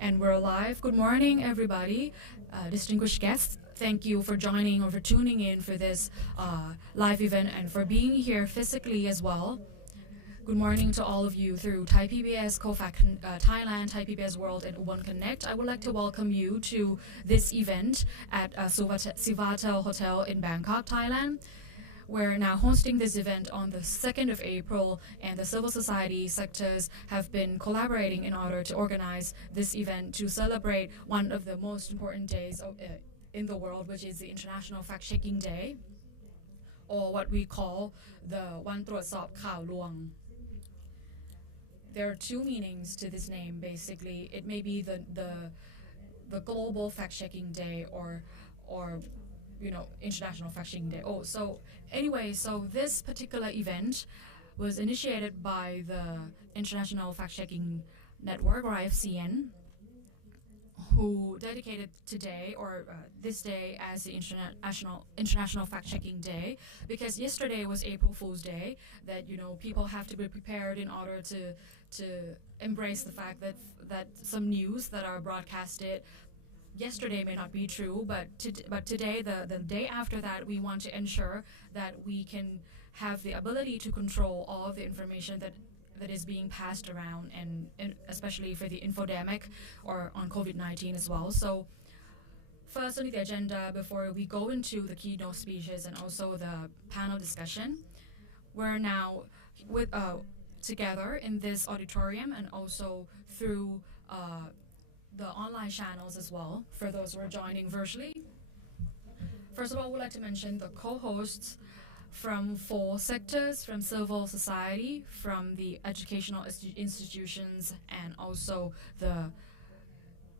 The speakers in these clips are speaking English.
And we're live. Good morning, everybody. Distinguished guests, thank you for joining or for tuning in for this live event and for being here physically as well. Good morning to all of you through Thai PBS, COFACT Thailand, Thai PBS World, and Ubon Connect. I would like to welcome you to this event at Sivatel Hotel in Bangkok, Thailand. We're now hosting this event on the 2nd of April, and the civil society sectors have been collaborating in order to organize this event to celebrate one of the most important days in the world, which is the International Fact-Checking Day, or what we call the วันตรวจสอบข่าวลวง. There are two meanings to this name, basically. It may be the global fact-checking day or International Fact-Checking Day. So this particular event was initiated by the International Fact-Checking Network, or IFCN, who dedicated today or this day as the International Fact-Checking Day, because yesterday was April Fool's Day, that people have to be prepared in order to embrace the fact that some news that are broadcasted yesterday may not be true, but today, the day after that, we want to ensure that we can have the ability to control all of the information that is being passed around, and especially for the infodemic or on COVID-19 as well. So first on the agenda, before we go into the keynote speeches and also the panel discussion, we're now together in this auditorium and also through the online channels as well, for those who are joining virtually. First of all, we'd like to mention the co-hosts from 4 sectors, from civil society, from the educational institutions, and also the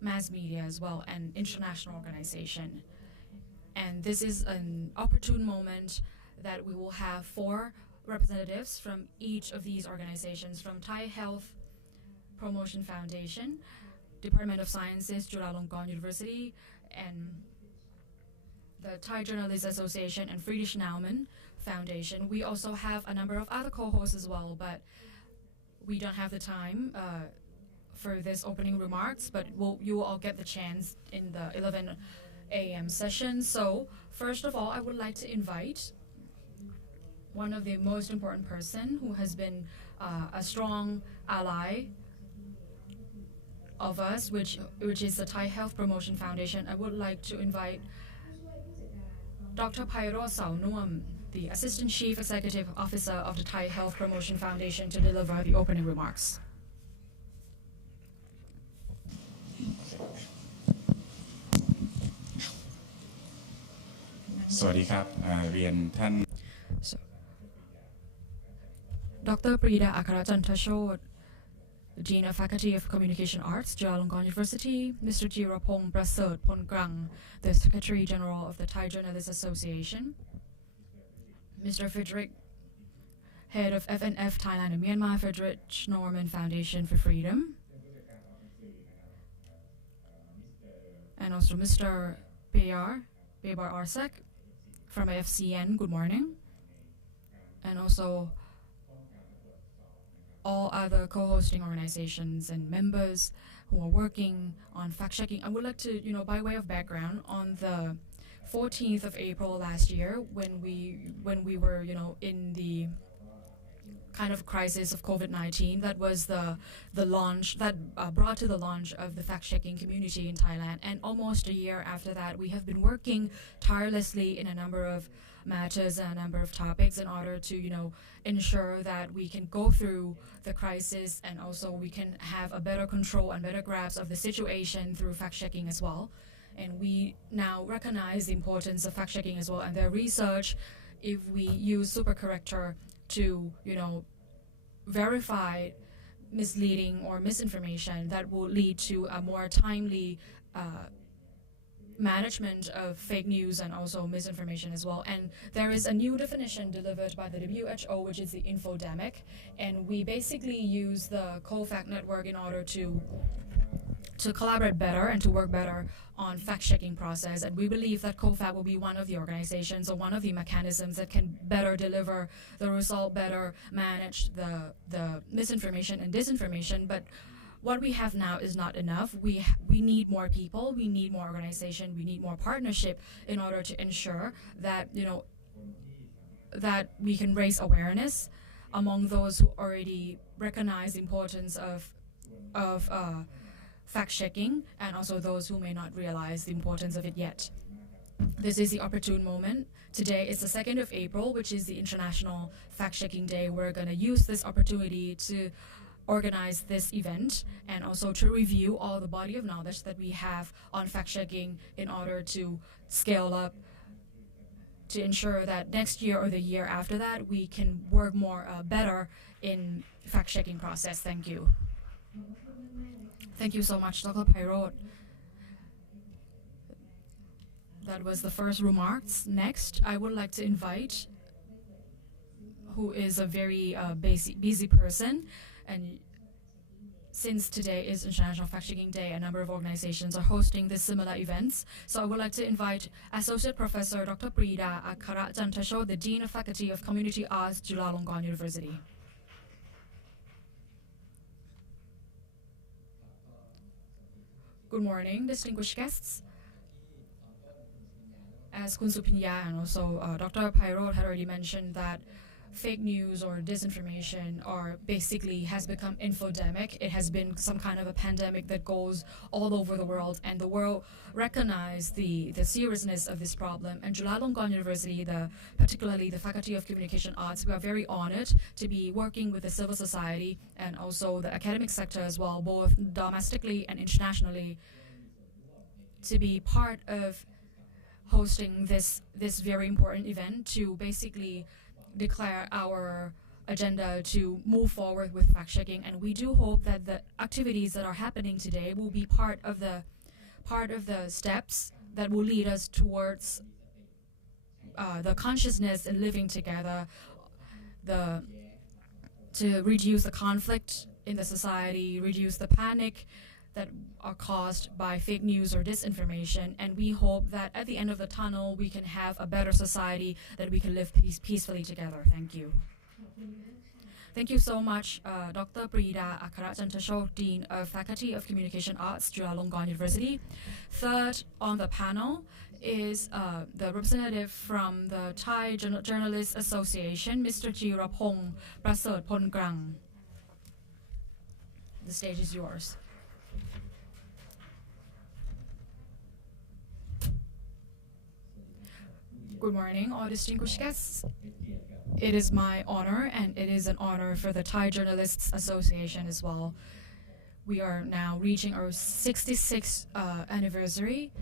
mass media as well, and international organization. And this is an opportune moment that we will have 4 representatives from each of these organizations, from Thai Health Promotion Foundation, Department of Sciences, Chulalongkorn University, and the Thai Journalists Association and Friedrich Naumann Foundation. We also have a number of other co-hosts as well, but we don't have the time for this opening remarks, but you will all get the chance in the 11 a.m. session. So first of all, I would like to invite one of the most important person who has been a strong ally of us, which is the Thai Health Promotion Foundation. I would like to invite Dr. Phairot Saonuam, the Assistant Chief Executive Officer of the Thai Health Promotion Foundation, to deliver the opening remarks. สวัสดีครับเรียนท่าน Dr. Prida Akarajantashoat, Dean of Faculty of Communication Arts, Chulalongkorn University, Mr. Peerapon Anutarasoat, the Secretary General of the Thai Journalists Association, Mr. Frederick, Head of FNF Thailand and Myanmar, Friedrich Naumann Foundation for Freedom, and also Mr. Bebar Arsek from IFCN, good morning, and also all other co-hosting organizations and members who are working on fact-checking. I would like to, by way of background, on the 14th of April last year, when we were, in the kind of crisis of COVID-19, that was the launch that brought to the launch of the fact-checking community in Thailand. And almost a year after that, we have been working tirelessly in a number of matters and a number of topics in order to, ensure that we can go through the crisis, and also we can have a better control and better grasp of the situation through fact-checking as well. And we now recognize the importance of fact-checking as well, and their research, if we use supercorrector to, verify misleading or misinformation, that will lead to a more timely management of fake news and also misinformation as well. And there is a new definition delivered by the WHO, which is the infodemic, and we basically use the COFACT network in order to collaborate better and to work better on fact-checking process. And we believe that COFACT will be one of the organizations or one of the mechanisms that can better deliver the result, better manage the misinformation and disinformation. But what we have now is not enough. We need more people, we need more organization, we need more partnership in order to ensure that, that we can raise awareness among those who already recognize the importance of fact-checking, and also those who may not realize the importance of it yet. This is the opportune moment. Today is the 2nd of April, which is the International Fact-Checking Day. We're going to use this opportunity to organize this event and also to review all the body of knowledge that we have on fact-checking in order to scale up, to ensure that next year or the year after that we can work more better in fact-checking process. Thank you. Thank you so much, Dr. Phairot. That was the first remarks. Next, I would like to invite, who is a very busy person, and since today is International Fact-Checking Day, a number of organizations are hosting this similar events. So I would like to invite Associate Professor Dr. Peerapon Anutarasoat, the Dean of Faculty of Community Arts, Chulalongkorn University. Good morning, distinguished guests. As Kun Supinya and also Dr. Phairot had already mentioned that fake news or disinformation basically has become infodemic. It has been some kind of a pandemic that goes all over the world, and the world recognized the seriousness of this problem. And Chulalongkorn University, particularly the Faculty of Communication Arts, we are very honored to be working with the civil society and also the academic sector as well, both domestically and internationally, to be part of hosting this very important event to basically declare our agenda to move forward with fact-checking. And we do hope that the activities that are happening today will be part of the steps that will lead us towards the consciousness and living together, to reduce the conflict in the society, reduce the panic that are caused by fake news or disinformation. And we hope that at the end of the tunnel, we can have a better society, that we can live peacefully together. Thank you. Thank you so much, Dr. Peerapon Anutarasoat, Dean of Faculty of Communication Arts, Chulalongkorn University. Third on the panel is the representative from the Thai Journalists Association, Mr. Peerapon Anutarasoat. The stage is yours. Good morning, all distinguished guests. It is my honor, and it is an honor for the Thai Journalists Association as well. We are now reaching our 66th anniversary,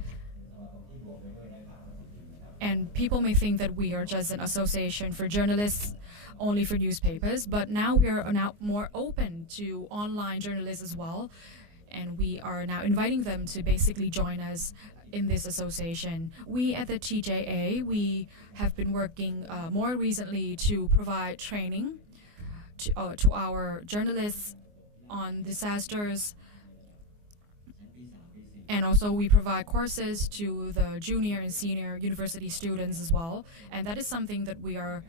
and people may think that we are just an association for journalists, only for newspapers, but now we are now more open to online journalists as well, and we are now inviting them to basically join us in this association. We at the TJA, we have been working more recently to provide training to our journalists on disasters, and also we provide courses to the junior and senior university students as well. And that is something that we are,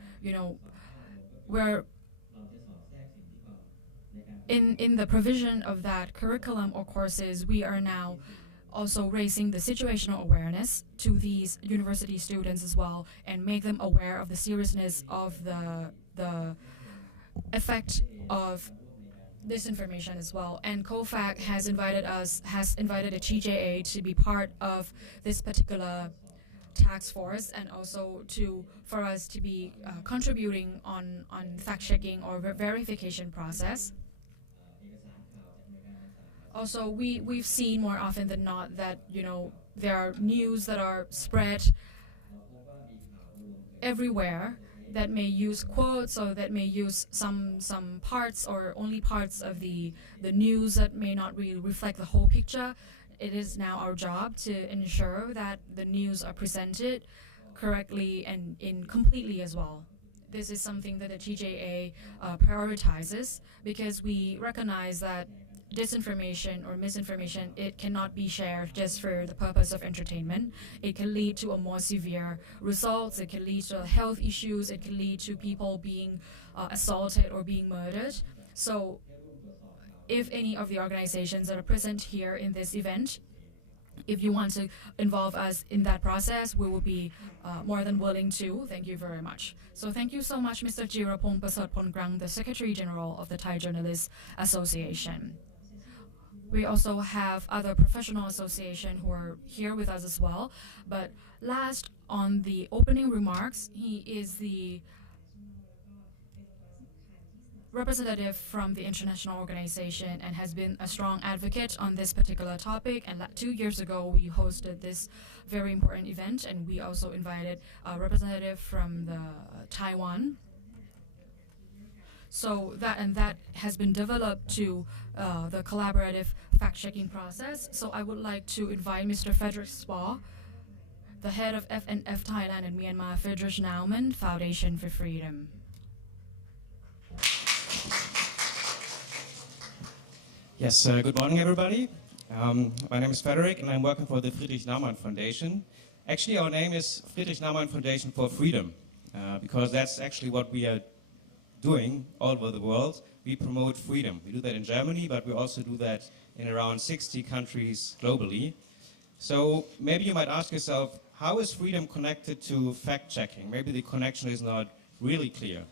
we're in the provision of that curriculum or courses, we are now also raising the situational awareness to these university students as well, and make them aware of the seriousness of the effect of disinformation as well. And COFACT has invited the TJA to be part of this particular task force, and also for us to be contributing on fact-checking or verification process. Also, we've seen more often than not that there are news that are spread everywhere that may use quotes, or that may use some parts or only parts of the news that may not really reflect the whole picture. It is now our job to ensure that the news are presented correctly and completely as well. This is something that the TJA prioritizes, because we recognize that disinformation or misinformation, it cannot be shared just for the purpose of entertainment. It can lead to a more severe results. It can lead to health issues. It can lead to people being assaulted or being murdered. So if any of the organizations that are present here in this event, if you want to involve us in that process, we will be more than willing to. Thank you very much. So thank you so much, Mr. Peerapon Anutarasoat, the Secretary General of the Thai Journalists Association. We also have other professional associations who are here with us as well. But last, on the opening remarks, he is the representative from the international organization and has been a strong advocate on this particular topic. And 2 years ago, we hosted this very important event, and we also invited a representative from Taiwan. So that has been developed to the collaborative fact-checking process. So I would like to invite Mr. Frederick Spa, the head of FNF Thailand and Myanmar Friedrich Naumann Foundation for Freedom. Yes, good morning, everybody. My name is Frederick, and I'm working for the Friedrich Naumann Foundation. Actually, our name is Friedrich Naumann Foundation for Freedom, because that's actually what we are doing all over the world. We promote freedom. We do that in Germany, but we also do that in around 60 countries globally. So maybe you might ask yourself, how is freedom connected to fact-checking? Maybe the connection is not really clear.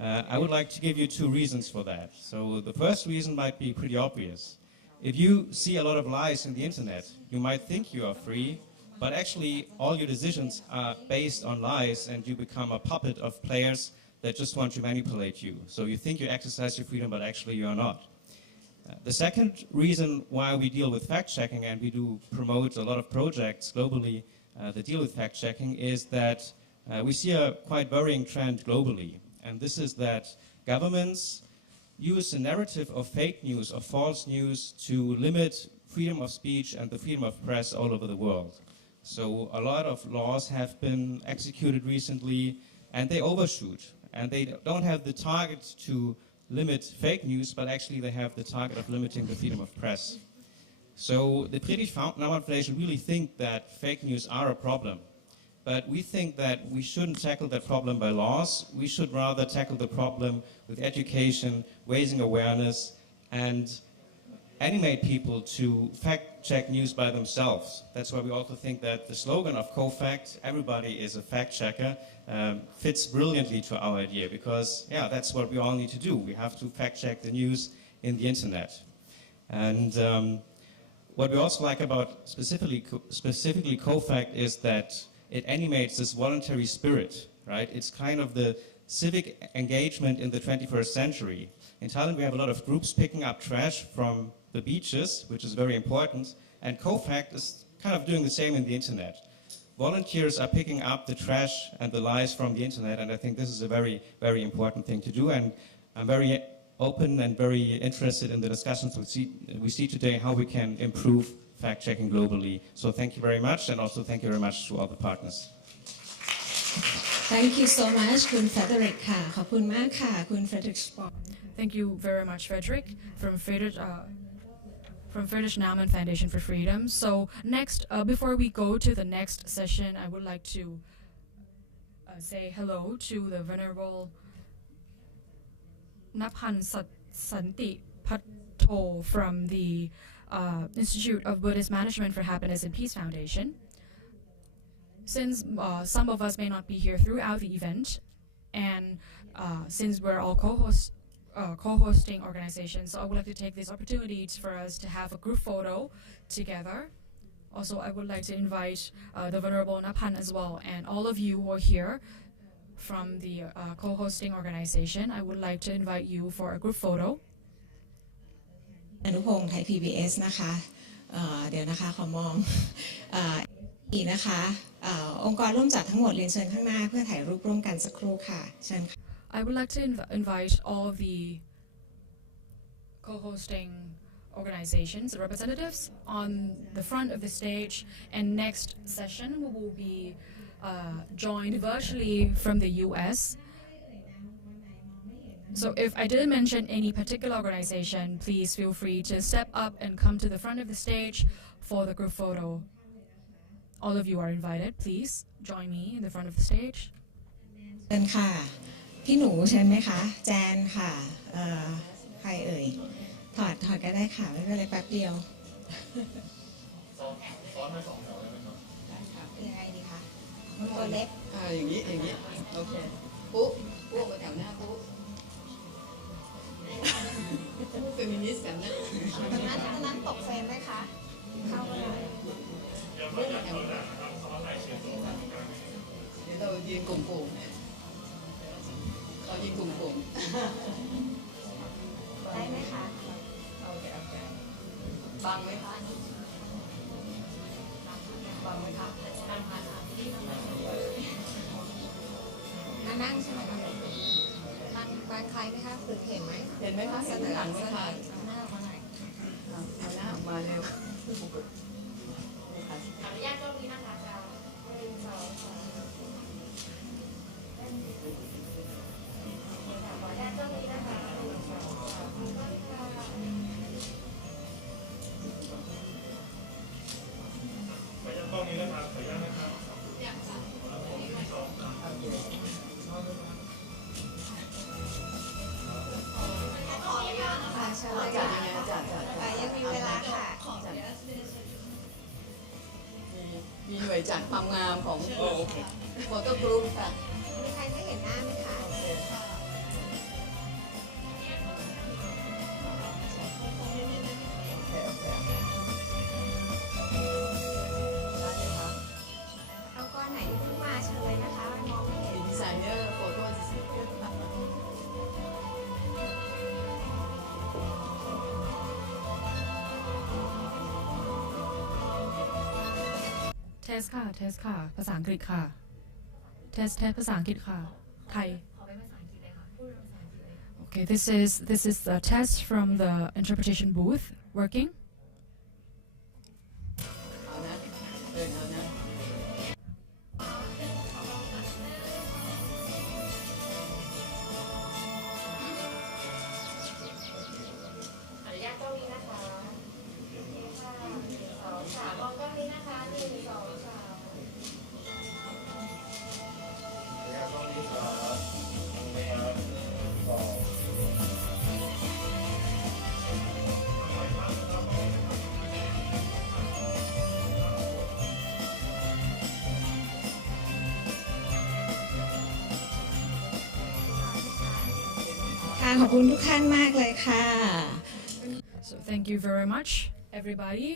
I would like to give you 2 reasons for that. So the first reason might be pretty obvious. If you see a lot of lies in the internet, you might think you are free, but actually all your decisions are based on lies, and you become a puppet of players that just want to manipulate you. So you think you exercise your freedom, but actually you are not. The second reason why we deal with fact-checking, and we do promote a lot of projects globally that deal with fact-checking, is that we see a quite worrying trend globally. And this is that governments use the narrative of fake news, of false news, to limit freedom of speech and the freedom of press all over the world. So a lot of laws have been executed recently, and they overshoot. And they don't have the target to limit fake news, but actually they have the target of limiting the freedom of press. So the Friedrich Naumann Foundation really think that fake news are a problem. But we think that we shouldn't tackle that problem by laws. We should rather tackle the problem with education, raising awareness, and animate people to fact-check news by themselves. That's why we also think that the slogan of COFACT, everybody is a fact-checker, fits brilliantly to our idea, because, yeah, that's what we all need to do. We have to fact-check the news in the internet. And what we also like about specifically COFACT is that it animates this voluntary spirit, right? It's kind of the civic engagement in the 21st century. In Thailand, we have a lot of groups picking up trash from the beaches, which is very important, and COFACT is kind of doing the same in the internet. Volunteers are picking up the trash and the lies from the internet, and I think this is a very, very important thing to do, and I'm very open and very interested in the discussions we see today, how we can improve fact-checking globally. So thank you very much, and also thank you very much to all the partners. Thank you so much, Kun Frederick ค่ะ ขอบคุณมากค่ะ คุณ Frederick Sport. Thank you very much, Frederick, from Friedrich Naumann Foundation for Freedom. So next, before we go to the next session, I would like to say hello to the Venerable Santiphap Phoemmongkhonsap from the Institute of Buddhist Management for Happiness and Peace Foundation. Since some of us may not be here throughout the event, and since we're all co-hosting organizations, so I would like to take this opportunity for us to have a group photo together. Also, I would like to invite the Venerable Napan as well, and all of you who are here from the co-hosting organization, I would like to invite you for a group photo. อนุพงษ์ไทย PBS นะคะเดี๋ยวนะคะขอมองอีกนะคะองค์กรร่วมจัดทั้งหมดเรียนเชิญข้างหน้าเพื่อถ่ายรูปร่วมกันสักครู่ค่ะเชิญค่ะ I would like to invite all of the co-hosting organizations, the representatives, on the front of the stage, and next session we will be joined virtually from the US. So if I didn't mention any particular organization, please feel free to step up and come to the front of the stage for the group photo. All of you are invited. Please join me in the front of the stage. เชิญค่ะพี่หนูเชิญไหมคะแจนค่ะใครเอ่ยท ถอดก็ได้ค่ะไม่เป็นไรแป๊บเดียวซ้อนมา2 แถวได้ไหมครับได้ค่ะยังไงดีคะตัวเล็กอย่างนี้โอเคปุ๊บมาแถวหน้าปุ๊บเฟมินิสต์กันนะตอนนั้นตกเฟรมไหมคะเข้ามาหน่อยเดี๋ยวเรายืนกลุ่มๆเรายืนกลุ่มๆได้ไหมคะโอเคบังไหมคะนั่งใช่ไหมคะนั่งบางใครไหมคะคือเห็นไหมคะเห็นหลังไหมคะหน้ามาหน่อยเอาหน้าออกมาเร็วอนุญาตตรงนี้นะคะจะยังมีเวลาค่ะมีหน่วยจัดความงามของโฟโต้กรุ๊ปค่ะมีใครไม่เห็นหน้าไหมคะเอาก้อนไหนที่เพิ่งมาเชิญเลยนะคะมองไม่เห็นดีไซเนอร์โฟโต้เทสค่ะภาษาอังกฤษค่ะเทสภาษาอังกฤษค่ะไทย Okay, this is the test from the interpretation booth working. เอานะเอานะอนุญาตตรงนี้นะคะมองกล้องนี้นะคะ1 2 3ขอบคุณทุกท่านมากเลยค่ะ So thank you very much, everybody.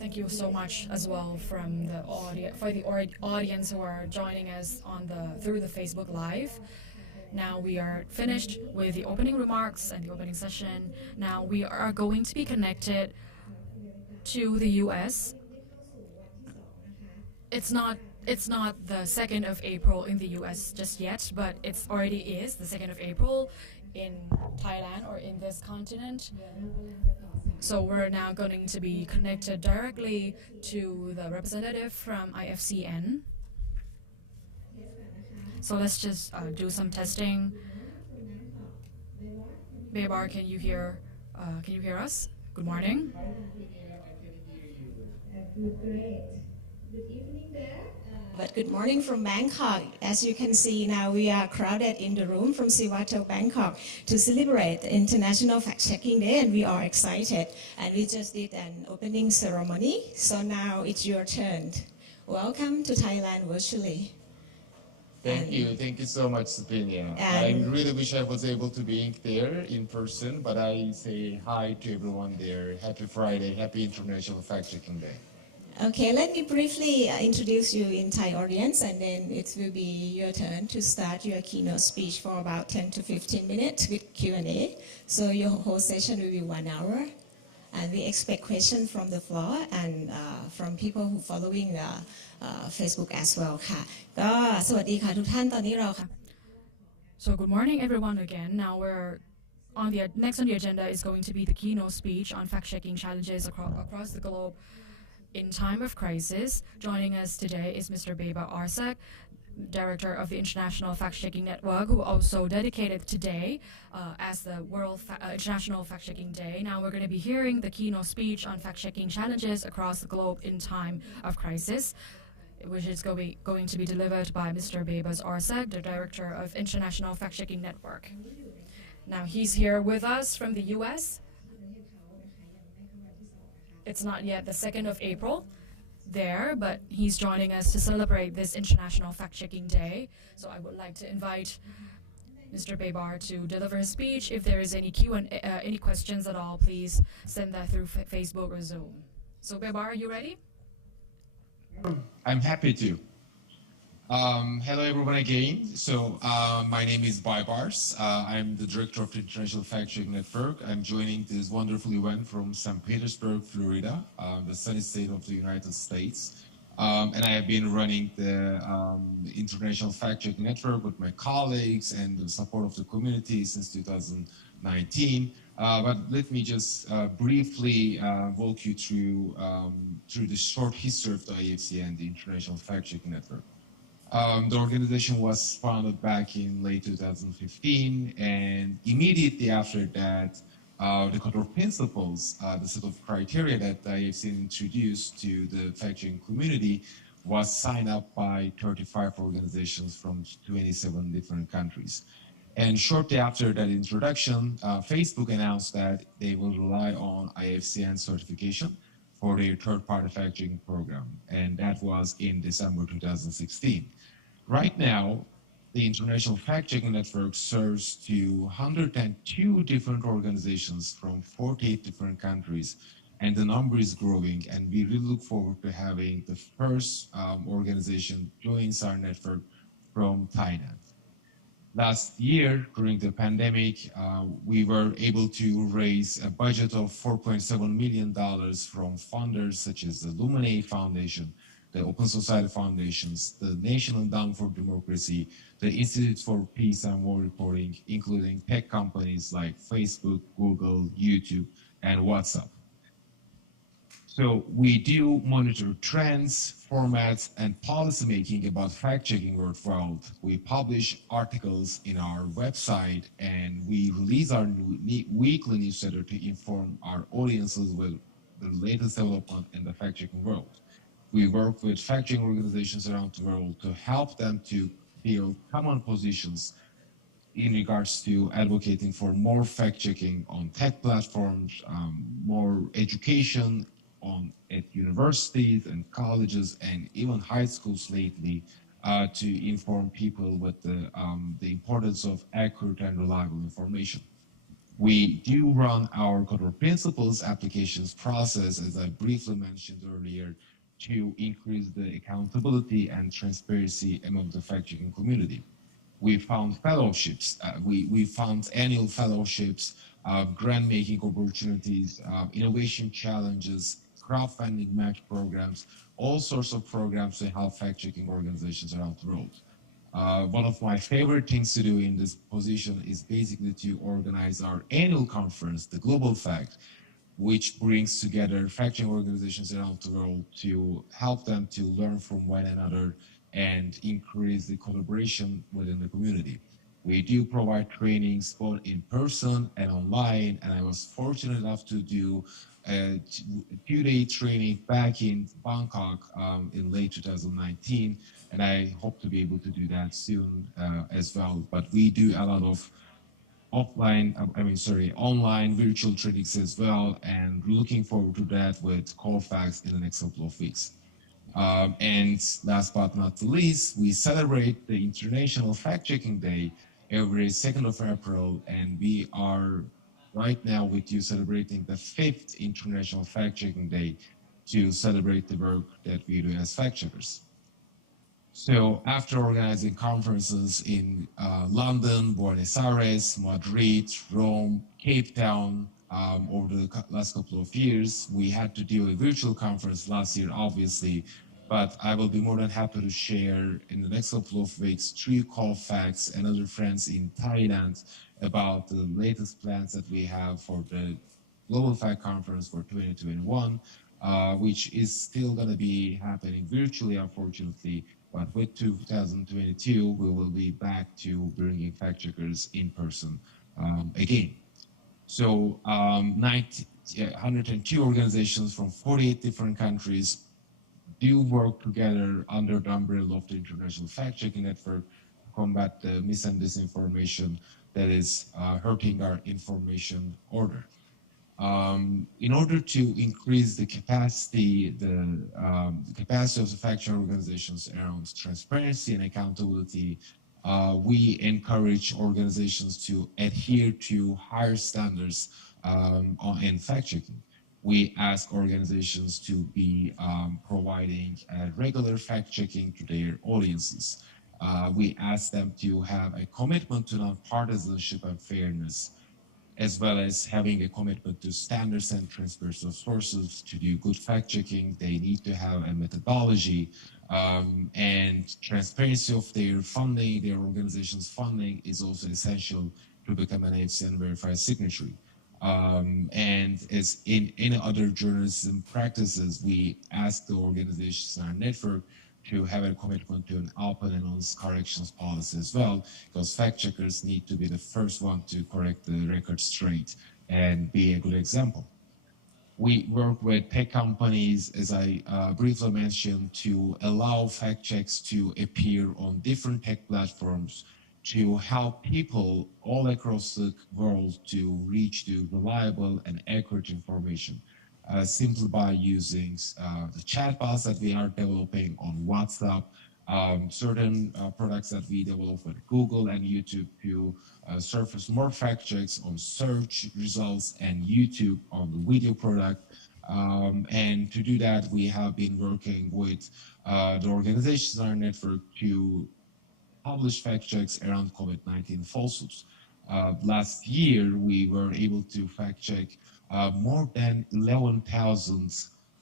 Thank you so much as well from the audience who are joining us through the Facebook Live. Now we are finished with the opening remarks and the opening session. Now we are going to be connected to the US. It's not the 2nd of April in the US just yet, but it already is the 2nd of April in Thailand or in this continent. So we're now going to be connected directly to the representative from IFCN. So let's just do some testing. Baybar, can you hear us? Good morning. Good evening there. But good morning from Bangkok. As you can see now, we are crowded in the room from Siwato, Bangkok, to celebrate the International Fact-Checking Day, and we are excited. And we just did an opening ceremony, so now it's your turn. Welcome to Thailand virtually. Thank you so much, Supinya. I really wish I was able to be there in person, but I say hi to everyone there. Happy Friday, happy International Fact-Checking Day. Okay, let me briefly introduce you in Thai audience, and then it will be your turn to start your keynote speech for about 10 to 15 minutes with Q&A. So your whole session will be 1 hour, and we expect questions from the floor and from people who following Facebook as well ค่ะก็สวัสดีค่ะทุกท่านตอนนี้เราค่ะ So good morning everyone again. Now we're next on the agenda is going to be the keynote speech on fact-checking challenges across the globe in time of crisis. Joining us today is Mr. Beba Arsak, Director of the International Fact-Checking Network, who also dedicated today as the World International Fact-Checking Day. Now we're going to be hearing the keynote speech on fact-checking challenges across the globe in time of crisis, which is going to be delivered by Mr. Bebas Arsak, the Director of International Fact-Checking Network. Now he's here with us from the US. It's not yet the 2nd of April there, but he's joining us to celebrate this International Fact-Checking Day. So I would like to invite Mr. Bebar to deliver his speech. If there is any any questions at all, please send that through Facebook or Zoom. So Bebar, are you ready? I'm happy to. Hello everyone again. So my name is Baibars. I'm the director of the International Fact-Checking Network. I'm joining this wonderful event from St. Petersburg, Florida, the sunny state of the United States. And I have been running the International Fact-Checking Network with my colleagues and the support of the community since 2019. But let me just briefly walk you through the short history of the IFC and the International Fact-Checking Network. The organization was founded back in late 2015, and immediately after that, the code of principles, the set of criteria that the IFC introduced to the fact-checking community, was signed up by 35 organizations from 27 different countries. And shortly after that introduction, Facebook announced that they will rely on IFCN certification for their third-party fact-checking program, and that was in December 2016. Right now, the International Fact-Checking Network serves to 102 different organizations from 48 different countries, and the number is growing, and we really look forward to having the first organization join our network from Thailand. Last year, during the pandemic, we were able to raise a budget of $4.7 million from funders such as the Luminate Foundation, the Open Society Foundations, the National Endowment for Democracy, the Institute for Peace and War Reporting, including tech companies like Facebook, Google, YouTube, and WhatsApp. So we do monitor trends, formats, and policymaking about fact-checking worldwide. We publish articles in our website, and we release our weekly newsletter to inform our audiences with the latest development in the fact-checking world. We work with fact-checking organizations around the world to help them to build common positions in regards to advocating for more fact-checking on tech platforms, more education at universities and colleges and even high schools lately to inform people with the importance of accurate and reliable information. We do run our code of principles applications process, as I briefly mentioned earlier, to increase the accountability and transparency among the fact-checking community. We found fellowships, we found annual fellowships, grant-making opportunities, innovation challenges, crowdfunding match programs, all sorts of programs to help fact-checking organizations around the world. One of my favorite things to do in this position is basically to organize our annual conference, the Global Fact, which brings together fact-checking organizations around the world to help them to learn from one another and increase the collaboration within the community. We do provide trainings both in person and online, and I was fortunate enough to do a two-day training back in Bangkok in late 2019, and I hope to be able to do that soon as well. But we do a lot of online virtual trainings as well, and looking forward to that with Corefact in the next couple of weeks. And last but not the least, we celebrate the International Fact-Checking Day every 2nd of April, and we are right now with you celebrating the 5th International Fact-Checking Day to celebrate the work that we do as fact-checkers. So after organizing conferences in London, Buenos Aires, Madrid, Rome, Cape Town, over the last couple of years, we had to do a virtual conference last year, obviously, but I will be more than happy to share in the next couple of weeks 3 COFACTs and other friends in Thailand about the latest plans that we have for the Global Fact Conference for 2021, which is still going to be happening virtually, unfortunately, but with 2022, we will be back to bringing fact-checkers in person again. So 102 organizations from 48 different countries do work together under the umbrella of the International Fact-Checking Network combat the mis and disinformation that is hurting our information order. In order to increase the capacity, the capacity of the fact-checking organizations around transparency and accountability, we encourage organizations to adhere to higher standards in fact-checking. We ask organizations to be providing regular fact-checking to their audiences. We ask them to have a commitment to nonpartisanship and fairness, as well as having a commitment to standards and transparency of sources. To do good fact-checking, they need to have a methodology and transparency of their funding, their organization's funding is also essential to become an AFCN verified signatory. And as in other journalism practices, we ask the organizations in our network to have a commitment to an open and honest corrections policy as well, because fact checkers need to be the first one to correct the record straight and be a good example. We work with tech companies, as I briefly mentioned, to allow fact checks to appear on different tech platforms to help people all across the world to reach to reliable and accurate information. Simply by using the chatbots that we are developing on WhatsApp, certain products that we develop with Google and YouTube to surface more fact checks on search results and YouTube on the video product. And to do that, we have been working with the organizations in our network to publish fact checks around COVID-19 falsehoods. Last year, we were able to fact check more than 11,000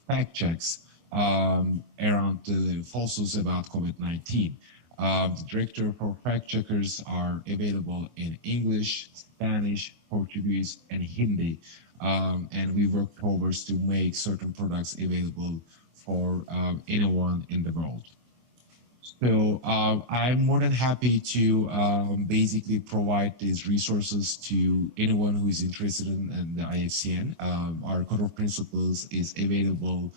fact checks around the falsehoods about COVID-19. The director for fact checkers are available in English, Spanish, Portuguese, and Hindi. And we work towards to make certain products available for anyone in the world. So I'm more than happy to basically provide these resources to anyone who is interested in the IFCN. Our code of principles is available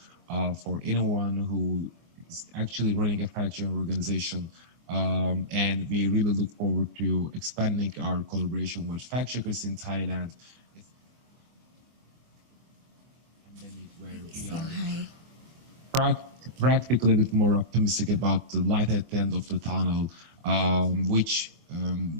for anyone who is actually running a fact-checking organization. And we really look forward to expanding our collaboration with fact checkers in Thailand. Practically a bit more optimistic about the light at the end of the tunnel, which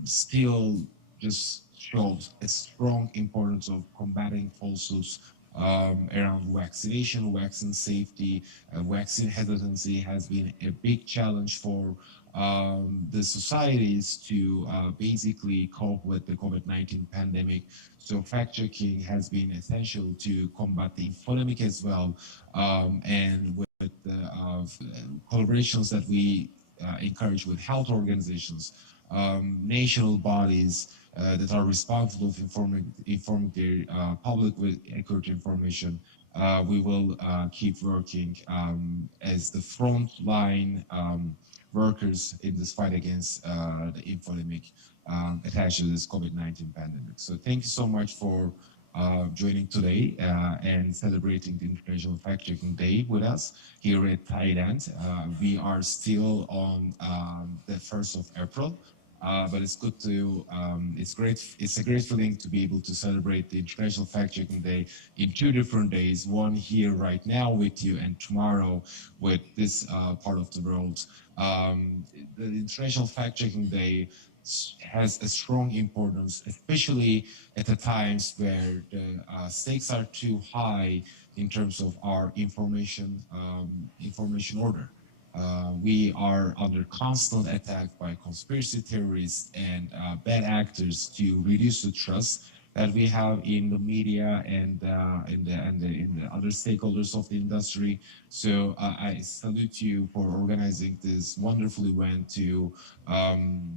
still just shows a strong importance of combating falsehoods around vaccination, vaccine safety. Vaccine hesitancy has been a big challenge for the societies to basically cope with the COVID-19 pandemic. So fact-checking has been essential to combat the infodemic as well. And with the collaborations that we encourage with health organizations, national bodies that are responsible for informing their public with accurate information, we will keep working as the front line workers in this fight against the infodemic attached to this COVID-19 pandemic. So thank you so much for joining today and celebrating the International Fact-Checking Day with us here at Thailand. We are still on the 1st of April, but it's good to, it's a great feeling to be able to celebrate the International Fact-Checking Day in 2 different days, one here right now with you and tomorrow with this part of the world. The International Fact-Checking Day has a strong importance, especially at the times where the stakes are too high in terms of our information order. We are under constant attack by conspiracy theorists and bad actors to reduce the trust that we have in the media and in the other stakeholders of the industry. So I salute you for organizing this wonderful event to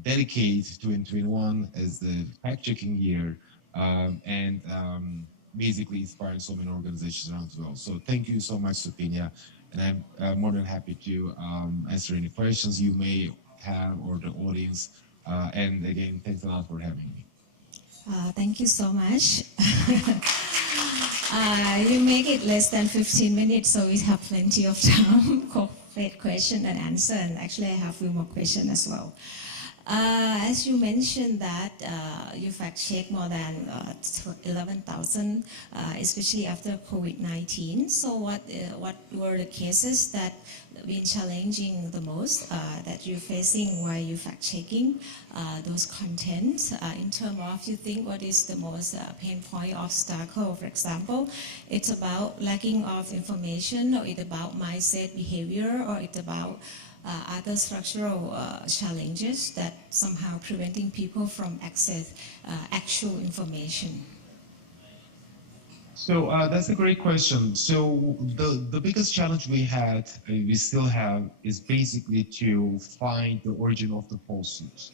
dedicate 2021 as the fact-checking year and basically inspiring so many organizations around the world. So thank you so much, Supinya, and I'm more than happy to answer any questions you may have or the audience. And again, thanks a lot for having me. Thank you so much. You make it less than 15 minutes, so we have plenty of time for question and answer. And actually, I have a few more questions as well. As you mentioned that you fact-check more than 11,000, especially after COVID-19. So what were the cases that been challenging the most that you're facing while you fact-checking those contents? In terms of, you think what is the most pain point obstacle? For example, it's about lacking of information, or it's about mindset behavior, or it's about other structural challenges that somehow preventing people from access actual information? So that's a great question. So the biggest challenge we still have, is basically to find the origin of the falsehoods,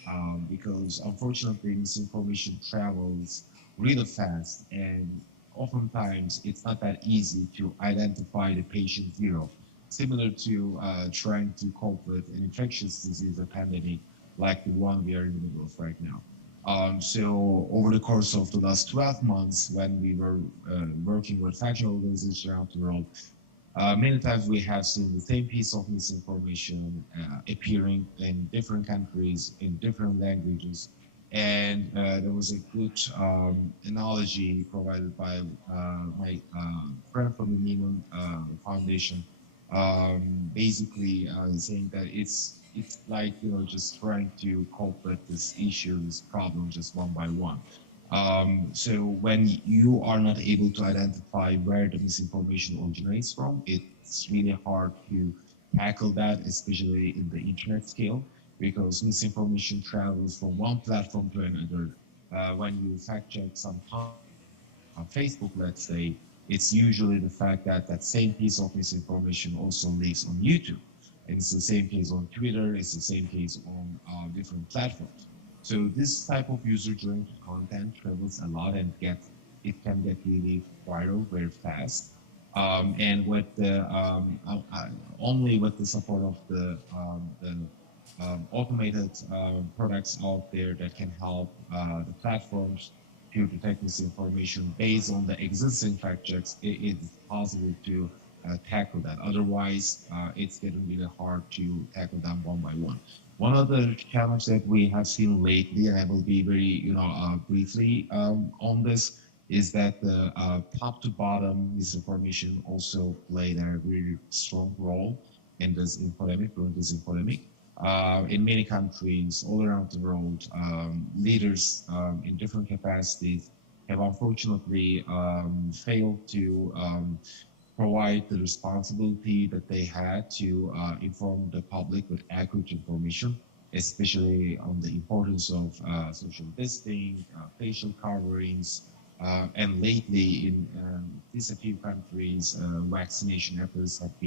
because unfortunately misinformation travels really fast, and oftentimes it's not that easy to identify the patient zero. Similar to trying to cope with an infectious disease or pandemic like the one we are in the middle of right now. So over the course of the last 12 months, when we were working with factual organizations around the world, many times we have seen the same piece of misinformation appearing in different countries, in different languages. And there was a good analogy provided by my friend from the Neiman Foundation, basically saying that it's like, just trying to cope with this issue, this problem, just one by one. So when you are not able to identify where the misinformation originates from, it's really hard to tackle that, especially in the internet scale, because misinformation travels from one platform to another. When you fact check some on Facebook, let's say, it's usually the fact that that same piece of misinformation also lives on YouTube. And it's the same case on Twitter, it's the same case on different platforms. So this type of user-generated content travels a lot, and it can get really viral very fast. And with the only with the support of the automated products out there that can help the platforms to detect misinformation based on the existing fact checks, it is possible to tackle that. Otherwise, it's getting really hard to tackle them one by one. One of the challenges that we have seen lately, and I will be very, briefly on this, is that the top to bottom misinformation also played a really strong role in this infodemic, during this infodemic. In many countries all around the world, leaders in different capacities have unfortunately failed to provide the responsibility that they had to inform the public with accurate information, especially on the importance of social distancing, facial coverings, and lately in these a few countries, vaccination efforts have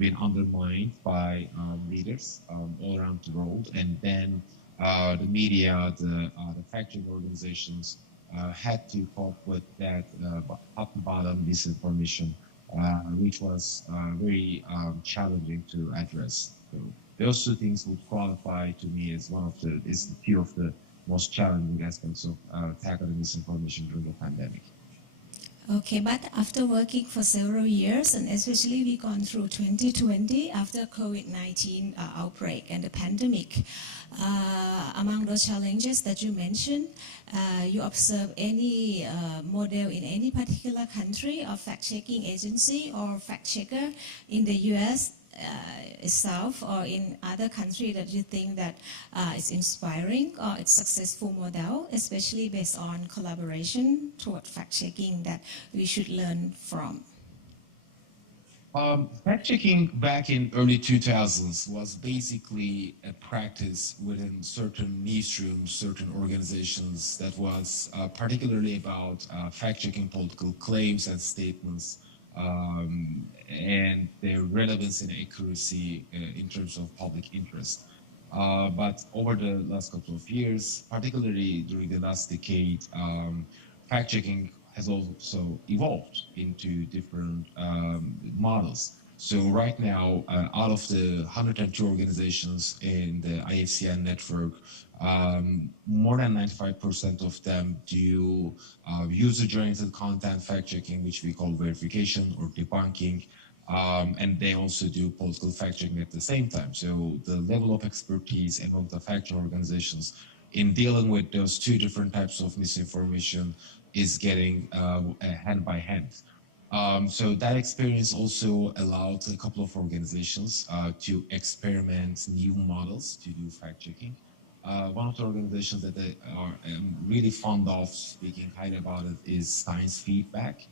been undermined by leaders all around the world, and then the media, the fact-checking organizations had to cope with that top-to-bottom misinformation, which was very challenging to address. So those two things would qualify to me as a few of the most challenging aspects of tackling misinformation during the pandemic. Okay, but after working for several years, and especially we gone through 2020 after COVID-19 outbreak and the pandemic, among those challenges that you mentioned, you observe any model in any particular country of fact-checking agency or fact-checker in the US itself or in other countries that you think that is inspiring or it's successful model, especially based on collaboration toward fact-checking that we should learn from? Fact-checking back in early 2000s was basically a practice within certain newsrooms, certain organizations that was particularly about fact-checking political claims and statements, and their relevance and accuracy in terms of public interest. But over the last couple of years, particularly during the last decade, fact-checking has also evolved into different models. So right now, out of the 102 organizations in the IFCN network, more than 95% of them do user-generated content fact-checking, which we call verification or debunking. And they also do political fact-checking at the same time. So the level of expertise among the fact-check organizations in dealing with those two different types of misinformation is getting hand by hand. So that experience also allowed a couple of organizations to experiment new models to do fact-checking. One of the organizations that they are really fond of speaking highly about it is Science Feedback,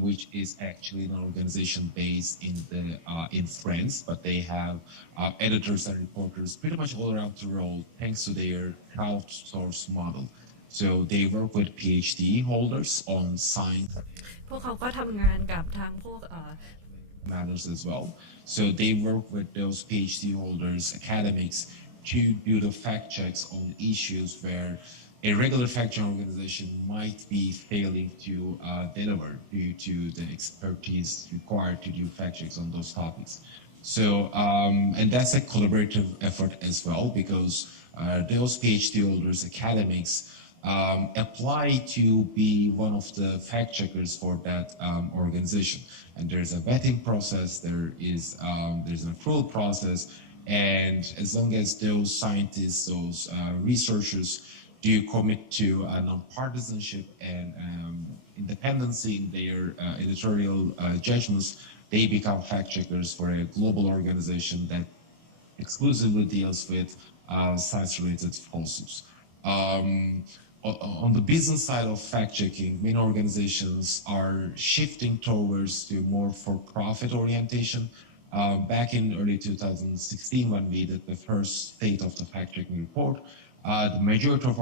which is actually an organization based in France, but they have editors and reporters pretty much all around the world thanks to their crowdsourced model. So they work with PhD holders on science พวกเขาก็ทำงานกับทางพวก matters as well. So they work with those PhD holders, academics, to do the fact checks on issues where a regular fact-checking organization might be failing to deliver due to the expertise required to do fact checks on those topics. So, and that's a collaborative effort as well, because those PhD holders, academics, apply to be one of the fact checkers for that organization. And there's a vetting process, there's an approval process, and as long as those scientists, those researchers do commit to non-partisanship and independency in their editorial judgments, they become fact checkers for a global organization that exclusively deals with science-related falsehoods. On the business side of fact-checking, many organizations are shifting towards to more for-profit orientation. Back in early 2016, when we did the first State of the Fact-Checking report, the majority of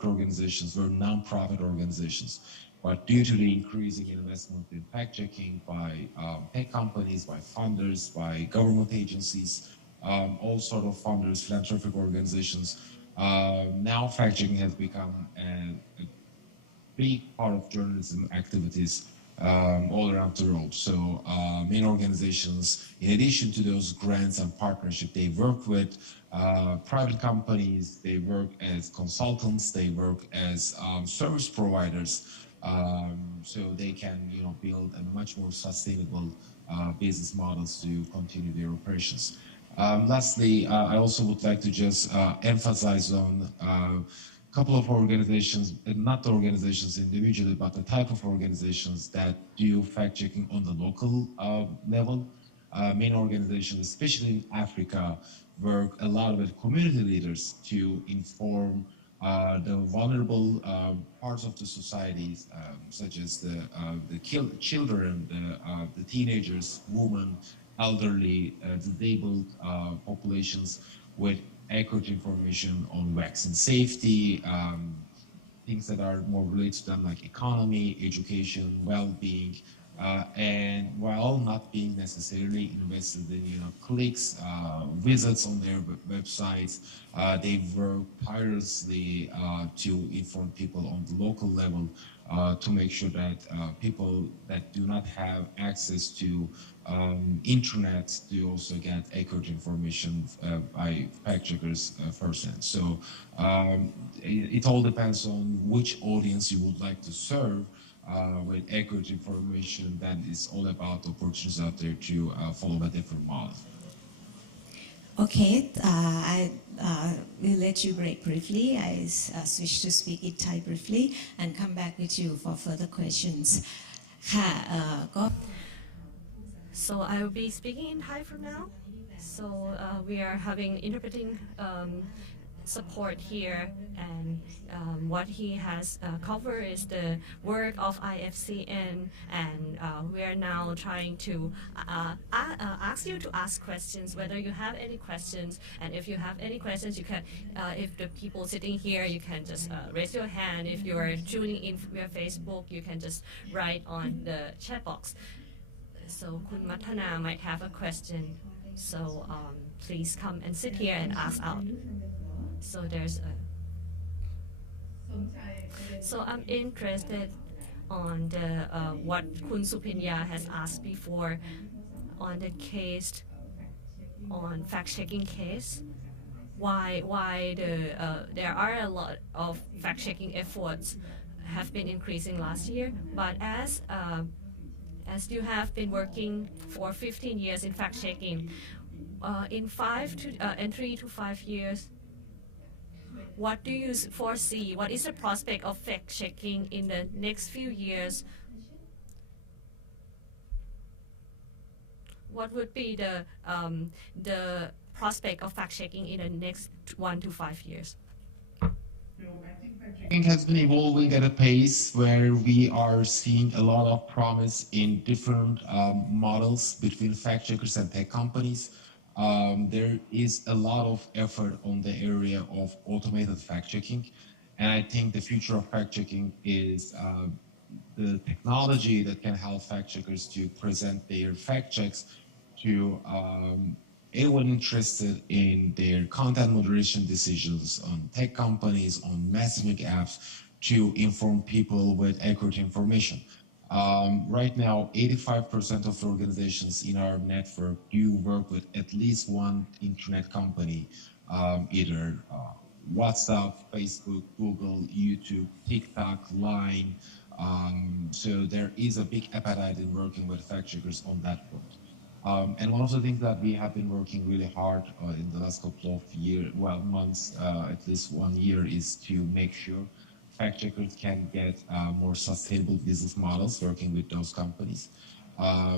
the organizations were non-profit organizations. But due to the increasing investment in fact-checking by tech companies, by funders, by government agencies, all sort of funders, philanthropic organizations, now fact-checking has become a big part of journalism activities all around the world. So many organizations, in addition to those grants and partnerships, they work with private companies, they work as consultants, they work as service providers, so they can build a much more sustainable business models to continue their operations. Lastly, I also would like to just emphasize on a couple of organizations, not the organizations individually, but the type of organizations that do fact-checking on the local level. Many organizations, especially in Africa, work a lot with community leaders to inform the vulnerable parts of the societies, such as the children, the teenagers, women, elderly, disabled populations with accurate information on vaccine safety, things that are more related to them like economy, education, well-being, and while not being necessarily invested in clicks, visits on their websites, they work tirelessly to inform people on the local level to make sure that people that do not have access to internet do also get accurate information by fact checkers firsthand. So it all depends on which audience you would like to serve with accurate information. That is all about opportunities out there to follow a different model. Okay, I will let you break briefly. I switch to speak in Thai briefly and come back with you for further questions. So I will be speaking in Thai from now. So we are having interpreting support here, and what he has covered is the work of IFCN, and we are now trying to ask you to ask questions, whether you have any questions, and if you have any questions, you can, if the people sitting here, you can just raise your hand. If you are tuning in via Facebook, you can just write on the chat box. So Kun Matana might have a question, so please come and sit here and ask out. So there's so I'm interested on the what Kun Supinya has asked before on the case, on fact-checking case. Why there are a lot of fact-checking efforts have been increasing last year, but as as you have been working for 15 years in fact-checking, in 3 to 5 years, what do you foresee? What is the prospect of fact-checking in the next few years? What would be the prospect of fact-checking in the next 1 to 5 years? Fact-checking has been evolving at a pace where we are seeing a lot of promise in different models between fact-checkers and tech companies. There is a lot of effort on the area of automated fact-checking, and I think the future of fact-checking is the technology that can help fact-checkers to present their fact-checks to anyone interested in their content moderation decisions on tech companies, on messaging apps, to inform people with accurate information. Right now, 85% of organizations in our network do work with at least one internet company, either WhatsApp, Facebook, Google, YouTube, TikTok, Line. So there is a big appetite in working with fact checkers on that front. And one of the things that we have been working really hard in the last couple of months, at least 1 year, is to make sure fact checkers can get more sustainable business models working with those companies.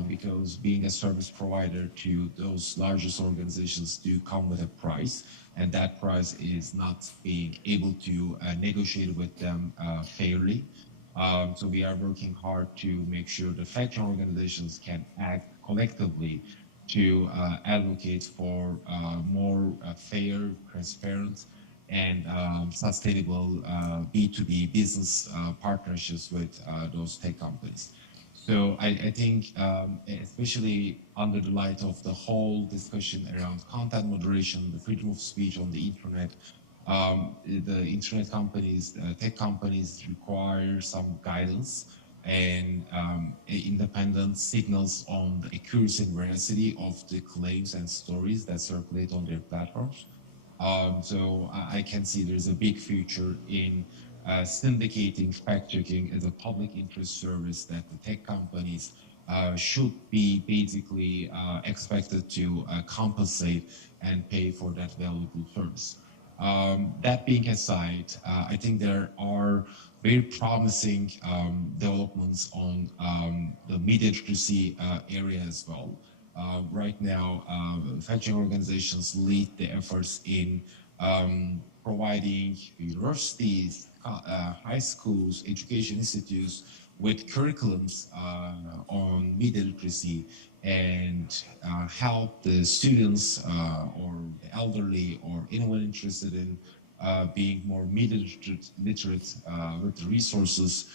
Because being a service provider to those largest organizations do come with a price, and that price is not being able to negotiate with them fairly. So we are working hard to make sure the fact-checking organizations can act collectively to advocate for more fair, transparent, and sustainable B2B business partnerships with those tech companies. So I think, especially under the light of the whole discussion around content moderation, the freedom of speech on the internet, the internet companies, tech companies require some guidance and independent signals on the accuracy and veracity of the claims and stories that circulate on their platforms. So I can see there's a big future in syndicating fact-checking as a public interest service that the tech companies should be basically expected to compensate and pay for that valuable service. That being aside, I think there are very promising developments on the media literacy area as well. Right now, fact-checking organizations lead the efforts in providing universities, high schools, education institutes with curriculums on media literacy and help the students or the elderly or anyone interested in being more media literate with the resources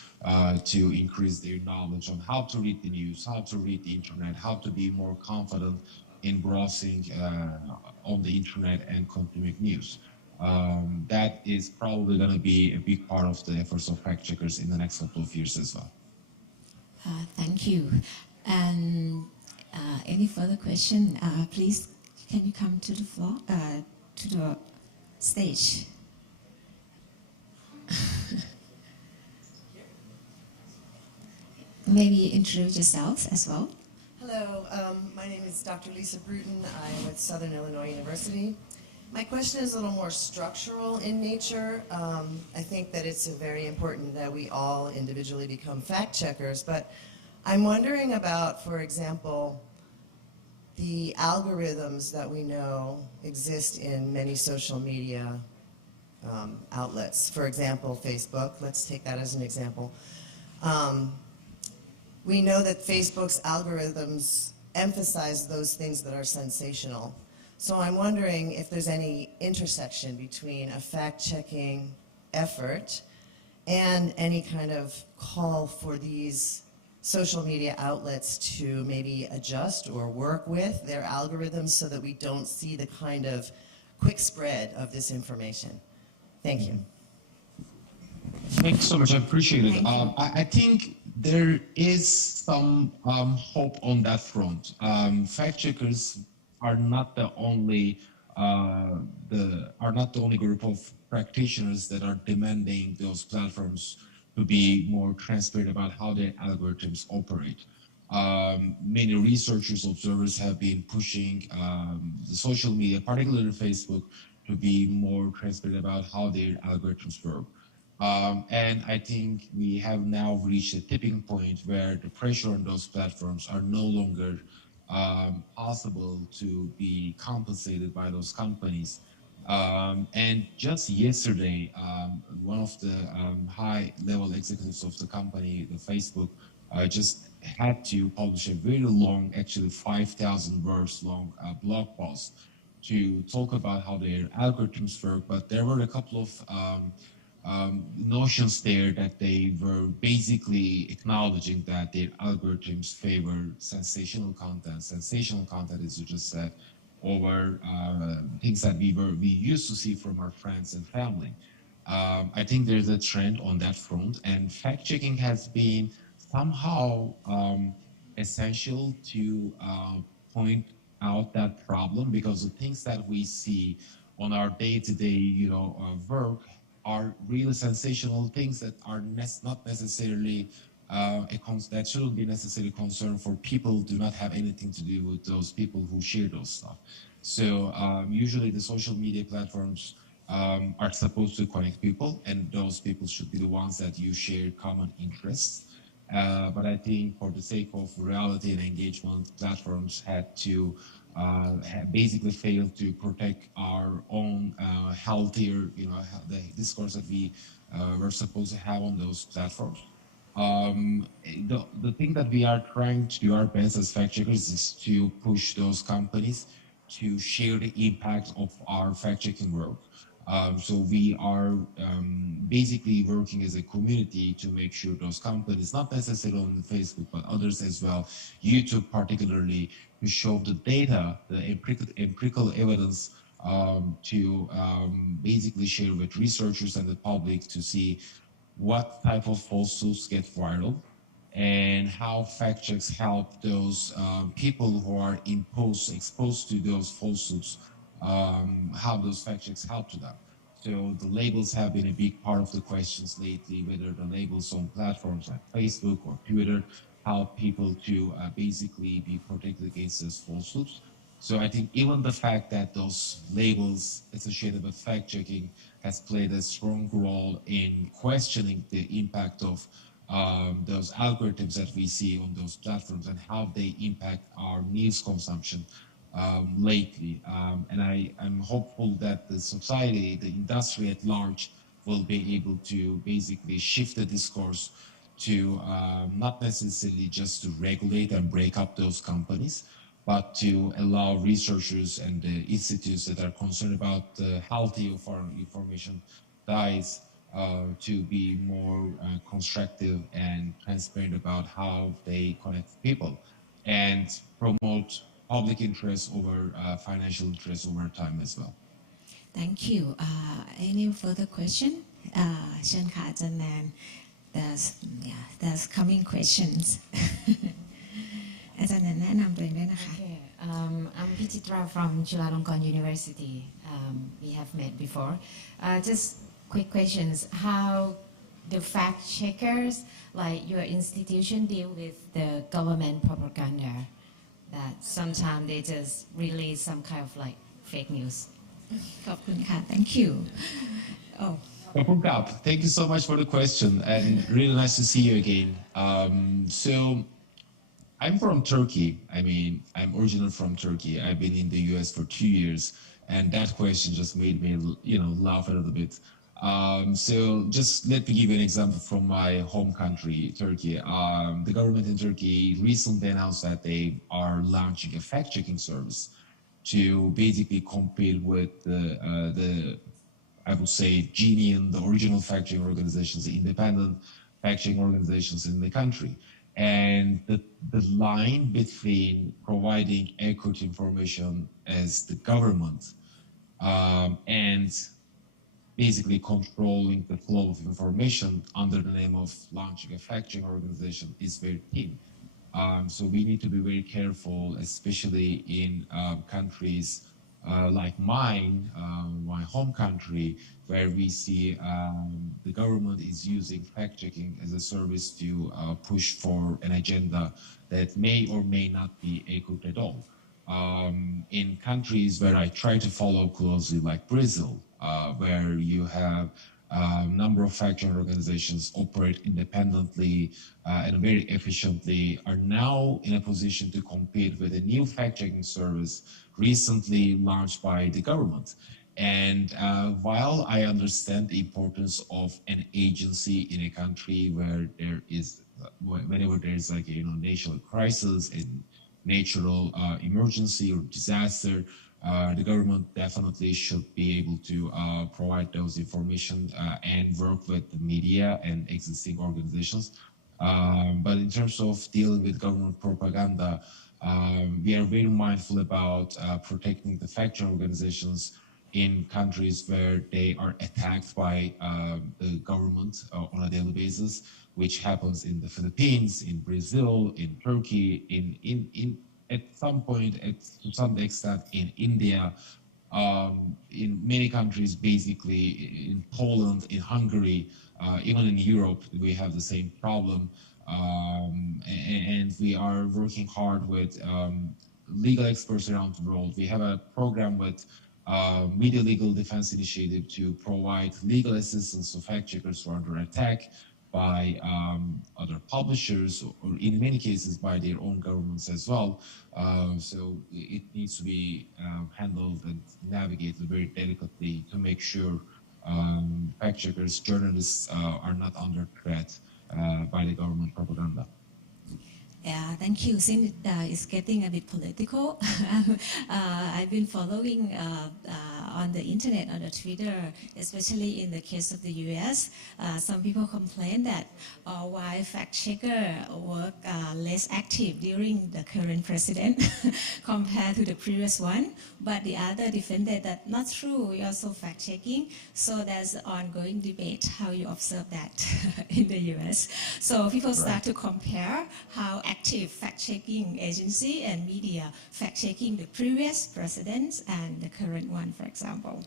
to increase their knowledge on how to read the news, how to read the internet, how to be more confident in browsing on the internet and consuming news. That is probably going to be a big part of the efforts of fact checkers in the next couple of years as well. Thank you. And any further question? Please, can you come to the floor, to the stage? Maybe introduce yourself as well. Hello, my name is Dr. Lisa Bruton. I'm with Southern Illinois University. My question is a little more structural in nature. I think that it's very important that we all individually become fact checkers, but I'm wondering about, for example, the algorithms that we know exist in many social media outlets. For example, Facebook, let's take that as an example. We know that Facebook's algorithms emphasize those things that are sensational. So I'm wondering if there's any intersection between a fact-checking effort and any kind of call for these social media outlets to maybe adjust or work with their algorithms so that we don't see the kind of quick spread of this information. Thank you. Thanks so much. I appreciate it. I think there is some hope on that front. Fact checkers are not the only group of practitioners that are demanding those platforms to be more transparent about how their algorithms operate. Many researchers, observers have been pushing the social media, particularly Facebook, to be more transparent about how their algorithms work. And I think we have now reached a tipping point where the pressure on those platforms are no longer possible to be compensated by those companies. And just yesterday, one of the high-level executives of the company, the Facebook, just had to publish a very long, actually 5,000 words long blog post to talk about how their algorithms work. But there were a couple of notions there that they were basically acknowledging that their algorithms favor sensational content. Sensational content, as you just said, over things that we used to see from our friends and family. I think there's a trend on that front, and fact checking has been somehow essential to point out that problem, because the things that we see on our day-to-day, work are really sensational things that are not necessarily that shouldn't be necessarily concern for people who do not have anything to do with those people who share those stuff. So usually the social media platforms are supposed to connect people, and those people should be the ones that you share common interests. But I think for the sake of reality and engagement, platforms had to basically failed to protect our own healthier, the discourse that we were supposed to have on those platforms. The thing that we are trying to do our best as fact checkers is to push those companies to share the impact of our fact checking work. So we are basically working as a community to make sure those companies, not necessarily on Facebook, but others as well, YouTube particularly, to show the data, the empirical evidence to basically share with researchers and the public to see what type of falsehoods get viral and how fact checks help those people who are exposed to those falsehoods, how those fact checks help to them. So the labels have been a big part of the questions lately, whether the labels on platforms like Facebook or Twitter help people to basically be protected against those falsehoods. So I think even the fact that those labels associated with fact checking has played a strong role in questioning the impact of those algorithms that we see on those platforms and how they impact our news consumption lately. And I'm hopeful that the society, the industry at large, will be able to basically shift the discourse to not necessarily just to regulate and break up those companies, but to allow researchers and the institutes that are concerned about the healthy of our information dies to be more constructive and transparent about how they connect people and promote public interest over financial interest over time as well. Thank you. Any further question? เชิญค่ะอาจารย์แนน there's coming questions อาจารย์แนนแนะนำตัวเองด้วยนะคะ Okay, I'm Pichitra from Chulalongkorn University. We have met before. Just quick questions. How the fact checkers, like your institution, deal with the government propaganda that sometimes they just release some kind of like fake news? ขอบคุณค่ะ Thank you. Oh. Thank you so much for the question, and really nice to see you again. So I'm from Turkey. I mean, I'm originally from Turkey. I've been in the US for 2 years, and that question just made me, laugh a little bit. So just let me give you an example from my home country, Turkey. The government in Turkey recently announced that they are launching a fact-checking service to basically compete with the I would say, genuine, the original fact-checking organizations, the independent fact-checking organizations in the country. And the line between providing accurate information as the government and basically controlling the flow of information under the name of launching a fact-checking organization is very thin. So we need to be very careful, especially in countries like mine, my home country, where we see the government is using fact-checking as a service to push for an agenda that may or may not be accurate at all. In countries where I try to follow closely, like Brazil, where you have a number of fact-checking organizations operate independently and very efficiently, are now in a position to compete with a new fact-checking service recently launched by the government. And while I understand the importance of an agency in a country where there is, whenever there is like a national crisis and natural emergency or disaster, the government definitely should be able to provide those information and work with the media and existing organizations. But in terms of dealing with government propaganda, we are very mindful about protecting the fact-checking organizations in countries where they are attacked by the government on a daily basis, which happens in the Philippines, in Brazil, in Turkey, at some point, to some extent, in India, in many countries, basically in Poland, in Hungary, even in Europe, we have the same problem. And we are working hard with legal experts around the world. We have a program with Media Legal Defense Initiative to provide legal assistance to fact-checkers who are under attack by other publishers, or in many cases by their own governments as well. So it needs to be handled and navigated very delicately to make sure fact-checkers, journalists are not under threat by the government propaganda. Yeah, thank you. Since it's getting a bit political, I've been following on the internet, on the Twitter, especially in the case of the US. Some people complain that why fact-checker work less active during the current president compared to the previous one. But the other defended that not true, we also fact-checking. So there's an ongoing debate how you observe that in the US. So people start to compare how active fact-checking agency and media fact-checking the previous presidents and the current one, for example.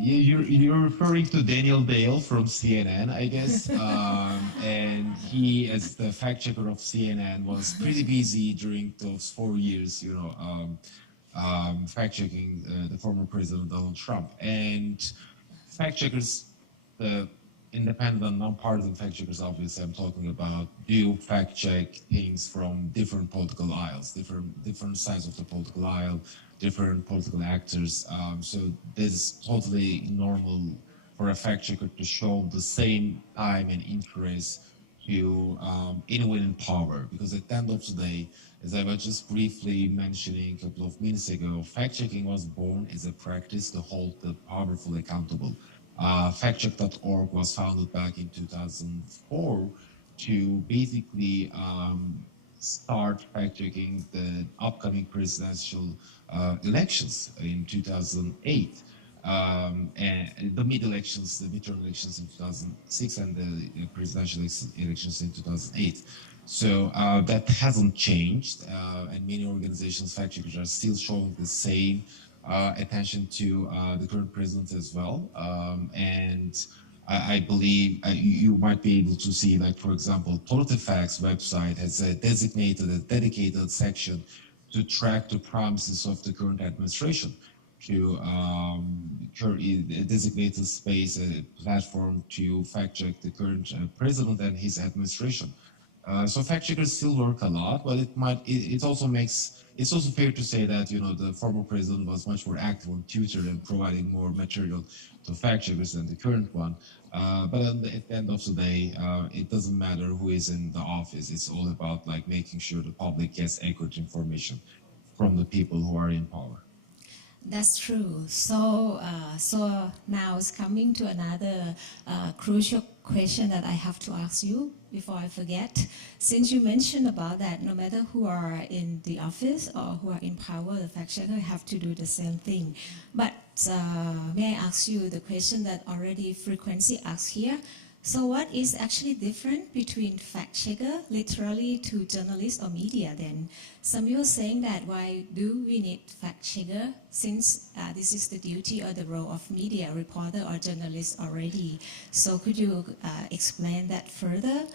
You're referring to Daniel Dale from CNN, I guess, and he, as the fact-checker of CNN, was pretty busy during those 4 years, fact-checking the former President Donald Trump. And fact-checkers, the independent, non-partisan fact-checkers, obviously I'm talking about, do fact-check things from different political aisles, different sides of the political aisle, different political actors. So this is totally normal for a fact-checker to show the same time and interest to anyone in power, because at the end of the day, as I was just briefly mentioning a couple of minutes ago, fact-checking was born as a practice to hold the powerful accountable. Factcheck.org was founded back in 2004 to basically start fact-checking the upcoming presidential elections in 2008. And the midterm elections in 2006 and the presidential elections in 2008. So that hasn't changed, and many organizations, fact-checkers, are still showing the same attention to the current president as well. And I believe you might be able to see, like, for example, PolitiFact's website has a dedicated section to track the promises of the current administration, to a designated space, a platform to fact-check the current president and his administration. So fact-checkers still work a lot, but it's also fair to say that, the former president was much more active on Twitter and providing more material to fact-checkers than the current one. But at the end of the day, it doesn't matter who is in the office. It's all about making sure the public gets accurate information from the people who are in power. That's true. So, so now it's coming to another crucial question that I have to ask you before I forget. Since you mentioned about that, no matter who are in the office or who are in power, the fact-checker have to do the same thing. But may I ask you the question that already frequently asked here? So what is actually different between fact checker literally to journalist or media then? Some people saying that why do we need fact checker since this is the duty or the role of media reporter or journalist already. So could you explain that further?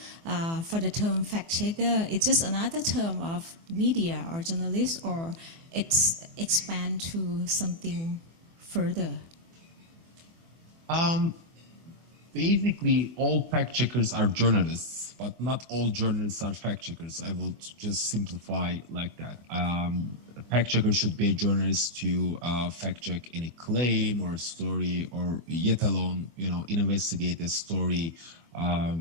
For the term fact checker, it's just another term of media or journalist, or it's expand to something further? Basically, all fact checkers are journalists, but not all journalists are fact checkers. I will just simplify like that. A fact checker should be a journalist to fact check any claim or story, or yet alone, investigate a story,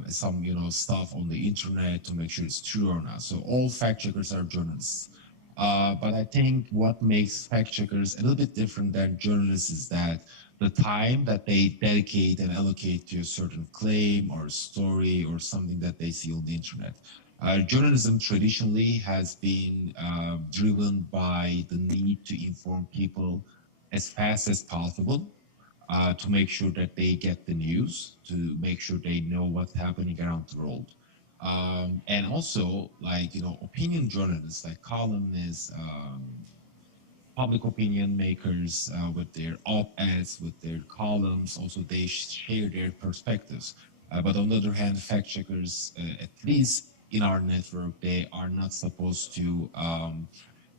some, stuff on the internet to make sure it's true or not. So all fact checkers are journalists. But I think what makes fact checkers a little bit different than journalists is that the time that they dedicate and allocate to a certain claim or story or something that they see on the internet. Journalism traditionally has been driven by the need to inform people as fast as possible, to make sure that they get the news, to make sure they know what's happening around the world. And also, like, opinion journalists, like columnists, public opinion makers, with their op-eds, with their columns, also they share their perspectives. But on the other hand, fact checkers, at least in our network, they are not supposed to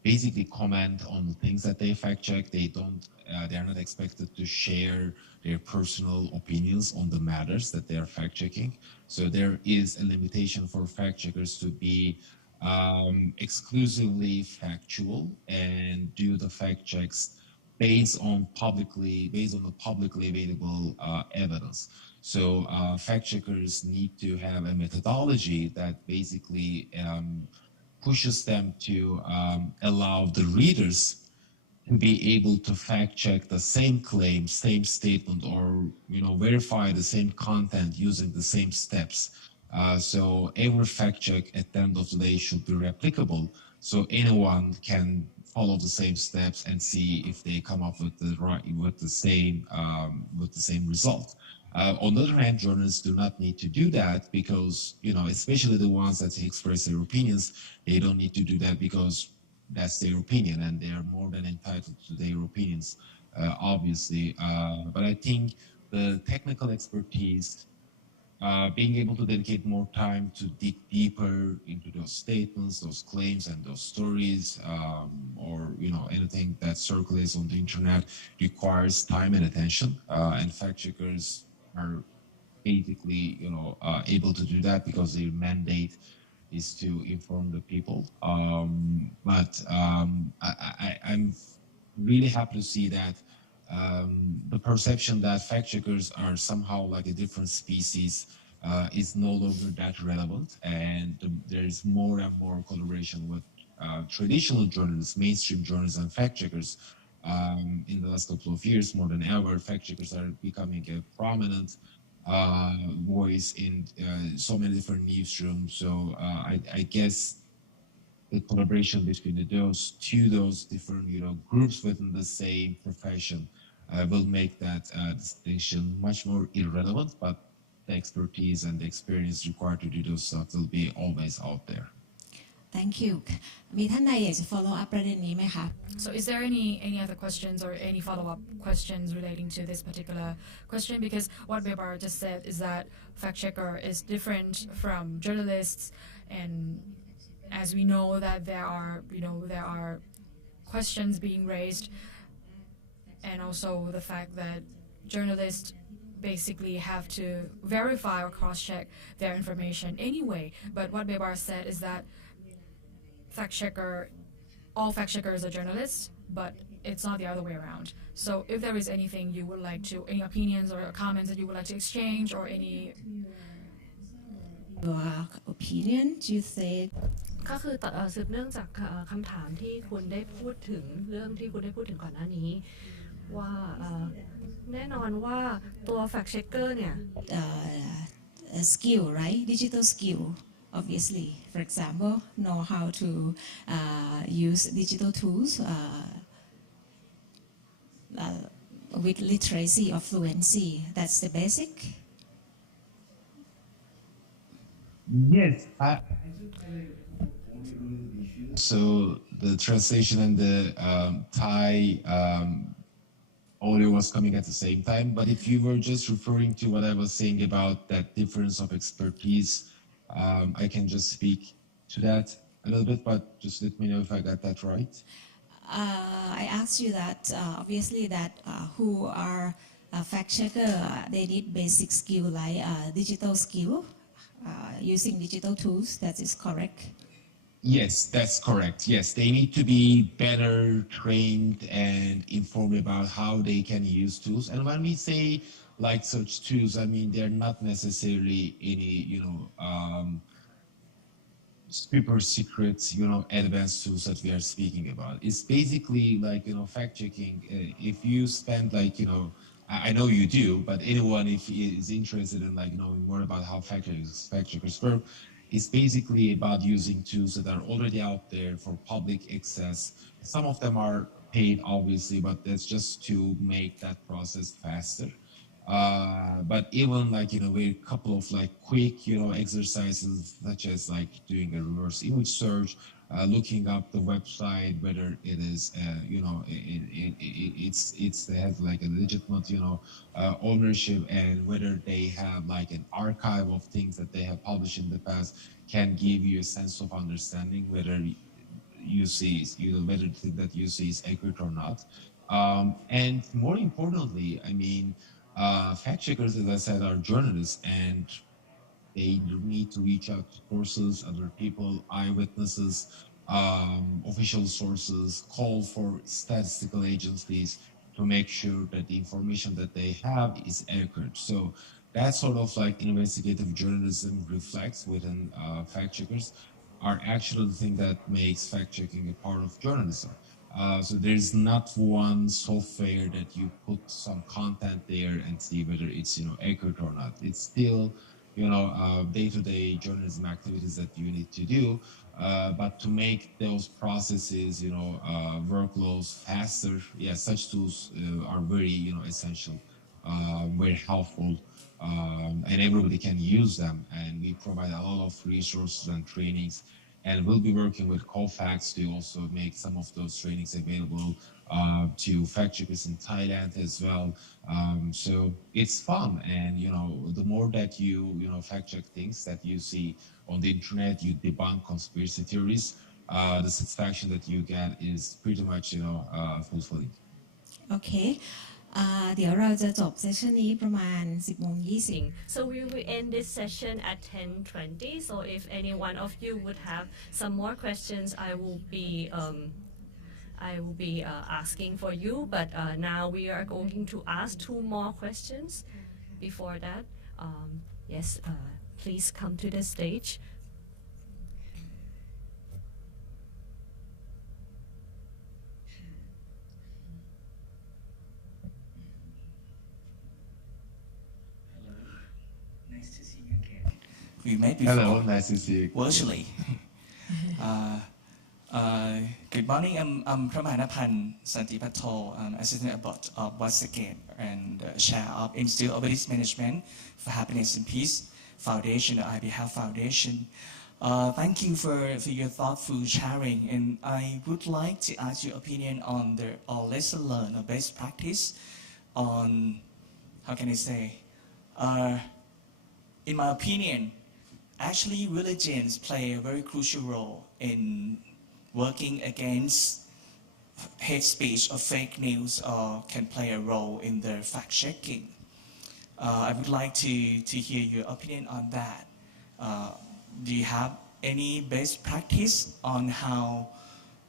basically comment on the things that they fact check. They are not expected to share their personal opinions on the matters that they are fact checking. So there is a limitation for fact checkers to be exclusively factual and do the fact checks based on the publicly available evidence. So fact checkers need to have a methodology that basically pushes them to allow the readers to be able to fact check the same claim, same statement, or verify the same content using the same steps. So every fact check at the end of the day should be replicable, so anyone can follow the same steps and see if they come up with the same result. On the other hand, journalists do not need to do that because, especially the ones that express their opinions, they don't need to do that because that's their opinion and they are more than entitled to their opinions, obviously. But I think the technical expertise, being able to dedicate more time to dig deeper into those statements, those claims, and those stories, or anything that circulates on the internet, requires time and attention. And fact checkers are basically, able to do that because their mandate is to inform the people. But I'm really happy to see that the perception that fact checkers are somehow like a different species is no longer that relevant, and there's more and more collaboration with traditional journalists, mainstream journalists, and fact checkers. In the last couple of years, more than ever, fact checkers are becoming a prominent voice in so many different newsrooms. So I guess the collaboration between those different groups within the same profession will make that distinction much more irrelevant, but the expertise and the experience required to do those stuff will be always out there. Thank you. มีท่านใดอยากจะ follow up ประเด็นนี้ไหมคะ So is there any other questions or any follow-up questions relating to this particular question? Because what Webar just said is that fact checker is different from journalists, and as we know that there are questions being raised, and also the fact that journalists basically have to verify or cross-check their information anyway. But what Webar said is that all fact checkers are journalists, but it's not the other way around. So if there is anything you would like to, any opinions or comments that you would like to exchange, or any Your opinion, do you say ก็คือสืบเนื่องจากคำถามที่คุณได้พูดถึงเรื่องที่คุณได้พูดถึงก่อนหน้านี้ว่าแน่นอนว่าตัว fact checker เนี่ย skill, right? Digital skill, obviously. For example, know how to use digital tools with literacy or fluency. That's the basic. Yes, so the translation and the Thai audio was coming at the same time. But if you were just referring to what I was saying about that difference of expertise, I can just speak to that a little bit, but just let me know if I got that right. I asked you that obviously that who are fact checker, they need basic skill like digital skill, using digital tools. That is correct. Yes, that's correct. Yes, they need to be better trained and informed about how they can use tools. And when we say like such tools, I mean they're not necessarily any, super secret, advanced tools that we are speaking about. It's basically like, fact checking. If you spend like, I know you do, but anyone if he is interested in like knowing more about how fact checkers work, it's basically about using tools that are already out there for public access. Some of them are paid, obviously, but that's just to make that process faster. But even like, with a couple of like quick, exercises such as like doing a reverse image search, looking up the website, whether it is, it has like a legitimate, ownership, and whether they have like an archive of things that they have published in the past can give you a sense of understanding whether you see, whether the thing that you see is accurate or not. And more importantly, I mean, fact checkers, as I said, are journalists, and they need to reach out to sources, other people, eyewitnesses, official sources, call for statistical agencies to make sure that the information that they have is accurate. So that sort of like investigative journalism reflects within fact checkers are actually the thing that makes fact checking a part of journalism. So there's not one software that you put some content there and see whether it's accurate or not. It's still day-to-day journalism activities that you need to do, but to make those processes workloads faster, yeah, such tools are very essential, very helpful, and everybody can use them, and we provide a lot of resources and trainings, and we'll be working with COFACT to also make some of those trainings available to fact checkers in Thailand as well. So it's fun, and the more that you fact check things that you see on the internet, you debunk conspiracy theories. The satisfaction that you get is pretty much fulfilling. โอเคเดี๋ยวเราจะจบเซสชันนี้ประมาณ 10:20 So we will end this session at 10:20. So if any one of you would have some more questions, I will be asking for you. But now we are going to ask 2 more questions. Before that, yes, please come to the stage. We met before. Hello, nice to see you. Virtually. Good morning. I'm Pramanapan Santiphap Phoemmongkhonsap, Assistant of Watsakate and Chair of Institute of Buddhist Management for Happiness and Peace Foundation, or IBHF Foundation. Thank you for your thoughtful sharing, and I would like to ask your opinion on our lesson learned or best practice on, how can I say, in my opinion, actually religions play a very crucial role in working against hate speech or fake news, or can play a role in their fact-checking. I would like to hear your opinion on that. Do you have any best practice on how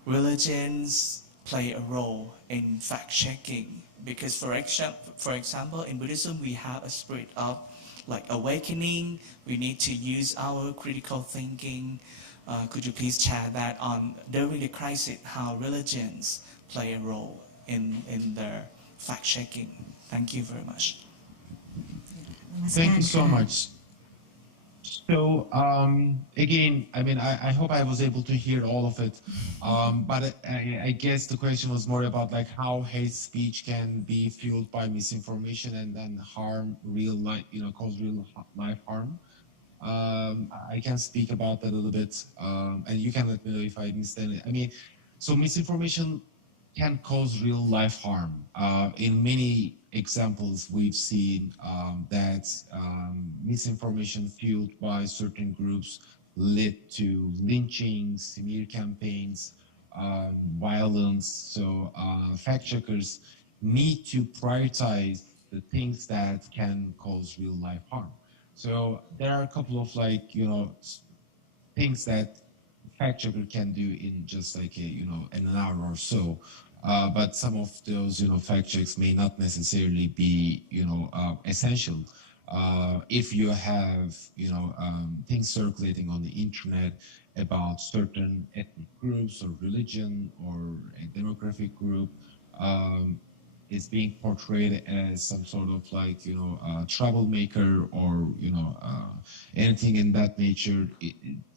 religions play a role in fact-checking? Because for example, in Buddhism, we have a spirit of like awakening. We need to use our critical thinking. Could you please share that on during the crisis, how religions play a role in their fact-checking? Thank you very much. Thank you so much. So again, I mean, I hope I was able to hear all of it, but I guess the question was more about like how hate speech can be fueled by misinformation and then harm real life, cause real life harm. I can speak about that a little bit, and you can let me know if I understand it. I mean, so misinformation can cause real life harm. In many examples, we've seen that misinformation fueled by certain groups led to lynchings, smear campaigns, violence. So fact checkers need to prioritize the things that can cause real life harm. So there are a couple of things that fact checker can do in just like an hour or so. But some of those fact checks may not necessarily be essential. If you have things circulating on the internet about certain ethnic groups or religion or a demographic group, is being portrayed as some sort of troublemaker or anything in that nature,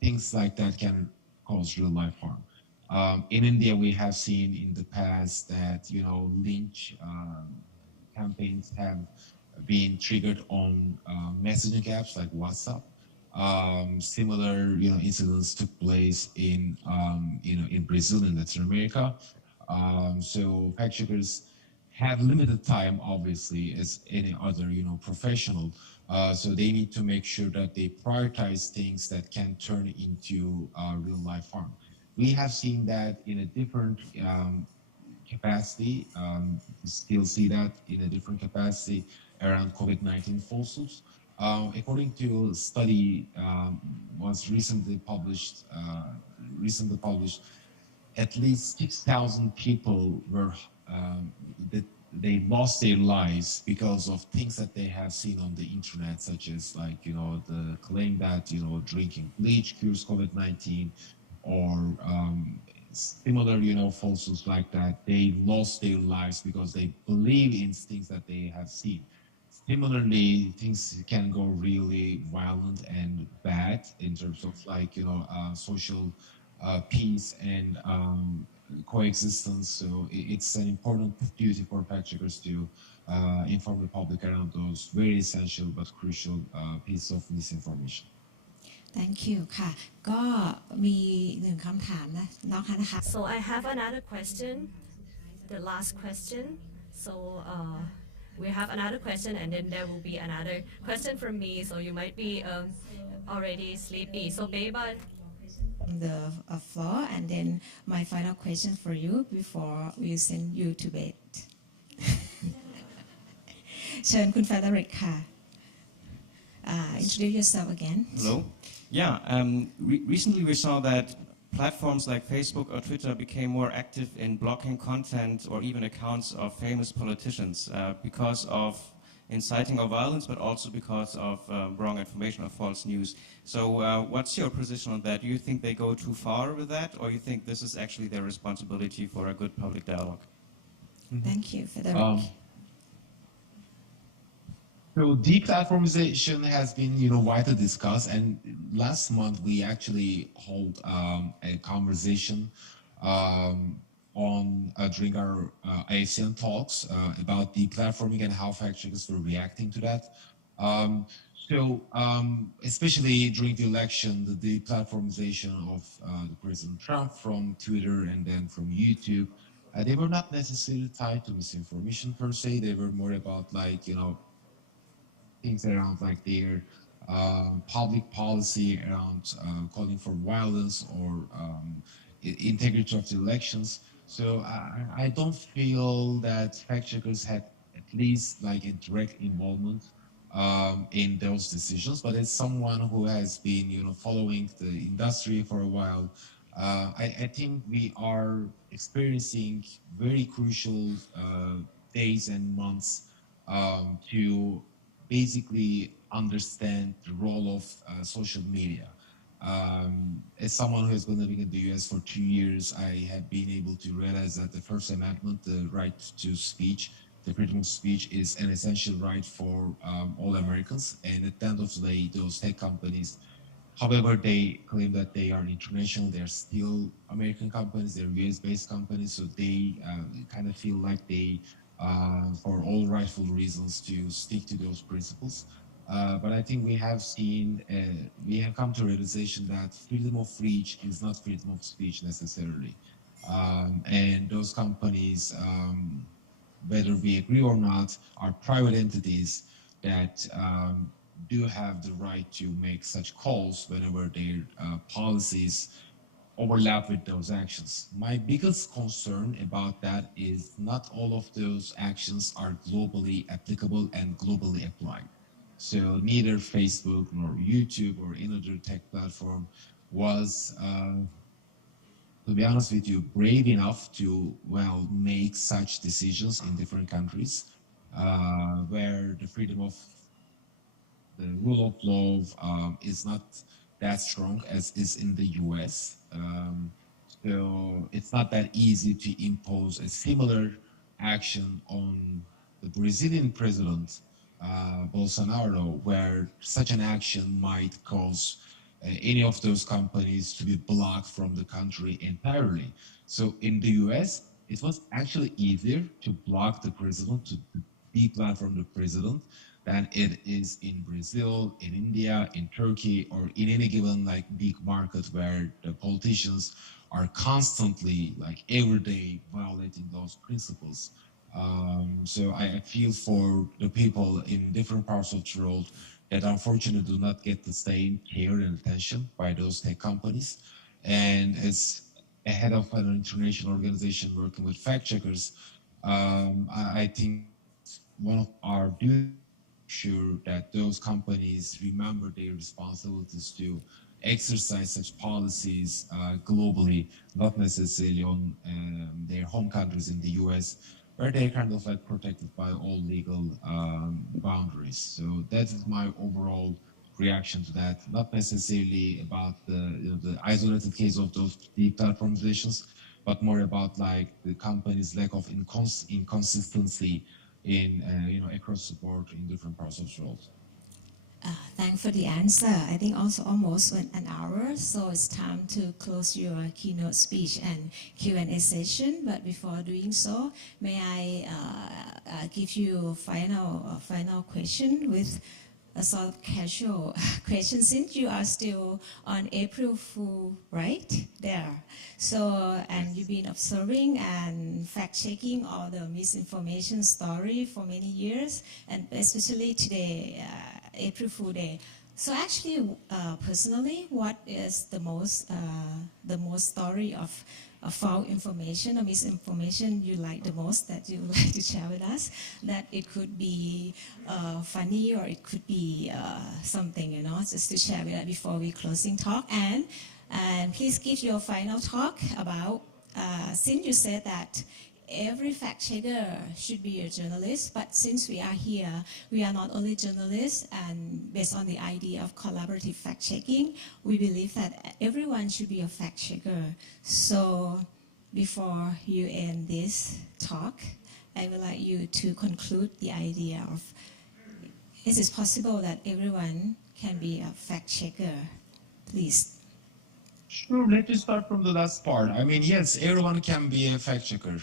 things like that can cause real life harm. In India, we have seen in the past that lynch campaigns have been triggered on messaging apps like WhatsApp. Similar incidents took place in in Brazil and Latin America. So fact checkers have limited time, obviously, as any other professional. So they need to make sure that they prioritize things that can turn into real life harm. We have seen that in a different capacity. We still see that in a different capacity around COVID-19 falsehoods. According to a study was recently published, at least 6,000 people were that they lost their lives because of things that they have seen on the internet, such as the claim that drinking bleach cures COVID-19, or similar falsehoods like that. They lost their lives because they believe in things that they have seen. Similarly, things can go really violent and bad in terms of social peace and coexistence. So it's an important duty for fact checkers to inform the public around those very essential but crucial pieces of misinformation. Thank you ค่ะก็มีหนึ่งคำถามนะคะ So I have another question, the last question. So we have another question, and then there will be another question from me. So you might be already sleepy. So Beba, from the floor, and then my final question for you before we send you to bed เชิญคุณ Frederick ค่ะ introduce yourself again. Hello. Yeah, recently we saw that platforms like Facebook or Twitter became more active in blocking content or even accounts of famous politicians because of inciting of violence, but also because of wrong information or false news. So what's your position on that? Do you think they go too far with that, or you think this is actually their responsibility for a good public dialogue? Thank you, Frederick. So deplatformization has been, widely discussed, and last month we actually hold a conversation during our ASEAN talks about deplatforming and how fact checkers were reacting to that. Especially during the election, the deplatformization of the President Trump from Twitter and then from YouTube, they were not necessarily tied to misinformation per se. They were more about things around their public policy around calling for violence or integrity of the elections. So I don't feel that fact checkers had at least a direct involvement in those decisions. But as someone who has been following the industry for a while, I think we are experiencing very crucial days and months to basically understand the role of social media. As someone who has been living in the US for 2 years, I have been able to realize that the First Amendment, the right to speech, the freedom of speech, is an essential right for all Americans. And at the end of the day, those tech companies, however they claim that they are international, they're still American companies, they're US-based companies, so they kind of feel like they for all rightful reasons to stick to those principles. But I think we have come to a realization that freedom of speech is not freedom of speech necessarily. And those companies, whether we agree or not, are private entities that do have the right to make such calls whenever their policies overlap with those actions. My biggest concern about that is not all of those actions are globally applicable and globally applied. So neither Facebook nor YouTube or any other tech platform was, to be honest with you, brave enough to, well, make such decisions in different countries where the freedom of the rule of law is not that strong as is in the US. So it's not that easy to impose a similar action on the Brazilian president, Bolsonaro, where such an action might cause any of those companies to be blocked from the country entirely. So in the US, it was actually easier to block the president, to deplatform the president, than it is in Brazil, in India, in Turkey, or in any given like big market where the politicians are constantly, like every day, violating those principles. So I feel for the people in different parts of the world that unfortunately do not get the same care and attention by those tech companies. And as a head of an international organization working with fact checkers, I think one of our duties sure that those companies remember their responsibilities to exercise such policies globally, not necessarily on their home countries in the US, where they're kind of like protected by all legal boundaries. So that is my overall reaction to that, not necessarily about the isolated case of those deep platformizations, but more about like the company's lack of inconsistency in across the board in different parts of the world. Thanks for the answer. I think also almost an hour, so it's time to close your keynote speech and Q&A session. But before doing so, may I give you a final question with a sort of casual question, since you are still on April Fool, right? There. So, and you've been observing and fact-checking all the misinformation story for many years, and especially today, April Fool Day. So actually, personally, what is the most story of false information or misinformation you like the most that you would like to share with us? That it could be funny or it could be something, just to share with us before we closing talk. And please give your final talk about, since you said that every fact checker should be a journalist, but since we are here, we are not only journalists, and based on the idea of collaborative fact checking, we believe that everyone should be a fact checker. So before you end this talk, I would like you to conclude the idea of, is it possible that everyone can be a fact checker? Please. Sure, let me start from the last part. I mean, yes, everyone can be a fact checker.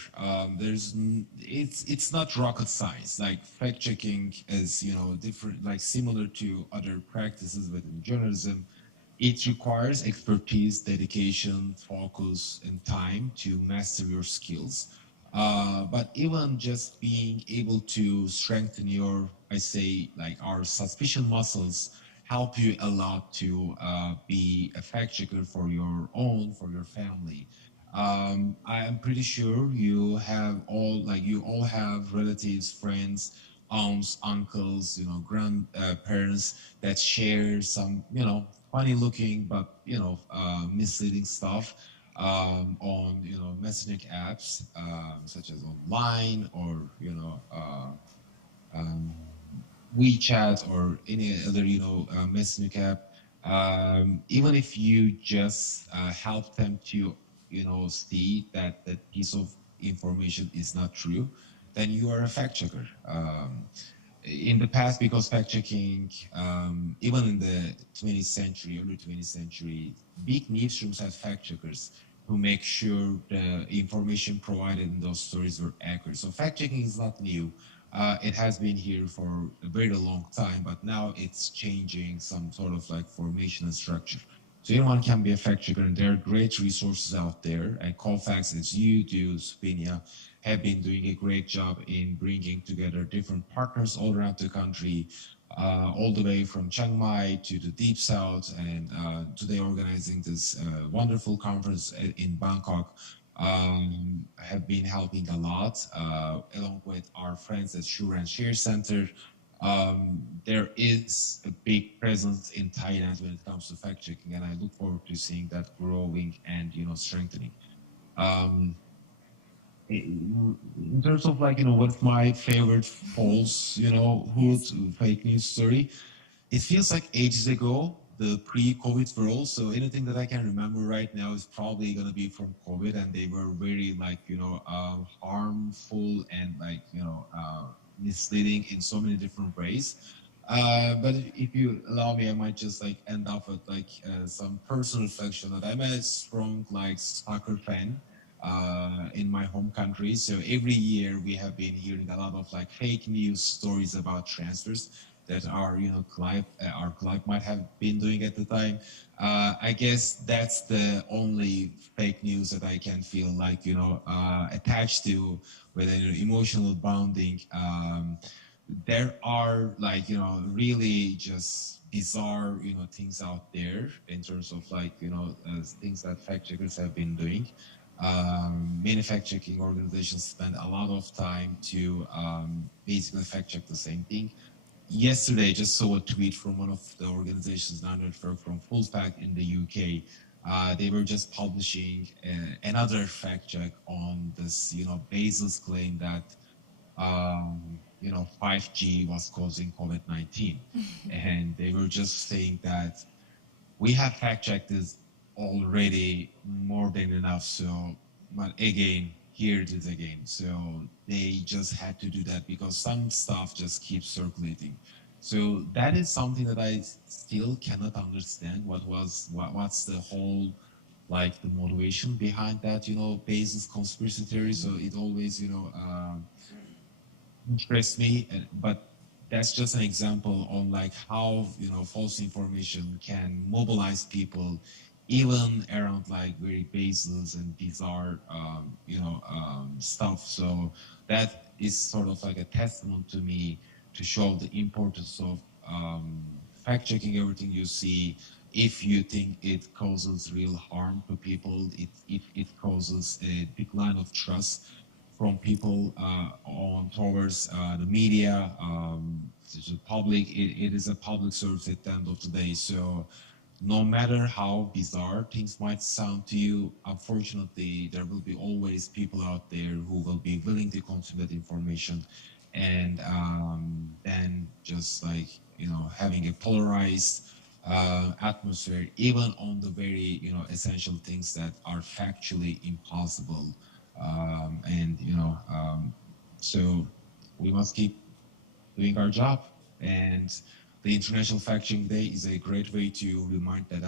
It's not rocket science. Like fact checking is, different, like similar to other practices within journalism. It requires expertise, dedication, focus, and time to master your skills. But even just being able to strengthen your, I say, like our suspicion muscles, help you a lot to be a fact checker for your family. I am pretty sure you all have relatives, friends, aunts, uncles, grandparents that share some, funny looking but misleading stuff on messaging apps such as online or WeChat or any other messaging app. Even if you just help them to see that that piece of information is not true, then you are a fact checker. In the past, because fact checking, even in the 20th century, early 20th century, big newsrooms had fact checkers who make sure the information provided in those stories were accurate. So fact checking is not new. It has been here for a very long time, but now it's changing some sort of like formation and structure. So anyone can be a fact checker, and there are great resources out there. And COFACT, as you do, Supinya, have been doing a great job in bringing together different partners all around the country, all the way from Chiang Mai to the Deep South, and today organizing this wonderful conference in Bangkok. Have been helping a lot, along with our friends at Sure and Share Center. There is a big presence in Thailand when it comes to fact checking, and I look forward to seeing that growing and strengthening. In terms of like what's my favorite false hood fake news story, it feels like ages ago, the pre-COVID world. So anything that I can remember right now is probably going to be from COVID, and they were very like harmful and like misleading in so many different ways. But if you allow me, I might just like end up with like some personal reflection that I'm a strong like soccer fan in my home country. So every year we have been hearing a lot of like fake news stories about transfers that our club might have been doing at the time. I guess that's the only fake news that I can feel like attached to with an emotional bonding. There are like really just bizarre things out there in terms of like things that fact checkers have been doing. Many fact checking organizations spend a lot of time to basically fact check the same thing. Yesterday, I just saw a tweet from one of the organizations, 9.00 from Full Fact in the UK. They were just publishing another fact check on this, Basil's claim that 5G was causing COVID-19. And they were just saying that we have fact-checked this already more than enough. So, but again, here it is again. So they just had to do that because some stuff just keeps circulating. So that is something that I still cannot understand. What's the whole, like the motivation behind that, Basil's conspiracy theory. So it always, interests me, but that's just an example on like how false information can mobilize people even around like very baseless and bizarre stuff. So that is sort of like a testament to me to show the importance of fact checking everything you see. If you think it causes real harm to people, if it causes a decline of trust from people towards the media, the public, it is a public service at the end of the day. So no matter how bizarre things might sound to you, unfortunately, there will be always people out there who will be willing to consume that information, and then just like having a polarized atmosphere, even on the very essential things that are factually impossible. So we must keep doing our job, and the International Fact-Checking Day is a great way to remind that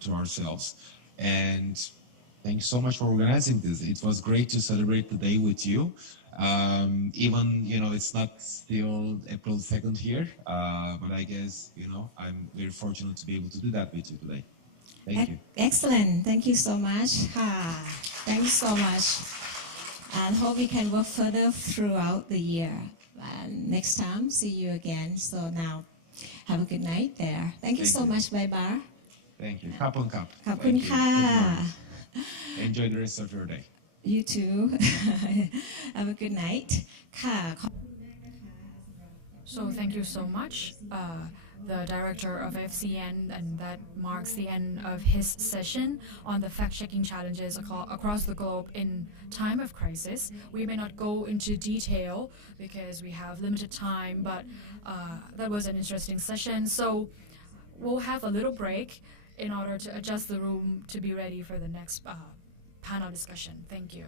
to ourselves. And thank you so much for organizing this. It was great to celebrate the day with you. Even it's not still April 2nd here, but I guess I'm very fortunate to be able to do that with you today. Thank you. Excellent. Thank you so much. Thank you so much. And hope we can work further throughout the year. And next time, see you again. So now, have a good night there. Thank you so much, Bye-bye. Thank you. Kapun kap. Kapun ka. Enjoy the rest of your day. You too. Have a good night. So thank you so much, the director of FCN, and that marks the end of his session on the fact-checking challenges across the globe in time of crisis. We may not go into detail because we have limited time, but that was an interesting session. So we'll have a little break in order to adjust the room to be ready for the next panel discussion. Thank you.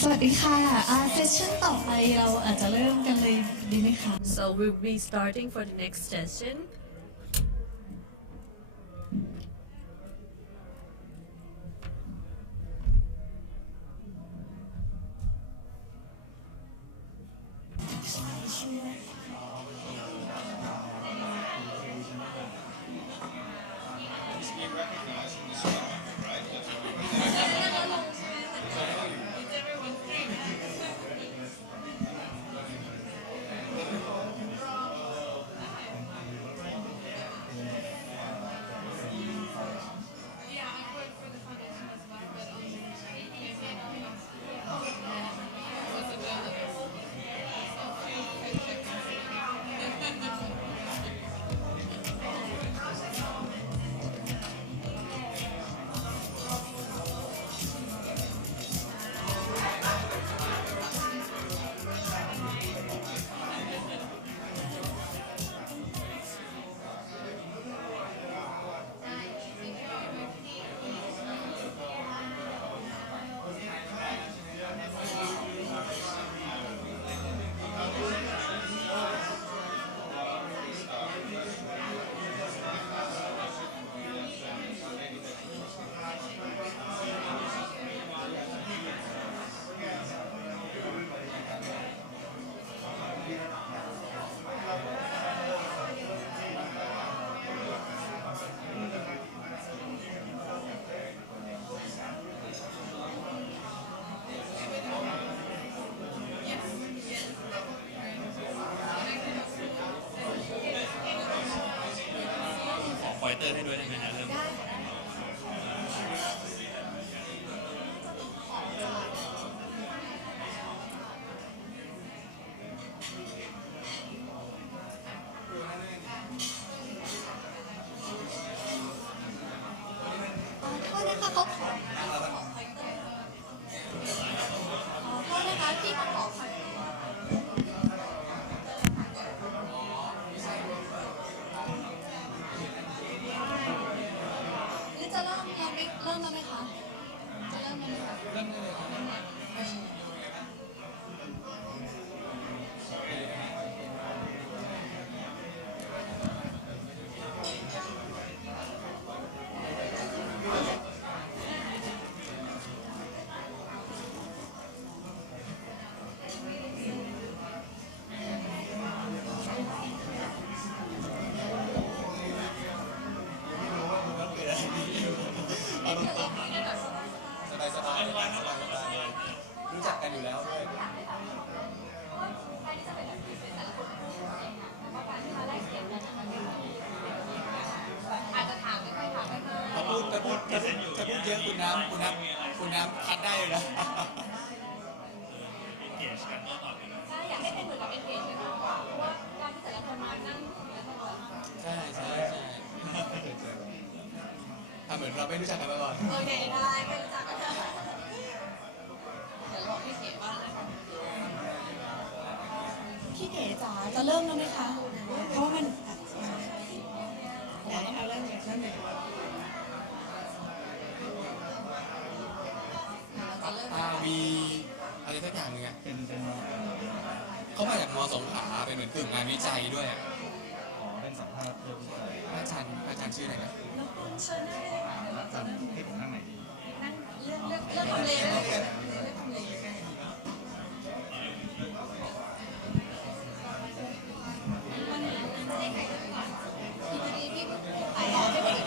สวัสดีค่ะเซสชั่นต่อไปเราอาจจะเริ่มกันเลยดีไหมคะ So we'll be starting for the next session.คุณน้ำคัดได้เลยนะอยากให้เป็นเหมือนกับ engage เลยค่ะเพราะว่าการที่แต่ละคนมานั่งใช่ทำเหมือนเราไม่รู้จักกันมาก่อนโอเคได้ไม่รู้จักกันเดี๋ยวบอกพี่เก๋บ้างเลยพี่เก๋จ๋าจะเริ่มแล้วไหมคะเพราะว่ามันเอาเริ่มเลยมีอะไรสักอย่างหนึ่งเป็นเขามาจากม.สงขลาเป็นเหมือนกึ่งงานวิจัยด้วยเป็นสัมภาษณ์อาจารย์ชื่ออะไรนะเชิญได้เลยค่ะให้ผมนั่งไหนดีนั่งเลือกทำเลเลย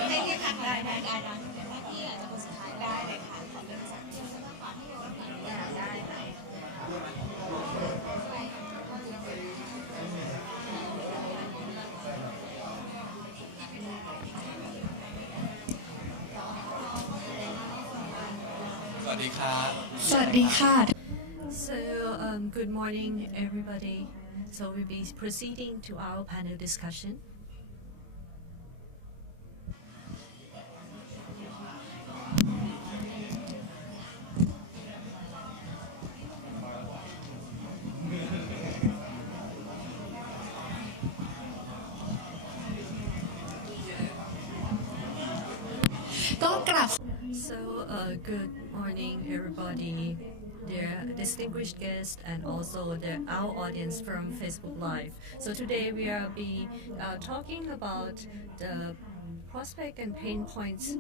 ให้ที่พักได้ที่อาจจะคนสุดท้ายได้เลยค่ะขอเป็นสักเดือนสักก่อนที่โยนได้ค่ะสวัสดีครับ สวัสดีค่ะ So good morning everybody. So we'll be proceeding to our panel discussion. Good morning, everybody, dear distinguished guests, and also our audience from Facebook Live. So today we will be talking about the prospect and pain points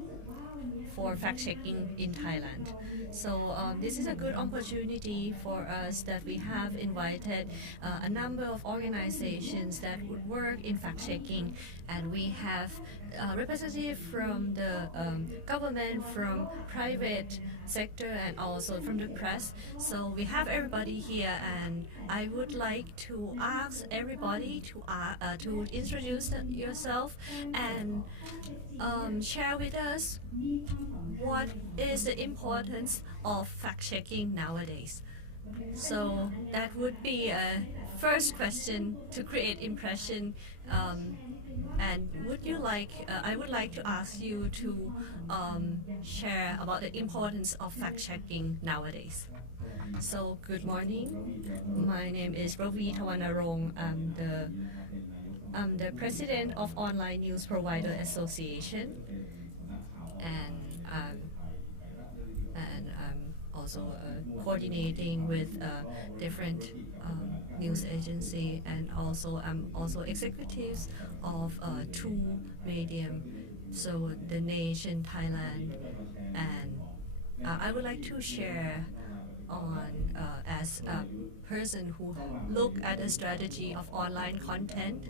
for fact-checking in Thailand. So this is a good opportunity for us that we have invited a number of organizations that would work in fact-checking, and we have representatives from the government, from private sector, and also from the press. So we have everybody here, and I would like to ask everybody to introduce yourself and share with us what is the importance of fact-checking nowadays. So that would be a first question to create impression. And I would like to ask you to share about the importance of fact-checking nowadays. So good morning. My name is Ravee Tawantharong. I'm the president of Online News Provider Association, and I'm also coordinating with different news agency, and also I'm also executives of two medium, so The Nation Thailand, and I would like to share on as a person who look at a strategy of online content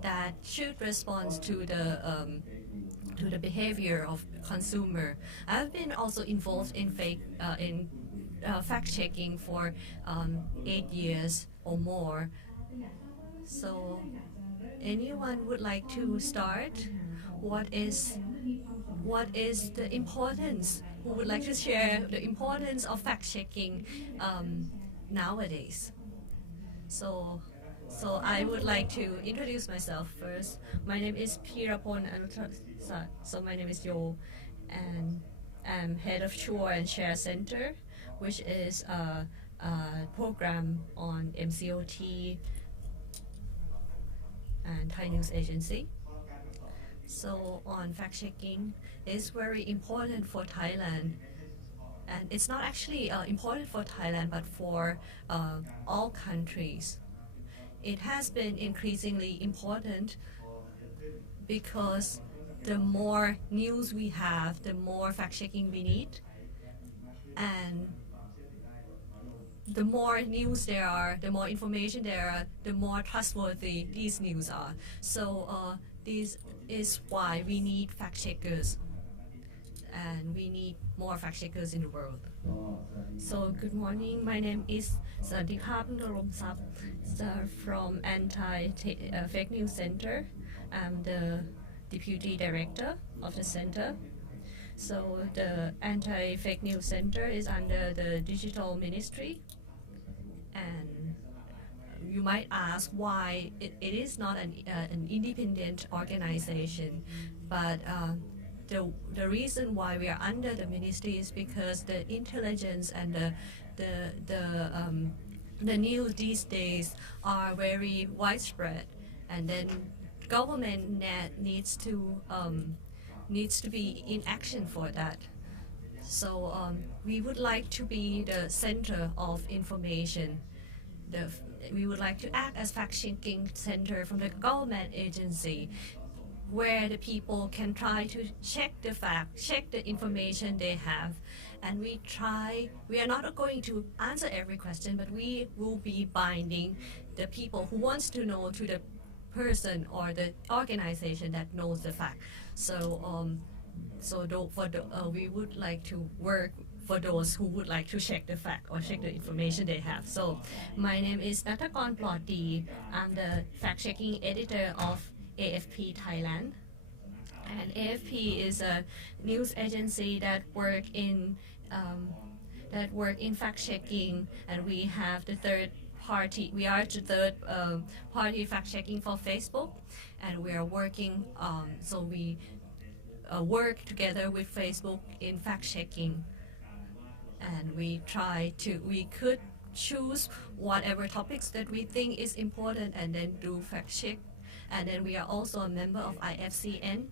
that should respond to the behavior of consumer. I've been also involved in fact-checking for 8 years or more. So anyone would like to start? What is the importance? Who would like to share the importance of fact-checking nowadays? So I would like to introduce myself first. My name is Peerapon Anutarasoat. So my name is Yo, and I'm head of Sure and Share Center, which is a program on MCOT and Thai News Agency. So on fact-checking is very important for Thailand, and it's not actually important for Thailand but for all countries. It has been increasingly important because the more news we have, the more fact-checking we need, and the more news there are, the more information there are, the more trustworthy these news are. So this is why we need fact-checkers, and we need more fact-checkers in the world. So good morning, my name is Santiphap Phoemmongkhonsap from Anti-Fake News Center. I'm the Deputy Director of the center. So the Anti-Fake News Center is under the Digital Ministry, and you might ask why it is not an independent organization, but the reason why we are under the ministry is because the intelligence and the news these days are very widespread, and then government needs to be in action for that. So we would like to be the center of information. We would like to act as fact-checking center from the government agency, where the people can try to check the fact, check the information they have, and we are not going to answer every question, but we will be binding the people who wants to know to the person or the organization that knows the fact. So we would like to work for those who would like to check the fact or check the information they have. So my name is Nattakorn Ploddee. I'm the fact-checking editor of AFP Thailand, and AFP is a news agency that work in fact-checking, and we have the third party. We are the third party fact-checking for Facebook, and we are working. So we work together with Facebook in fact-checking, and we could choose whatever topics that we think is important and then do fact-check. And then we are also a member of IFCN.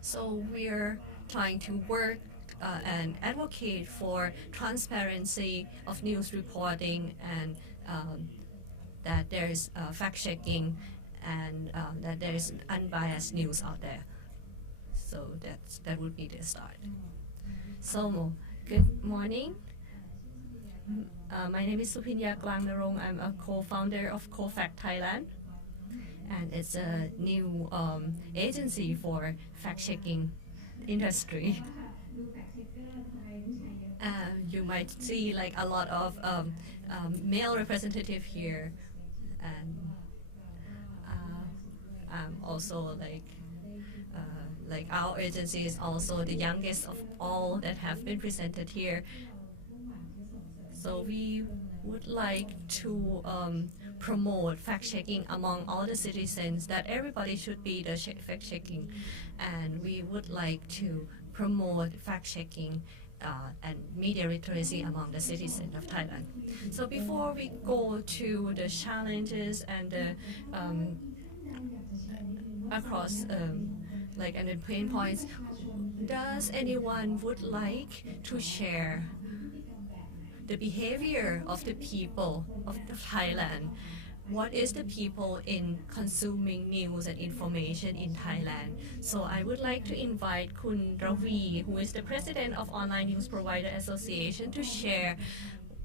So we're trying to work and advocate for transparency of news reporting and that there is fact-checking and that there is unbiased news out there. So that would be the start. So, good morning. My name is Supinya Klangnarong. I'm a co-founder of COFACT Thailand, and it's a new agency for fact-checking industry. You might see like a lot of male representative here, and also like our agency is also the youngest of all that have been presented here. So we would like to promote fact-checking among all the citizens, that everybody should be the fact-checking, and we would like to promote fact-checking and media literacy among the citizens of Thailand. So before we go to the challenges and the across and the pain points, does anyone would like to share the behavior of the people of Thailand? What is the people in consuming news and information in Thailand? So I would like to invite Kun Ravee, who is the president of Online News Provider Association, to share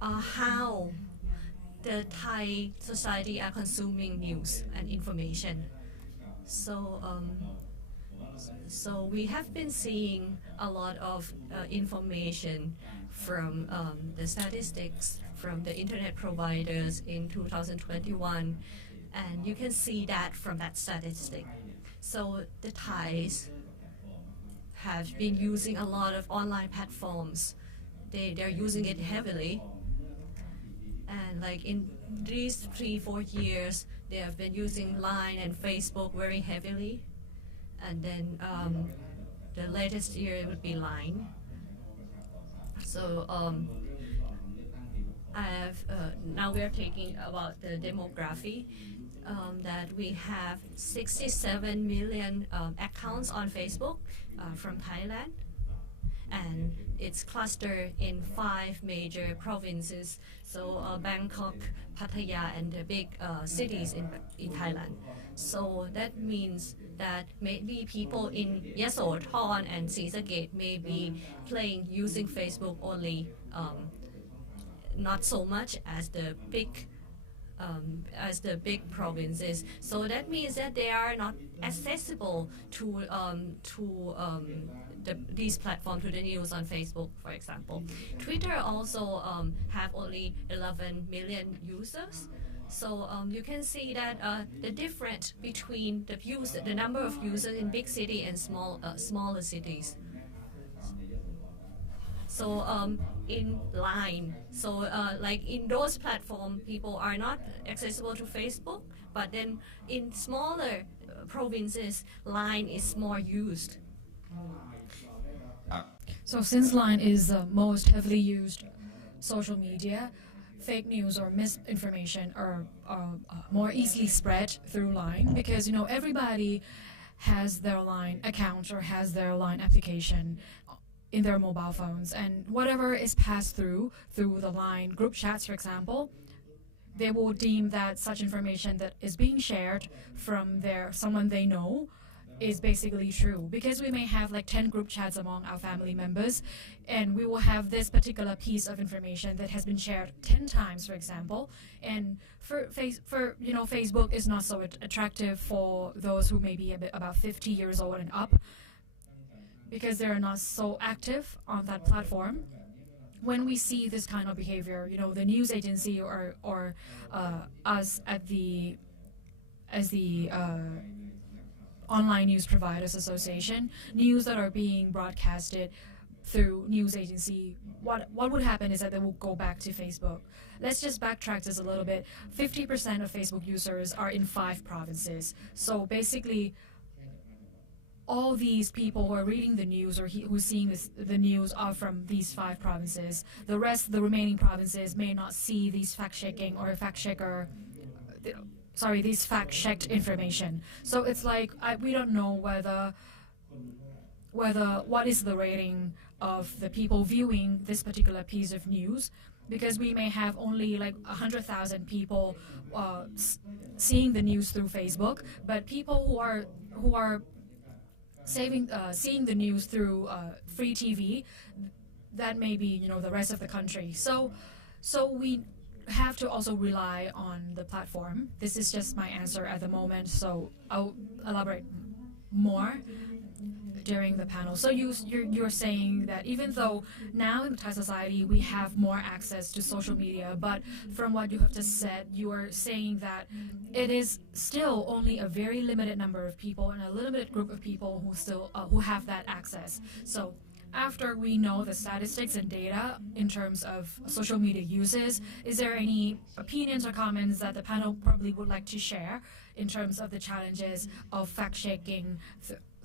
how the Thai society are consuming news and information. So we have been seeing a lot of information from the statistics from the internet providers in 2021, and you can see that from that statistic. So the Thais have been using a lot of online platforms. They're using it heavily, and like in these 3-4 years, they have been using Line and Facebook very heavily, and then the latest year would be Line. So now we are talking about the demography, that we have 67 million accounts on Facebook from Thailand, and it's clustered in 5 major provinces, so Bangkok, Pattaya, and the big cities in Thailand. So that means that maybe people in Yasothon and Srisaged may be using Facebook only, not so much as the big provinces. So that means that they are not accessible to these platforms, to the news on Facebook, for example. Twitter also have only 11 million users. So you can see that the difference between the number of users in big city and smaller cities. So in Line, so like in those platforms, people are not accessible to Facebook, but then in smaller provinces, Line is more used. So since Line is the most heavily used social media, fake news or misinformation are more easily spread through Line, because everybody has their Line account or has their Line application in their mobile phones, and whatever is passed through the Line group chats, for example, they will deem that such information that is being shared from someone they know is basically true, because we may have like 10 group chats among our family members, and we will have this particular piece of information that has been shared 10 times, for example. And Facebook is not so attractive for those who may be about 50 years old and up, because they're not so active on that platform. When we see this kind of behavior, the news agency or us as the Online News Providers Association, news that are being broadcasted through news agency, what would happen is that they will go back to Facebook. Let's just backtrack this a little bit. 50% of Facebook users are in 5 provinces. So basically, all these people who are reading the news or who are seeing the news are from these 5 provinces. The remaining provinces may not see these fact-checking or these fact-checked information. So it's like we don't know whether what is the rating of the people viewing this particular piece of news, because we may have only like 100,000 people seeing the news through Facebook, but people who are seeing the news through free TV, that may be the rest of the country. So we have to also rely on the platform. This is just my answer at the moment, so I'll elaborate more during the panel. So you're saying that even though now in Thai society we have more access to social media, but from what you have just said, you are saying that it is still only a very limited number of people and a limited group of people who still who have that access. So after we know the statistics and data in terms of social media uses, is there any opinions or comments that the panel probably would like to share in terms of the challenges of fact-checking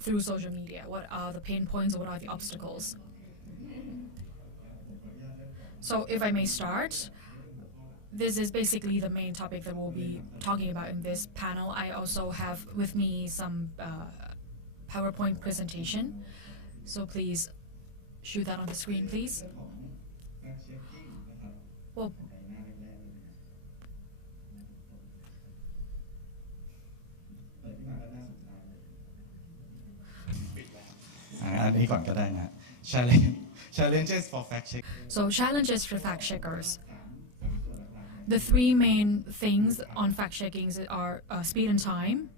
through social media? What are the pain points or what are the obstacles? So if I may start, this is basically the main topic that we'll be talking about in this panel. I also have with me some PowerPoint presentation. So please shoot that on the screen, please. Well, Challenges for fact check. So challenges for fact checkers. The three main things on fact checking are speed and time,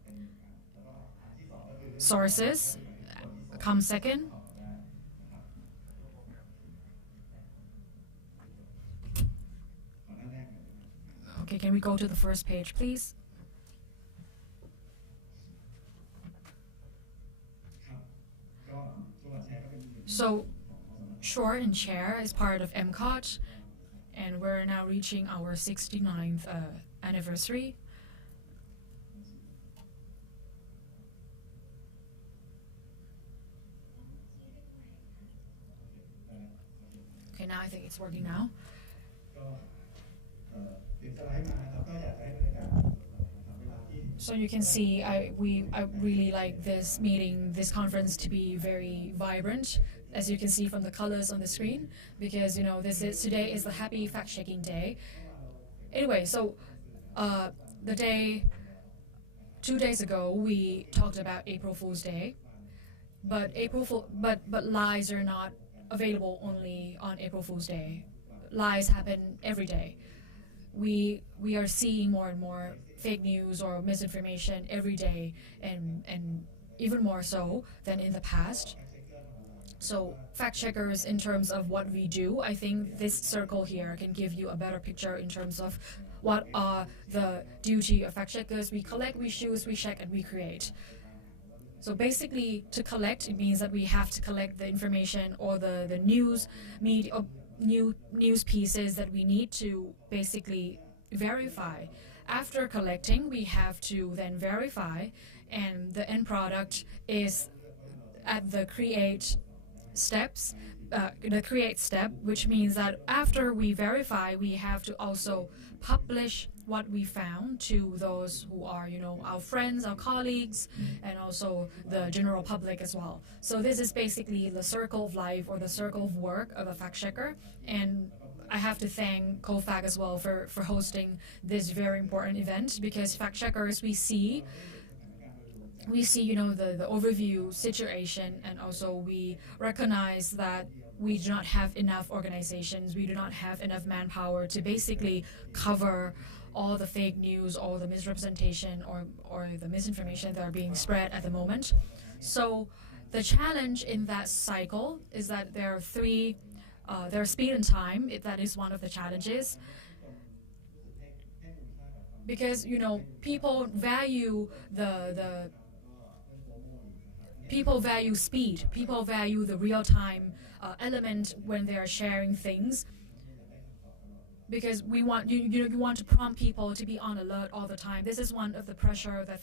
sources come second, okay, can we go to the first page, please? So, short and share is part of MCOT, and we're now reaching our 69th anniversary. Okay, now I think it's working now. So you can see, I really like this meeting, this conference to be very vibrant, as you can see from the colors on the screen, because today is the happy fact-checking day. Anyway, so the day 2 days ago we talked about April Fool's Day, but lies are not available only on April Fool's Day. Lies happen every day. We are seeing more and more fake news or misinformation every day, and even more so than in the past. So fact checkers, in terms of what we do, I think this circle here can give you a better picture in terms of what are the duty of fact checkers. We collect, we choose, we check, and we create. So basically, to collect, it means that we have to collect the information or the news media, news pieces that we need to basically verify. After collecting, we have to then verify, and the end product is at the create steps, the create step, which means that after we verify, we have to also publish what we found to those who are, our friends, our colleagues, and also the general public as well. So this is basically the circle of life or the circle of work of a fact checker. And I have to thank COFACT as well for hosting this very important event, because fact checkers, we see the overview situation, and also we recognize that we do not have enough organizations, we do not have enough manpower to basically cover all the fake news, all the misrepresentation or the misinformation that are being spread at the moment. So the challenge in that cycle is that there are three. There's speed and time. That is one of the challenges, because people value people value speed. People value the real-time element when they are sharing things, because we want you want to prompt people to be on alert all the time. This is one of the pressure that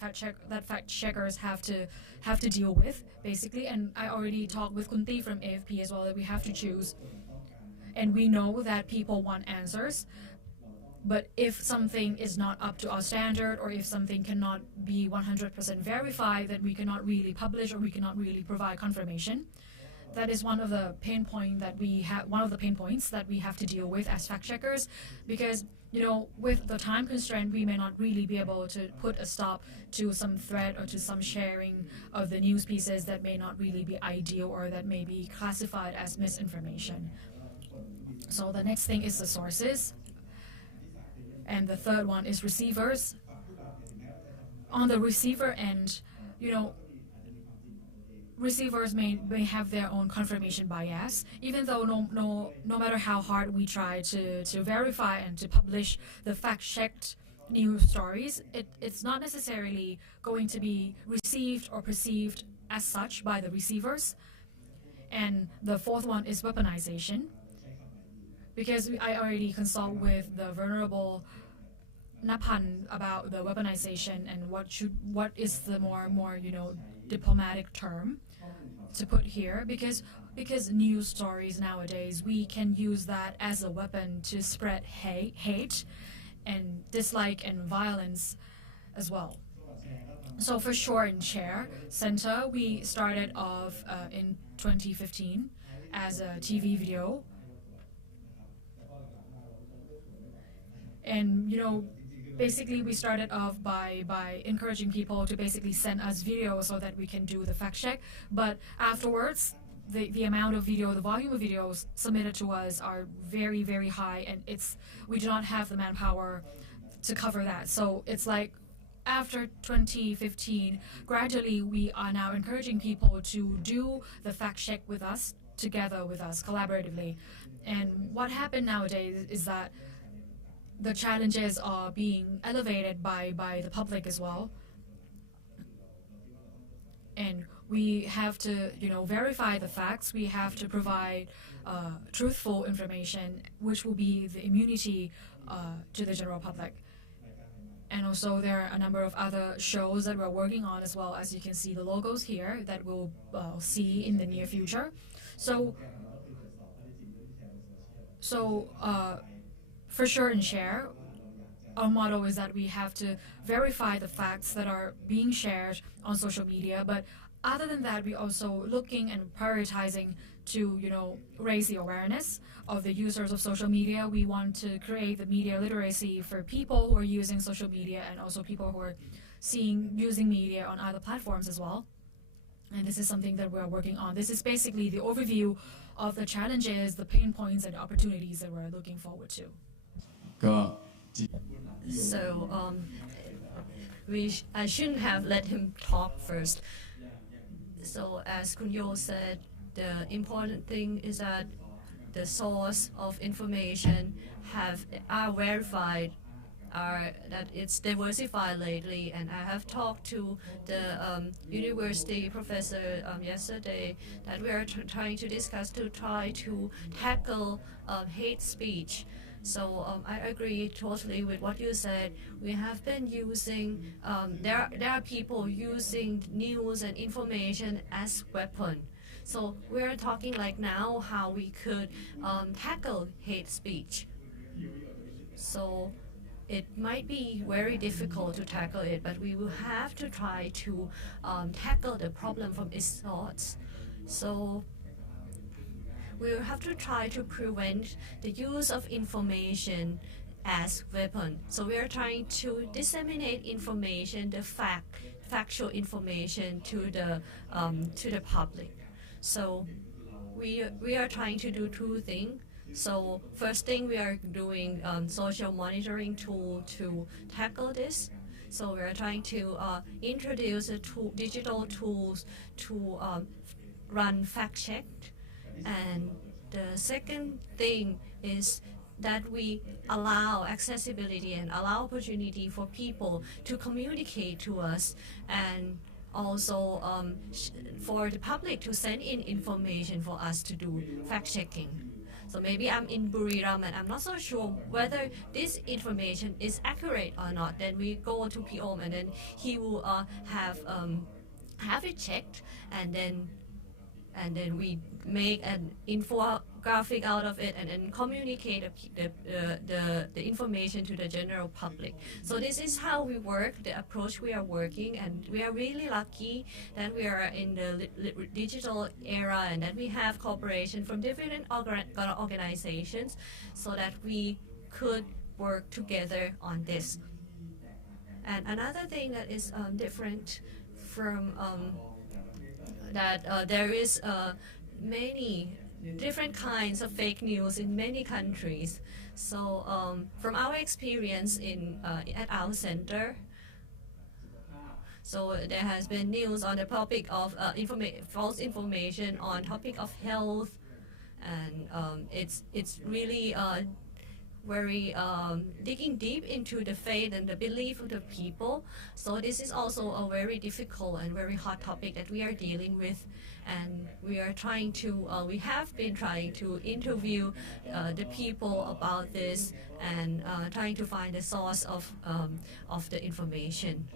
fact checkers have to deal with, basically. And I already talked with Kunti from AFP as well, that we have to choose. And we know that people want answers, but if something is not up to our standard, or if something cannot be 100% verified, then we cannot really publish or we cannot really provide confirmation. that is one of the pain points that we have to deal with as fact checkers, because with the time constraint, we may not really be able to put a stop to some thread or to some sharing of the news pieces that may not really be ideal or that may be classified as misinformation. So the next thing is the sources, and the third one is receivers. On the receiver end, receivers may have their own confirmation bias, even though no matter how hard we try to verify and to publish the fact-checked news stories, it's not necessarily going to be received or perceived as such by the receivers. And the fourth one is weaponization, because I already consult with the venerable Napan about the weaponization and what is the more diplomatic term to put here, because news stories nowadays, we can use that as a weapon to spread hate and dislike and violence as well. So for Share and Share Center, we started off in 2015 as a TV video, and basically we started off by encouraging people to basically send us videos so that we can do the fact check. But afterwards, the amount of video, the volume of videos submitted to us are very, very high, and we do not have the manpower to cover that. So it's like after 2015, gradually we are now encouraging people to do the fact check with us, together with us, collaboratively. And what happened nowadays is that the challenges are being elevated by the public as well, and we have to verify the facts. We have to provide truthful information, which will be the immunity to the general public. And also there are a number of other shows that we're working on as well, as you can see the logos here that we'll see in the near future. So for Share and Share, our motto is that we have to verify the facts that are being shared on social media. But other than that, we're also looking and prioritizing to raise the awareness of the users of social media. We want to create the media literacy for people who are using social media, and also people who are using media on other platforms as well. And this is something that we're working on. This is basically the overview of the challenges, the pain points, and opportunities that we're looking forward to. So I shouldn't have let him talk first. So as Kunyo said, the important thing is that the source of information are verified, that it's diversified lately. And I have talked to the university professor yesterday that we are trying to discuss to try to tackle hate speech. So I agree totally with what you said. We have been using, there are people using news and information as weapon. So we're talking like now how we could tackle hate speech. So it might be very difficult to tackle it, but we will have to try to tackle the problem from its source. So we will have to try to prevent the use of information as weapon. So we are trying to disseminate information, the factual information to the public. So we are trying to do two things. So first thing, we are doing social monitoring tool to tackle this. So we are trying to introduce digital tools to run fact check. And the second thing is that we allow accessibility and allow opportunity for people to communicate to us, and also for the public to send in information for us to do fact-checking. So maybe I'm in Buriram and I'm not so sure whether this information is accurate or not. Then we go to POM and then he will have it checked, and then we make an graphic out of it and then communicate the information to the general public. So this is how we work, the approach we are working, and we are really lucky that we are in the digital era and that we have cooperation from different organizations so that we could work together on this. And another thing that is different from that there is many different kinds of fake news in many countries. So from our experience at our center, so there has been news on the topic of false information on topic of health, and it's really very digging deep into the faith and the belief of the people. So this is also a very difficult and very hot topic that we are dealing with, and we are trying to we have been trying to interview the people about this and trying to find the source of the information.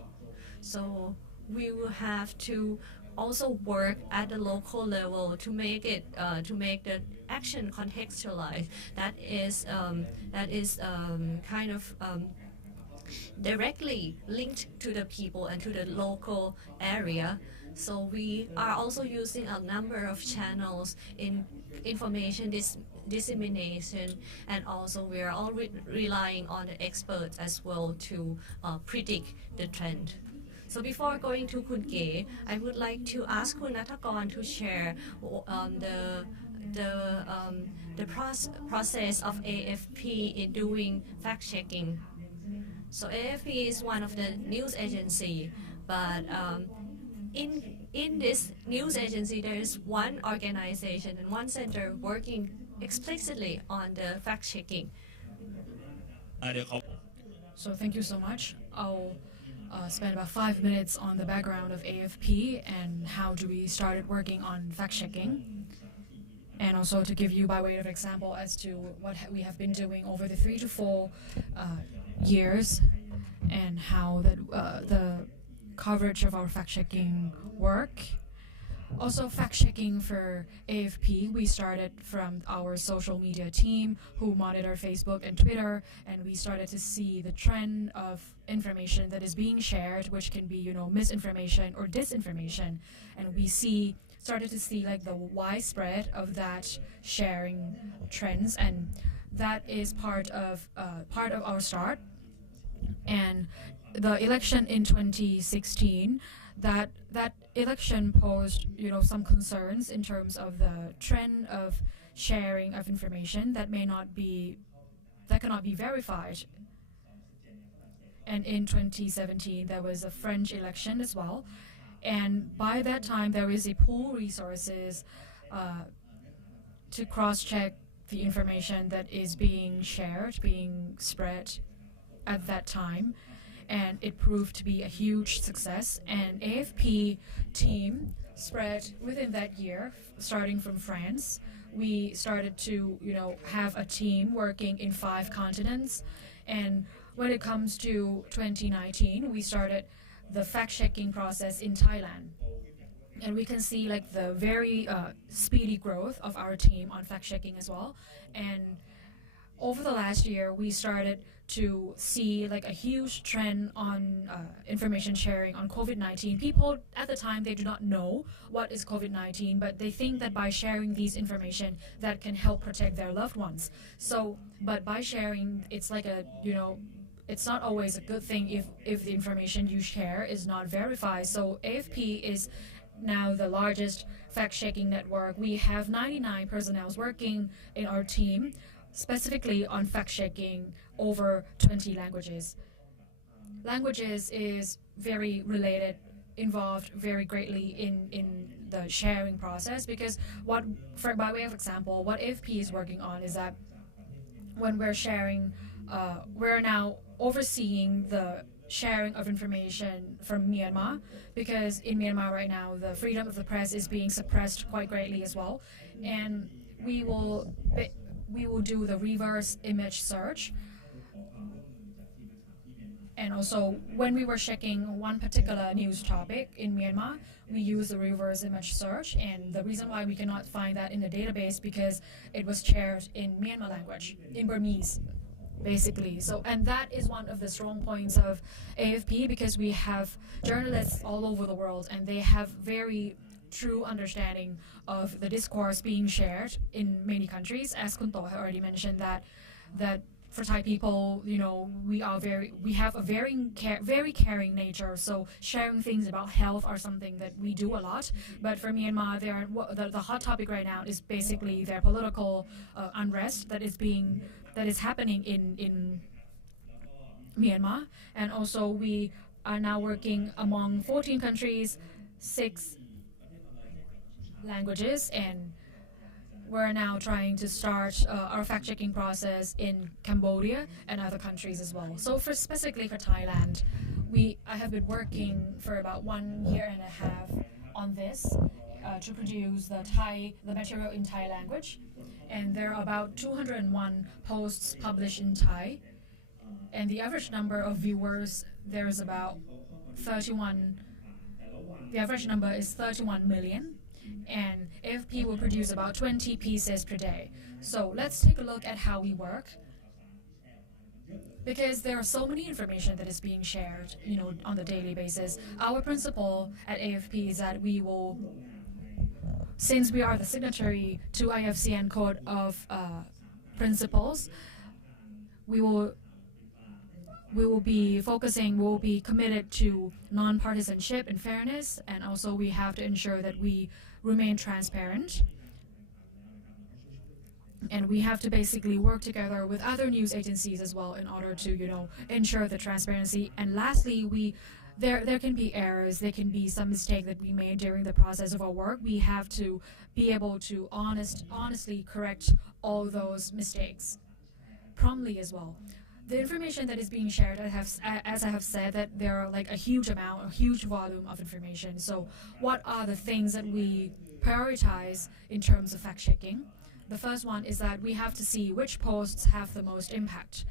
So we will have to also work at the local level to make it to make the action contextualized. That is kind of directly linked to the people and to the local area. So we are also using a number of channels in information dissemination, and also we are all relying on the experts as well to predict the trend. So before going to Kun Ge, I would like to ask Kun Nattakorn to share the process of AFP in doing fact-checking. So AFP is one of the news agency, but in this news agency there is one organization and one center working explicitly on the fact-checking. So thank you so much. I'll spend about 5 minutes on the background of AFP and how do we started working on fact-checking, and also to give you by way of example as to what we have been doing over the 3 to 4 years and how the coverage of our fact-checking work. Also, fact-checking for AFP, we started from our social media team who monitor Facebook and Twitter, and we started to see the trend of information that is being shared, which can be, misinformation or disinformation, and we started to see like the widespread of that sharing trends, and that is part of our start. And the election in 2016, that election posed, some concerns in terms of the trend of sharing of information that cannot be verified. And in 2017, there was a French election as well. And by that time, there is a pool resources to cross-check the information that is being shared, being spread at that time. And it proved to be a huge success. And AFP team spread within that year, starting from France. We started to, have a team working in 5 continents. And when it comes to 2019, we started the fact-checking process in Thailand. And we can see like the very speedy growth of our team on fact-checking as well. And over the last year, we started to see like a huge trend on information sharing on COVID-19. People at the time, they do not know what is COVID-19, but they think that by sharing these information that can help protect their loved ones. So, but by sharing, it's like a, it's not always a good thing if the information you share is not verified. So AFP is now the largest fact-checking network. We have 99 personnel working in our team, specifically on fact-checking over 20 languages. Languages is very related, involved very greatly in the sharing process, because by way of example, what AFP is working on is that when we're sharing, we're now overseeing the sharing of information from Myanmar, because in Myanmar right now the freedom of the press is being suppressed quite greatly as well, and we will do the reverse image search And also, when we were checking one particular news topic in Myanmar, we used the reverse image search, and the reason why we cannot find that in the database because it was shared in Myanmar language, in Burmese, basically. So, and that is one of the strong points of AFP because we have journalists all over the world, and they have very true understanding of the discourse being shared in many countries. As Kunto had already mentioned that for Thai people, we have a very caring nature. So sharing things about health are something that we do a lot. But for Myanmar, the hot topic right now is basically their political unrest that is happening in Myanmar. And also we are now working among 14 countries, 6 languages, and we're now trying to start our fact-checking process in Cambodia and other countries as well. So specifically for Thailand, I have been working for about 1 year and a half on this to produce the material in Thai language. And there are about 201 posts published in Thai. And the average number of viewers, there's about 31. The average number is 31 million. And AFP will produce about 20 pieces per day. So let's take a look at how we work. Because there are so many information that is being shared, on the daily basis. Our principle at AFP is that we will, since we are the signatory to IFCN Code of Principles, we will be committed to non-partisanship and fairness, and also we have to ensure that we remain transparent. And we have to basically work together with other news agencies as well in order to, ensure the transparency. And lastly, there can be errors, there can be some mistake that we made during the process of our work. We have to be able to honestly correct all those mistakes promptly as well. The information that is being shared, as I have said, that there are like a huge volume of information. So what are the things that we prioritize in terms of fact-checking? The first one is that we have to see which posts have the most impact.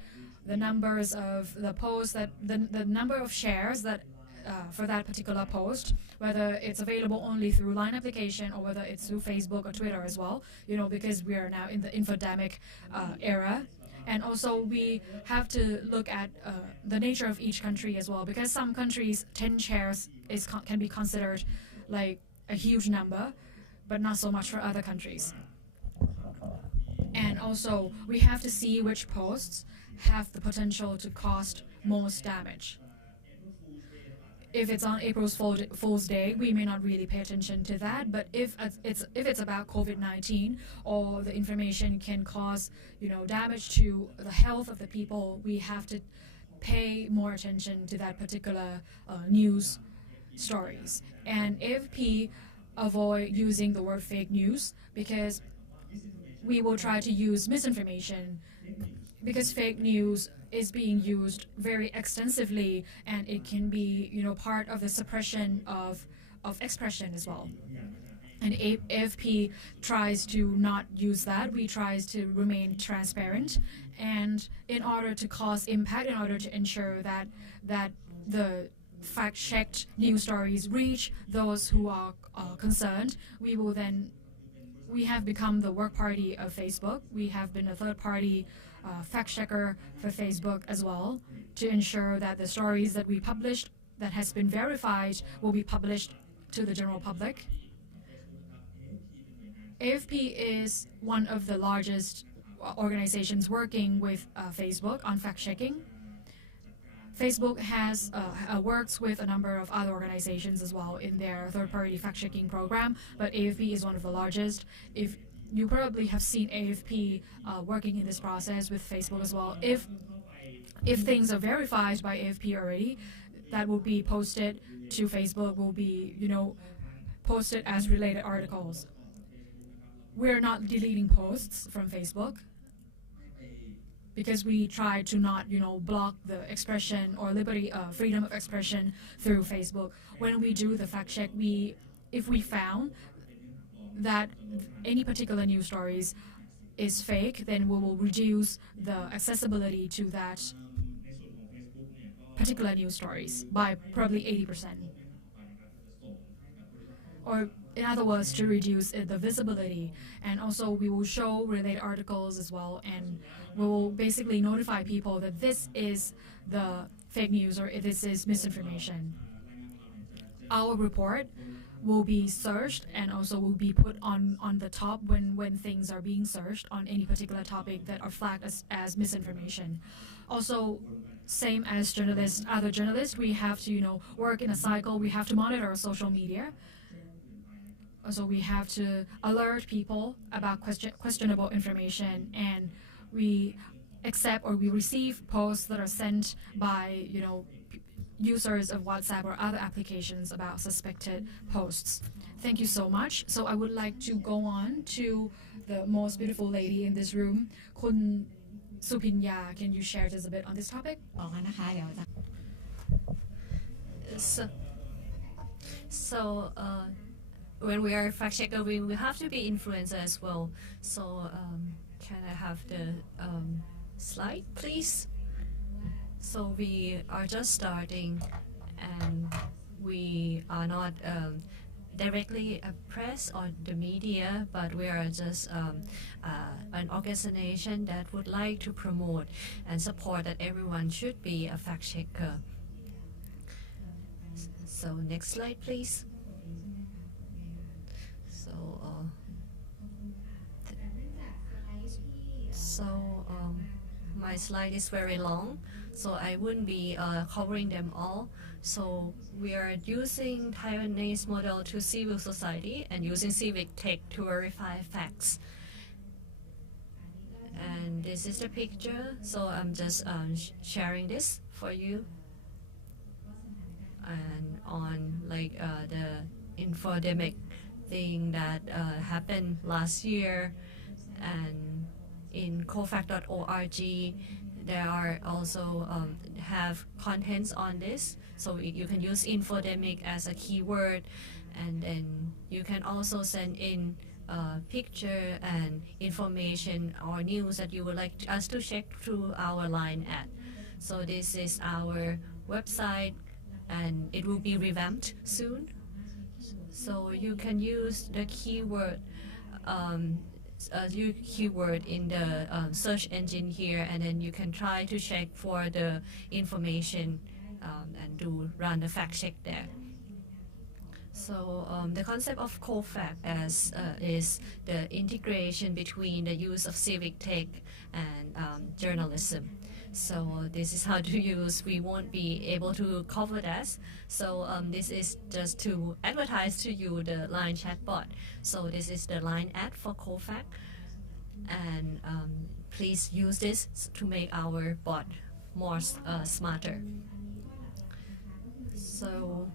The numbers of the posts the number of shares that for that particular post, whether it's available only through Line application or whether it's through Facebook or Twitter as well, because we are now in the infodemic era. And also we have to look at the nature of each country as well, because some countries 10 shares can be considered like a huge number, but not so much for other countries. And also we have to see which posts have the potential to cause most damage. If it's on April Fool's Day, we may not really pay attention to that. But if it's about COVID-19 or the information can cause damage to the health of the people, we have to pay more attention to that particular news stories. And AFP avoid using the word fake news because we will try to use misinformation, because fake news is being used very extensively, and it can be part of the suppression of expression as well. And AFP tries to not use that. We tries to remain transparent, and in order to cause impact, in order to ensure that the fact-checked news stories reach those who are concerned, we have become the work party of Facebook. We have been a third-party fact-checker for Facebook as well, to ensure that the stories that we published that has been verified will be published to the general public. AFP is one of the largest organizations working with Facebook on fact-checking. Facebook has works with a number of other organizations as well in their third-party fact-checking program, but AFP is one of the largest. If you probably have seen AFP working in this process with Facebook as well. If things are verified by AFP already, that will be posted to Facebook, will be posted as related articles. We're not deleting posts from Facebook, because we try to not, block the expression or liberty, freedom of expression through Facebook. When we do the fact check, if we found that any particular news stories is fake, then we will reduce the accessibility to that particular news stories by probably 80%. Or in other words, to reduce the visibility. And also we will show related articles as well, and we will basically notify people that this is the fake news or this is misinformation. Our report will be searched and also will be put on the top when things are being searched on any particular topic that are flagged as misinformation. Also, same as journalists, other journalists, we have to work in a cycle. We have to monitor social media. Also, we have to alert people about questionable information, and we accept or we receive posts that are sent by users of WhatsApp or other applications about suspected posts. Thank you so much. So I would like to go on to the most beautiful lady in this room, Kun Supinya. Can you share just a bit on this topic? So when we are fact checker, we have to be influencer as well. So can I have the slide, please? So we are just starting, and we are not directly a press or the media, but we are just an organization that would like to promote and support that everyone should be a fact checker. So next slide, please. My slide is very long, so I wouldn't be covering them all. So we are using Taiwanese model to civil society and using civic tech to verify facts. And this is the picture, so I'm just sharing this for you. And on the infodemic thing that happened last year, and in COFACT.org there are also have contents on this, so you can use infodemic as a keyword, and then you can also send in picture and information or news that you would like us to check through our line ad. So this is our website, and it will be revamped soon. So you can use the keyword in the search engine here, and then you can try to check for the information and run the fact check there. So the concept of COFACT is the integration between the use of civic tech and journalism. So this is how to use. We won't be able to cover that. So this is just to advertise to you the line chatbot. So this is the line ad for COFACT, and please use this to make our bot more smarter. So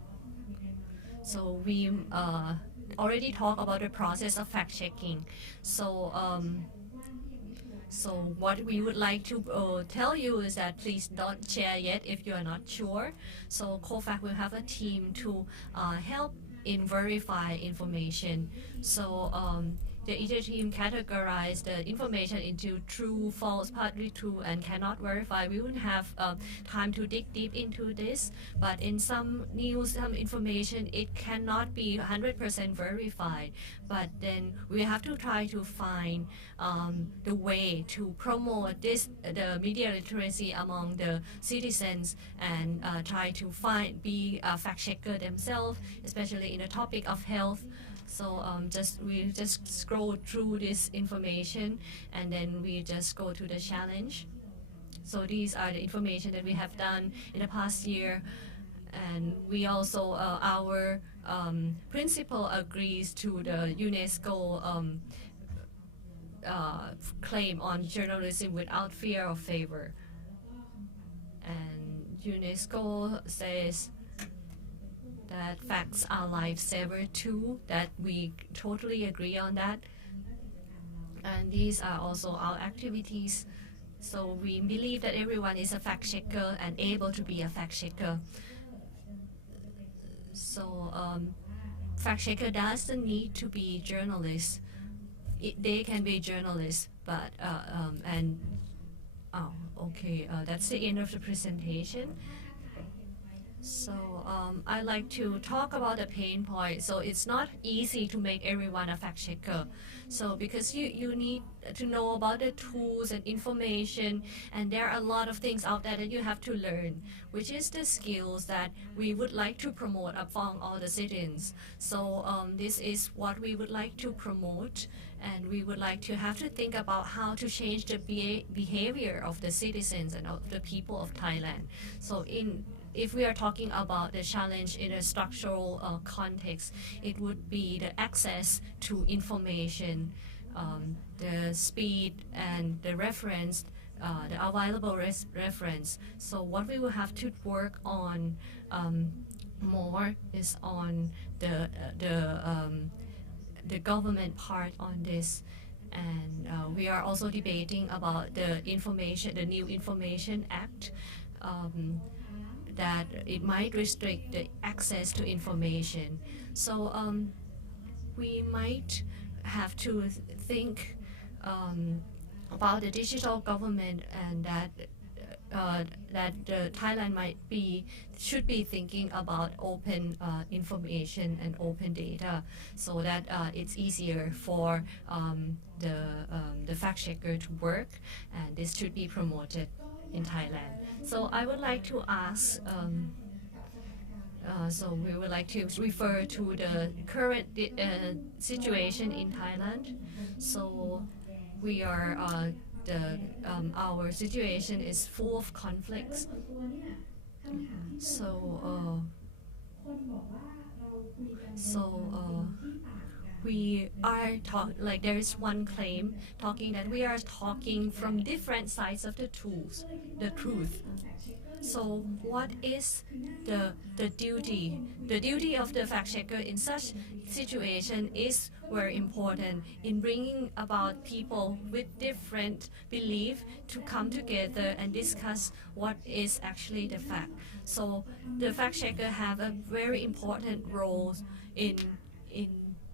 we already talked about the process of fact checking. So what we would like to tell you is that please don't share yet if you are not sure. So COFACT will have a team to help in verify information. So the EJ team categorize the information into true, false, partly true, and cannot verify. We wouldn't have time to dig deep into this, but in some news, some information, it cannot be 100% verified. But then we have to try to find the way to promote the media literacy among the citizens, and try to be a fact checker themselves, especially in the topic of health. So we just scroll through this information, and then we just go to the challenge. So these are the information that we have done in the past year, and we also our principal agrees to the UNESCO claim on journalism without fear or favor, and UNESCO says that facts are lifesaver too, that we totally agree on that. And these are also our activities. So we believe that everyone is a fact checker and able to be a fact checker. So fact checker doesn't need to be journalists. They can be journalists, but that's the end of the presentation. So I like to talk about the pain point. So it's not easy to make everyone a fact checker. So because you need to know about the tools and information, and there are a lot of things out there that you have to learn, which is the skills that we would like to promote among all the citizens. So this is what we would like to promote, and we would like to have to think about how to change the behavior of the citizens and of the people of Thailand. So if we are talking about the challenge in a structural context, it would be the access to information, the speed and the reference, the available reference. So what we will have to work on more is on the government part on this. And we are also debating about the new Information Act, that it might restrict the access to information. So we might have to think about the digital government, and that Thailand should be thinking about open information and open data, so that it's easier for the fact checker to work, and this should be promoted in Thailand. So I would like to ask, so we would like to refer to the current situation in Thailand. So we are, our situation is full of conflicts. We are there is one claim talking that we are talking from different sides of the truth. So what is the duty? The duty of the fact checker in such situation is very important in bringing about people with different belief to come together and discuss what is actually the fact. So the fact checker have a very important role in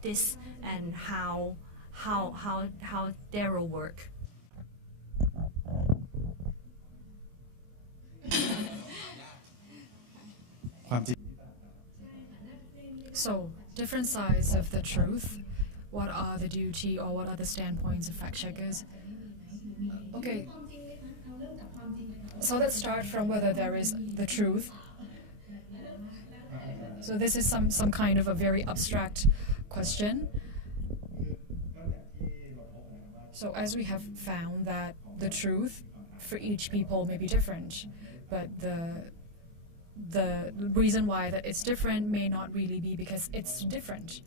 this and how they will work. So, different sides of the truth. What are the duty or what are the standpoints of fact checkers? Okay. So let's start from whether there is the truth. So this is some kind of a very abstract question. So as we have found that the truth for each people may be different, but the reason why that it's different may not really be because it's different.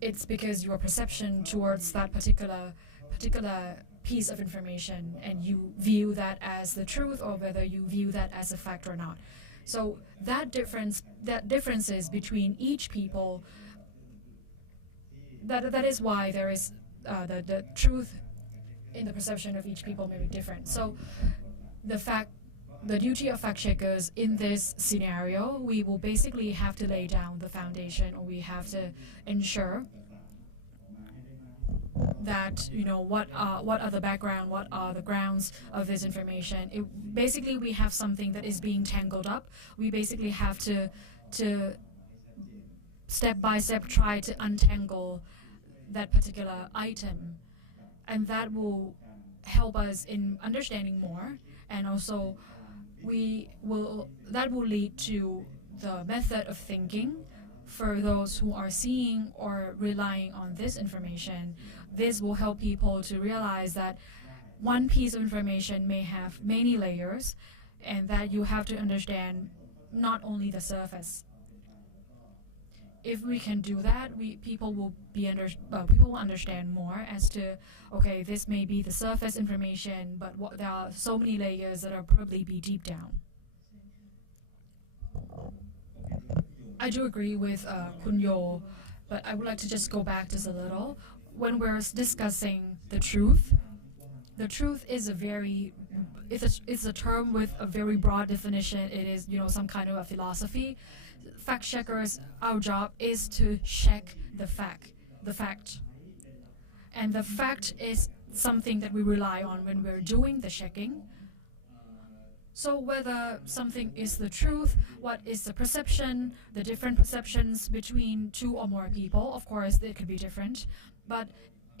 It's because your perception towards that particular piece of information, and you view that as the truth or whether you view that as a fact or not. So that differences between each people, that is why there is the truth in the perception of each people may be different. So the duty of fact checkers in this scenario, we will basically have to lay down the foundation, or we have to ensure that what are the background, what are the grounds of this information. Basically we have something that is being tangled up. We basically have to step by step try to untangle that particular item, and that will help us in understanding more, and also that will lead to the method of thinking for those who are seeing or relying on this information. This will help people to realize that one piece of information may have many layers, and that you have to understand not only the surface. If we can do that, people will understand more as to, okay, this may be the surface information, but there are so many layers that are probably be deep down. I do agree with Kunyo, but I would like to just go back just a little. When we're discussing the truth is it's a term with a very broad definition. It is some kind of a philosophy. Fact checkers, our job is to check the fact, and the fact is something that we rely on when we're doing the checking. So whether something is the truth, what is the perception, the different perceptions between two or more people, of course it could be different. But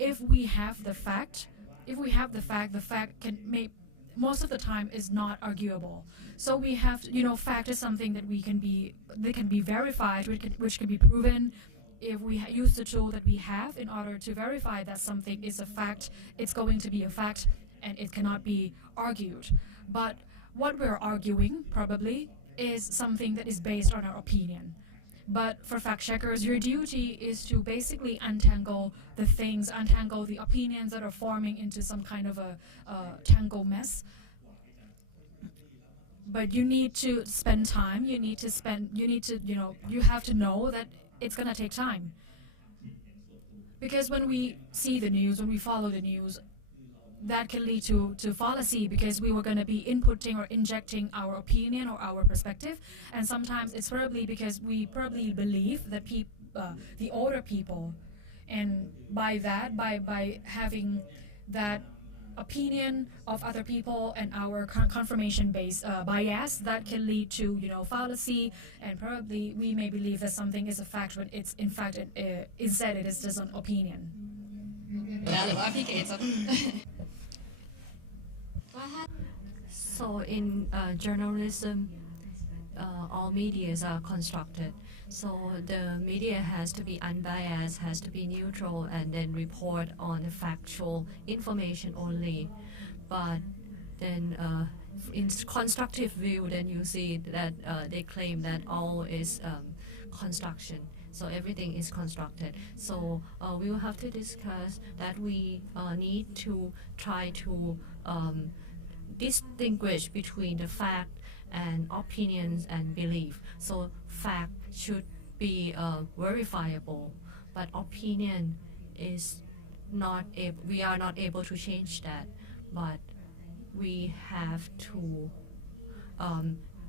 if we have the fact, the fact can make, most of the time is not arguable. So we have to, fact is something that that can be verified, which can be proven. If we use the tool that we have in order to verify that something is a fact, it's going to be a fact and it cannot be argued. But what we're arguing probably is something that is based on our opinion. But for fact checkers, your duty is to basically untangle the opinions that are forming into some kind of a tangled mess. But you need to spend time, you have to know that it's gonna take time. Because when we see the news, when we follow the news, that can lead to fallacy because we were going to be inputting or injecting our opinion or our perspective, and sometimes it's probably because we probably believe that the older people, and by having that opinion of other people and our confirmation-based bias, that can lead to fallacy, and probably we may believe that something is a fact when it's in fact instead it is just an opinion. So in journalism, all medias are constructed. So the media has to be unbiased, has to be neutral, and then report on the factual information only. But then in constructive view, then you see that they claim that all is construction. So everything is constructed. So we will have to discuss that we need to try to distinguish between the fact and opinions and belief. So fact should be verifiable, but opinion is not we are not able to change that, but we have to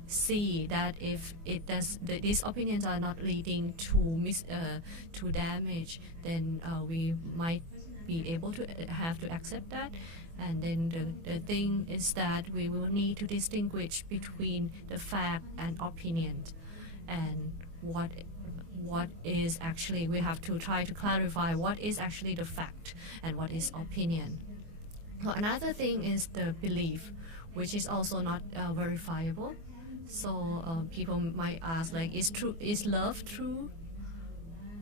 see that if these opinions are not leading to damage, then we might be able to have to accept that. And then the thing is that we will need to distinguish between the fact and opinion, and what is actually, we have to try to clarify what is actually the fact and what is opinion. So another thing is the belief, which is also not verifiable. So people might ask, like, is love true,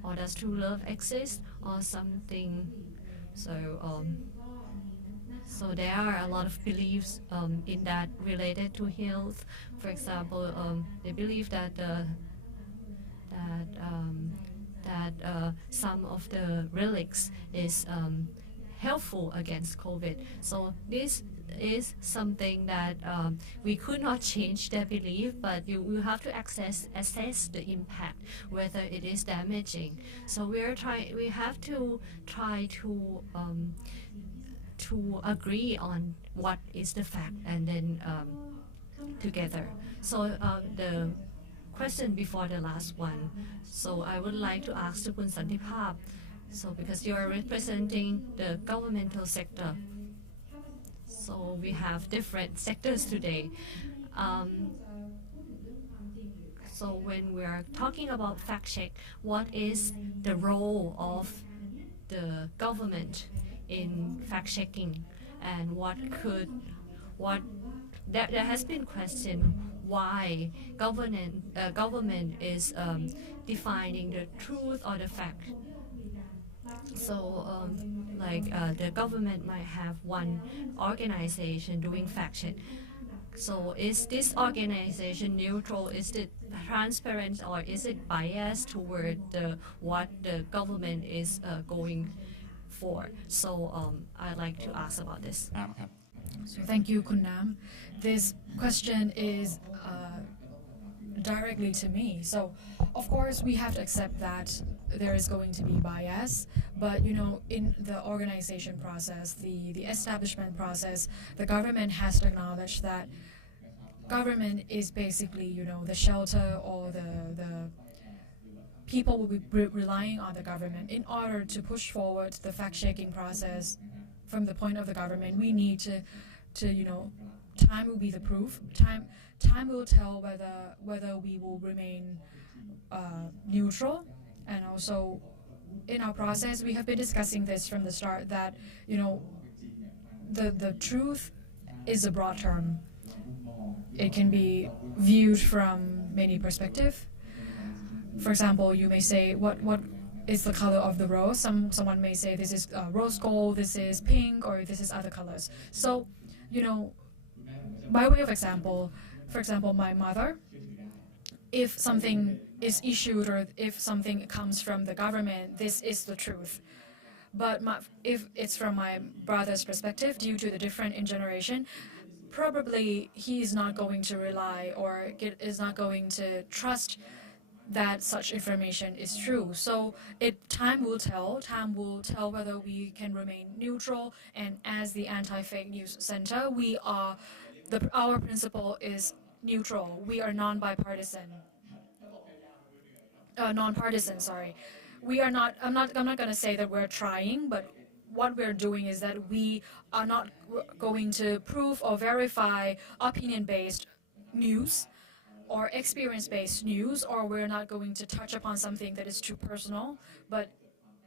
or does true love exist, or something? So there are a lot of beliefs in that related to health. For example, they believe that some of the relics is helpful against COVID. So this is something that we could not change their belief, but you will have to assess the impact, whether it is damaging. So we have to try to agree on what is the fact, and then together. So the question before the last one. So I would like to ask Kun Santiphap. So because you are representing the governmental sector, so we have different sectors today. So when we are talking about fact check, what is the role of the government in fact checking, and there has been question why government is defining the truth or the fact. So the government might have one organization doing fact check. So is this organization neutral? Is it transparent, or is it biased toward what the government is going for? So I'd like to ask about this. So thank you, Kun Nam. This question is directly to me. So of course we have to accept that there is going to be bias, but in the organization process, the establishment process, the government has to acknowledge that government is basically the shelter, or the people will be relying on the government in order to push forward the fact-checking process. From the point of the government, we need to time will be the proof. Time will tell whether we will remain neutral. And also, in our process, we have been discussing this from the start that, you know, the truth is a broad term. It can be viewed from many perspectives. For example, you may say, what is the color of the rose? Someone may say this is rose gold, this is pink, or this is other colors. So, you know, by way of example, for example, my mother, if something is issued or if something comes from the government, this is the truth. But if it's from my brother's perspective, due to the difference in generation, probably he is not going to rely or is not going to trust that such information is true. So time will tell whether we can remain neutral. And as the Anti-Fake News Center, our principle is neutral. We are non-partisan. Sorry. We are not. I'm not going to say that we're trying, but what we're doing is that we are not going to prove or verify opinion-based news or experience-based news, or we're not going to touch upon something that is too personal. But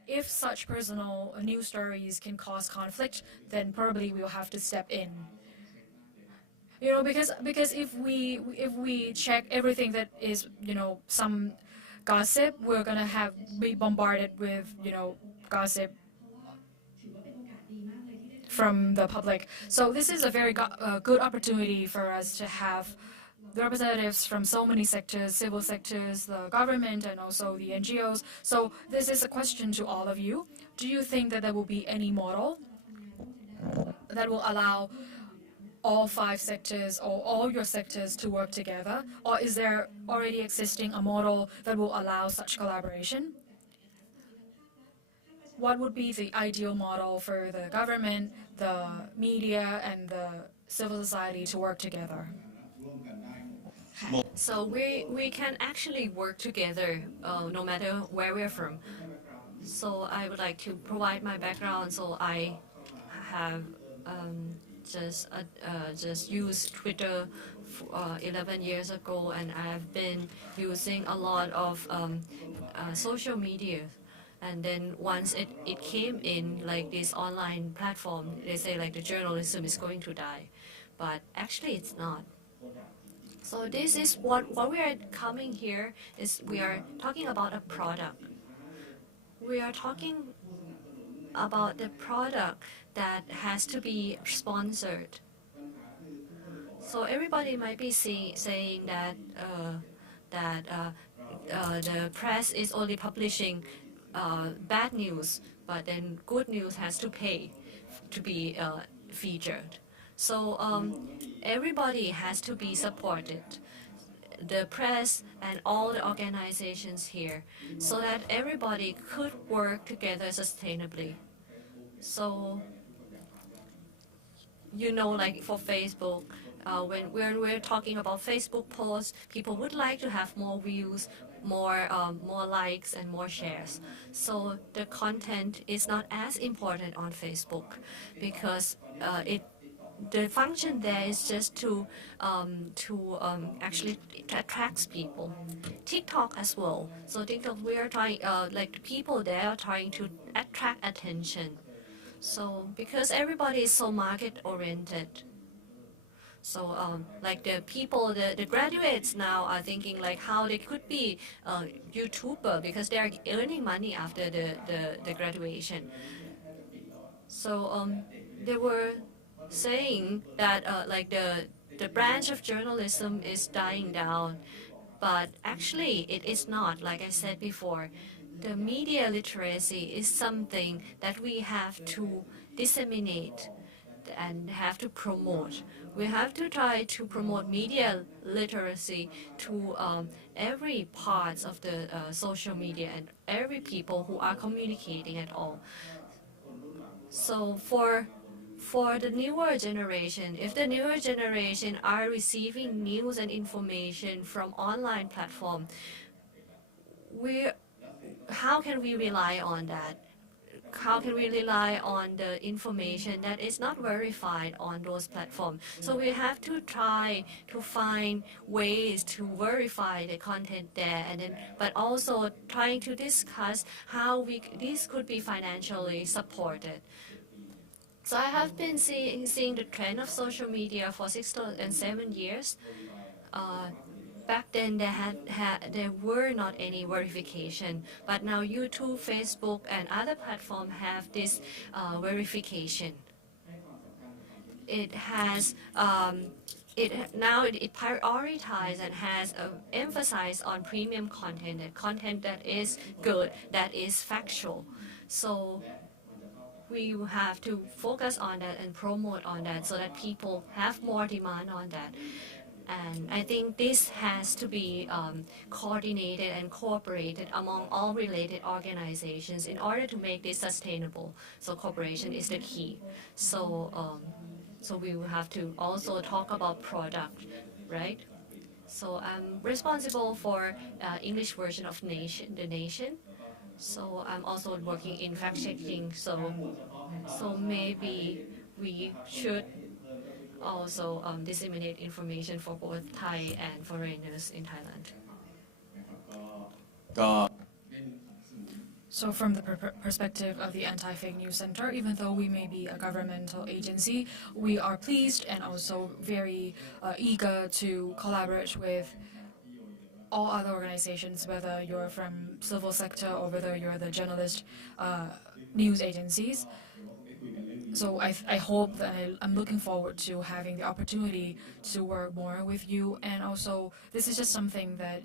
if such personal news stories can cause conflict, then probably we'll have to step in. You know, because if we check everything that is, you know, some gossip, we're gonna be bombarded with, you know, gossip from the public. So this is a very good opportunity for us to have representatives from so many sectors, civil sectors, the government, and also the NGOs. So this is a question to all of you. Do you think that there will be any model that will allow all 5 sectors or all your sectors to work together? Or is there already existing a model that will allow such collaboration? What would be the ideal model for the government, the media, and the civil society to work together? So we can actually work together no matter where we're from. So I would like to provide my background. So I have just used Twitter 11 years ago, and I have been using a lot of social media. And then once it came in, like this online platform, they say like the journalism is going to die, but actually it's not. So this is what we are coming here is we are talking about a product. We are talking about the product that has to be sponsored. So everybody might be saying that the press is only publishing bad news, but then good news has to pay to be featured. So everybody has to be supported, the press and all the organizations here, so that everybody could work together sustainably. So, you know, like for Facebook, when we're talking about Facebook posts, people would like to have more views, more likes, and more shares. So the content is not as important on Facebook because the function there is just to actually attract people. TikTok as well. So TikTok, we are trying, like people there are trying to attract attention. So because everybody is so market oriented. So like the people, the graduates now are thinking like how they could be a YouTuber because they are earning money after the graduation. So they were saying that like the branch of journalism is dying down, but actually it is not. Like I said before, the media literacy is something that we have to disseminate and have to promote. We have to try to promote media literacy to every part of the social media and every people who are communicating at all. So for the newer generation, if the newer generation are receiving news and information from online platform, how can we rely on that? how can we rely on the information that is not verified on those platforms? So we have to try to find ways to verify the content there, and then, but also trying to discuss how this could be financially supported. So I have been seeing the trend of social media for 6 and 7 years. Back then there were not any verification, but now YouTube, Facebook, and other platforms have this verification. It has now it prioritizes and has emphasized on premium content, content that is good, that is factual. So we have to focus on that and promote on that so that people have more demand on that. And I think this has to be coordinated and cooperated among all related organizations in order to make this sustainable. So cooperation is the key. So, so we will have to also talk about product, right? So I'm responsible for English version of The Nation. So I'm also working in fact-checking. So maybe we should also disseminate information for both Thai and foreigners in Thailand. So from the perspective of the Anti-Fake News Center, even though we may be a governmental agency, we are pleased and also very eager to collaborate with all other organizations, whether you're from civil sector or whether you're the journalist news agencies. So I hope that I'm looking forward to having the opportunity to work more with you. And also, this is just something that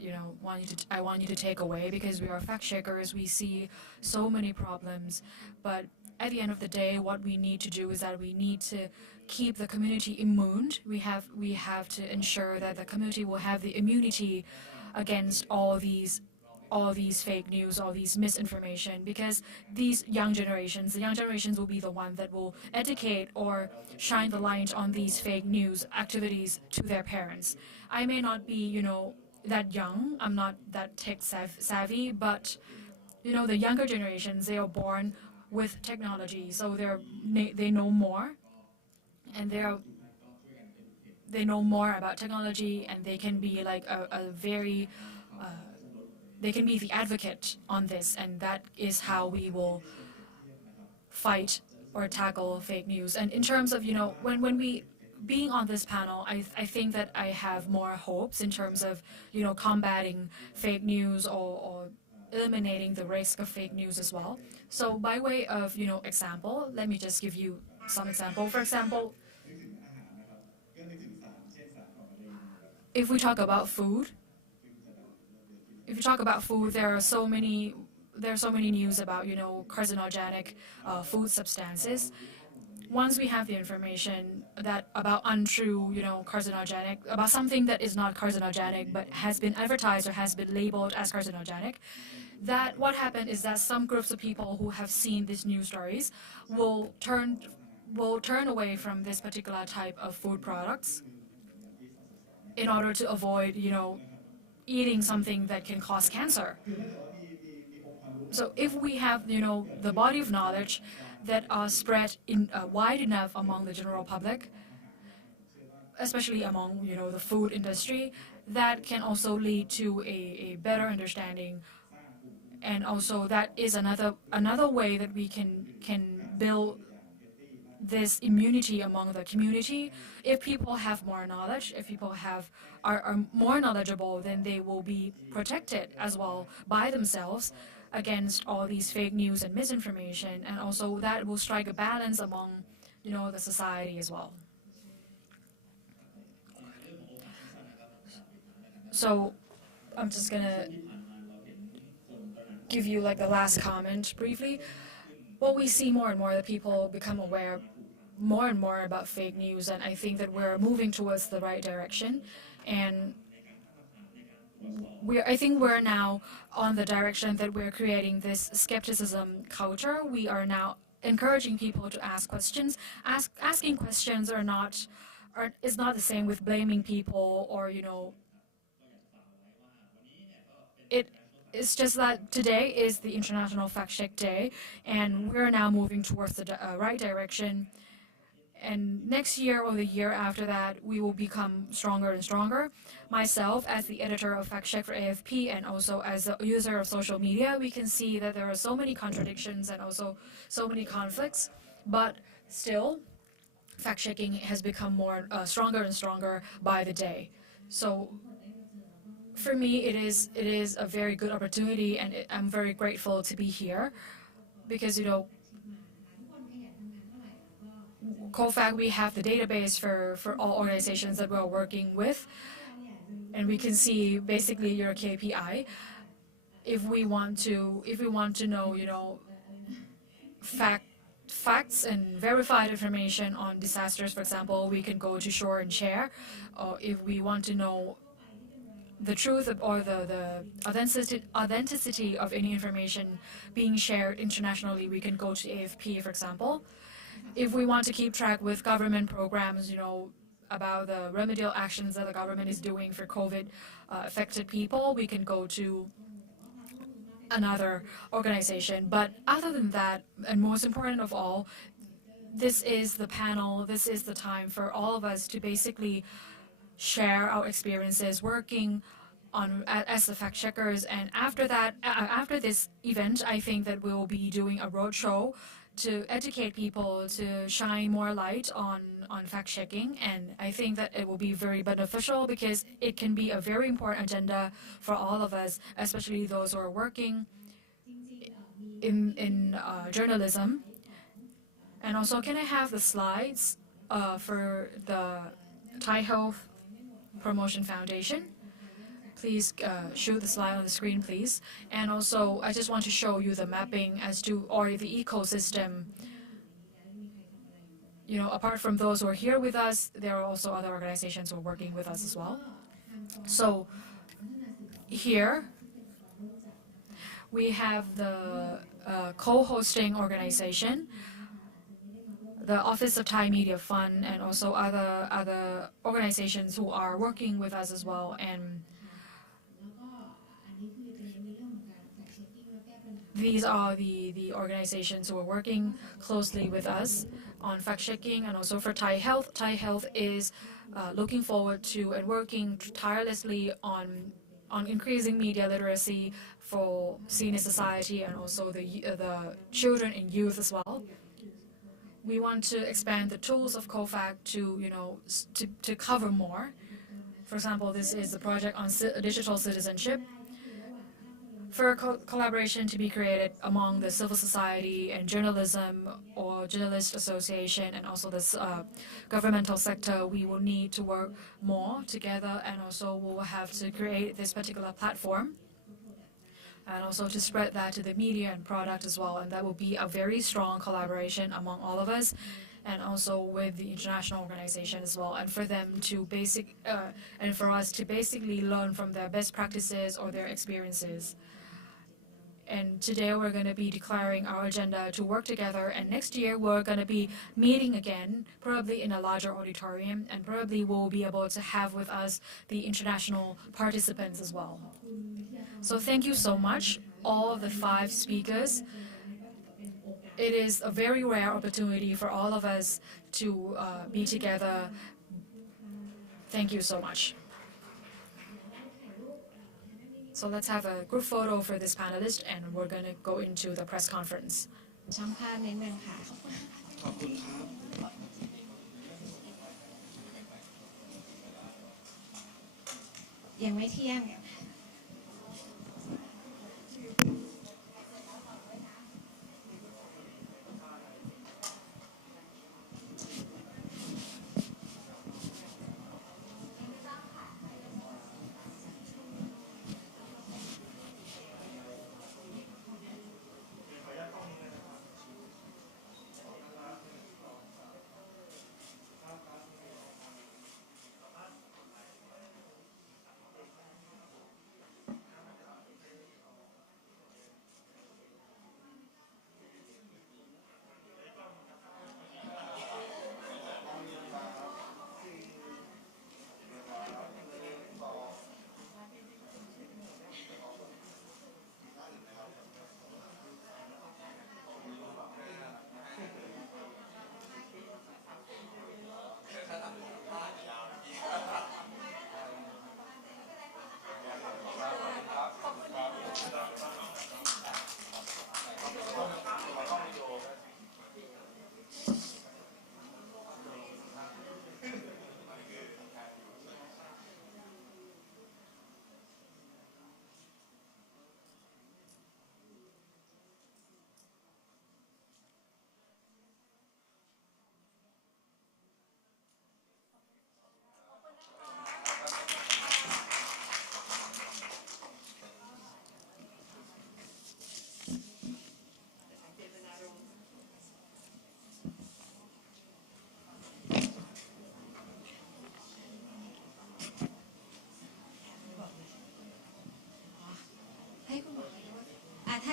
I want you to take away, because we are fact checkers. We see so many problems, but at the end of the day, what we need to do is that we need to keep the community immune. We have to ensure that the community will have the immunity against all these fake news, all these misinformation, because the young generations will be the one that will educate or shine the light on these fake news activities to their parents. I may not be, that young, I'm not that tech savvy, but, the younger generations, they are born with technology, so they know more, and they know more about technology, and they can be like a very they can be the advocate on this, and that is how we will fight or tackle fake news. And in terms of, when we being on this panel, I think that I have more hopes in terms of, combating fake news or eliminating the risk of fake news as well. So by way of, example, let me just give you some example. For example, if we talk about food, there are so many news about, carcinogenic food substances. Once we have the information that about untrue, carcinogenic, about something that is not carcinogenic but has been advertised or has been labeled as carcinogenic, that what happened is that some groups of people who have seen these news stories will turn away from this particular type of food products in order to avoid, eating something that can cause cancer. So if we have, the body of knowledge that are spread in wide enough among the general public, especially among, the food industry, that can also lead to a better understanding. And also that is another way that we can build this immunity among the community. If people have more knowledge, if people are more knowledgeable, then they will be protected as well by themselves against all these fake news and misinformation, and also that will strike a balance among, the society as well. So I'm just gonna give you like the last comment briefly. Well, we see more and more that people become aware more and more about fake news, and I think that we're moving towards the right direction. And I think we're now on the direction that we're creating this skepticism culture. We are now encouraging people to ask questions. Asking questions is not the same with blaming people or, It's just that today is the International Fact Check Day, and we're now moving towards the right direction. And next year or the year after that, we will become stronger and stronger. Myself, as the editor of Fact Check for AFP and also as a user of social media, we can see that there are so many contradictions and also so many conflicts. But still, fact checking has become more stronger and stronger by the day. So for me, it is a very good opportunity, and I'm very grateful to be here because, you know, COFACT, we have the database for all organizations that we're working with, and we can see basically your KPI. If we want to know, you know, facts and verified information on disasters, for example, we can go to Shore and Share. Or if we want to know the truth or the authenticity of any information being shared internationally, we can go to AFP, for example. If we want to keep track with government programs, you know, about the remedial actions that the government is doing for COVID affected people, we can go to another organization. But other than that, and most important of all, this is the panel, this is the time for all of us to basically share our experiences working on as the fact checkers. And after that, after this event, I think that we'll be doing a roadshow to educate people, to shine more light on fact checking. And I think that it will be very beneficial because it can be a very important agenda for all of us, especially those who are working in journalism. And also, can I have the slides for the Thai Health Promotion Foundation? Please show the slide on the screen, please. And also, I just want to show you the mapping as to, or the ecosystem. You know, apart from those who are here with us, there are also other organizations who are working with us as well. So here, we have the co-hosting organization, the Office of Thai Media Fund, and also other organizations who are working with us as well. And these are the organizations who are working closely with us on fact-checking. And also for Thai Health. Thai Health is looking forward to and working tirelessly on increasing media literacy for senior society and also the children and youth as well. We want to expand the tools of COFACT to, you know, to cover more. For example, this is the project on digital citizenship. For a collaboration to be created among the civil society and journalism or journalist association and also this governmental sector, we will need to work more together, and also we will have to create this particular platform and also to spread that to the media and product as well. And that will be a very strong collaboration among all of us and also with the international organization as well. And for them to and for us to basically learn from their best practices or their experiences. And today we're going to be declaring our agenda to work together, and next year we're going to be meeting again, probably in a larger auditorium, and probably we'll be able to have with us the international participants as well. So thank you so much, all of the 5 speakers. It is a very rare opportunity for all of us to be together. Thank you so much. So let's have a group photo for this panelist, and we're going to go into the press conference. ช่างภาพนิดนึงค่ะขอบคุณครับยังไม่เที่ยง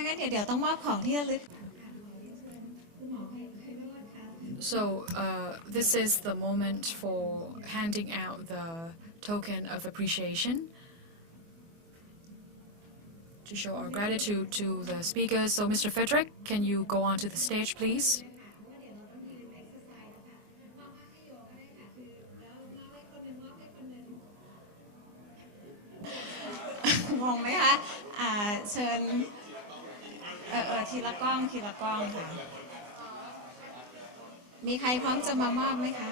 ถ้างั้นเดี๋ยวต้องมอบของที่ระลึก So this is the moment for handing out the token of appreciation to show our gratitude to the speakers. So Mr. Frederick, can you go onto the stage, please? งงไหมคะเชิญทีละกล้องค่ะมีใครพร้อมจะมามอบไหมคะ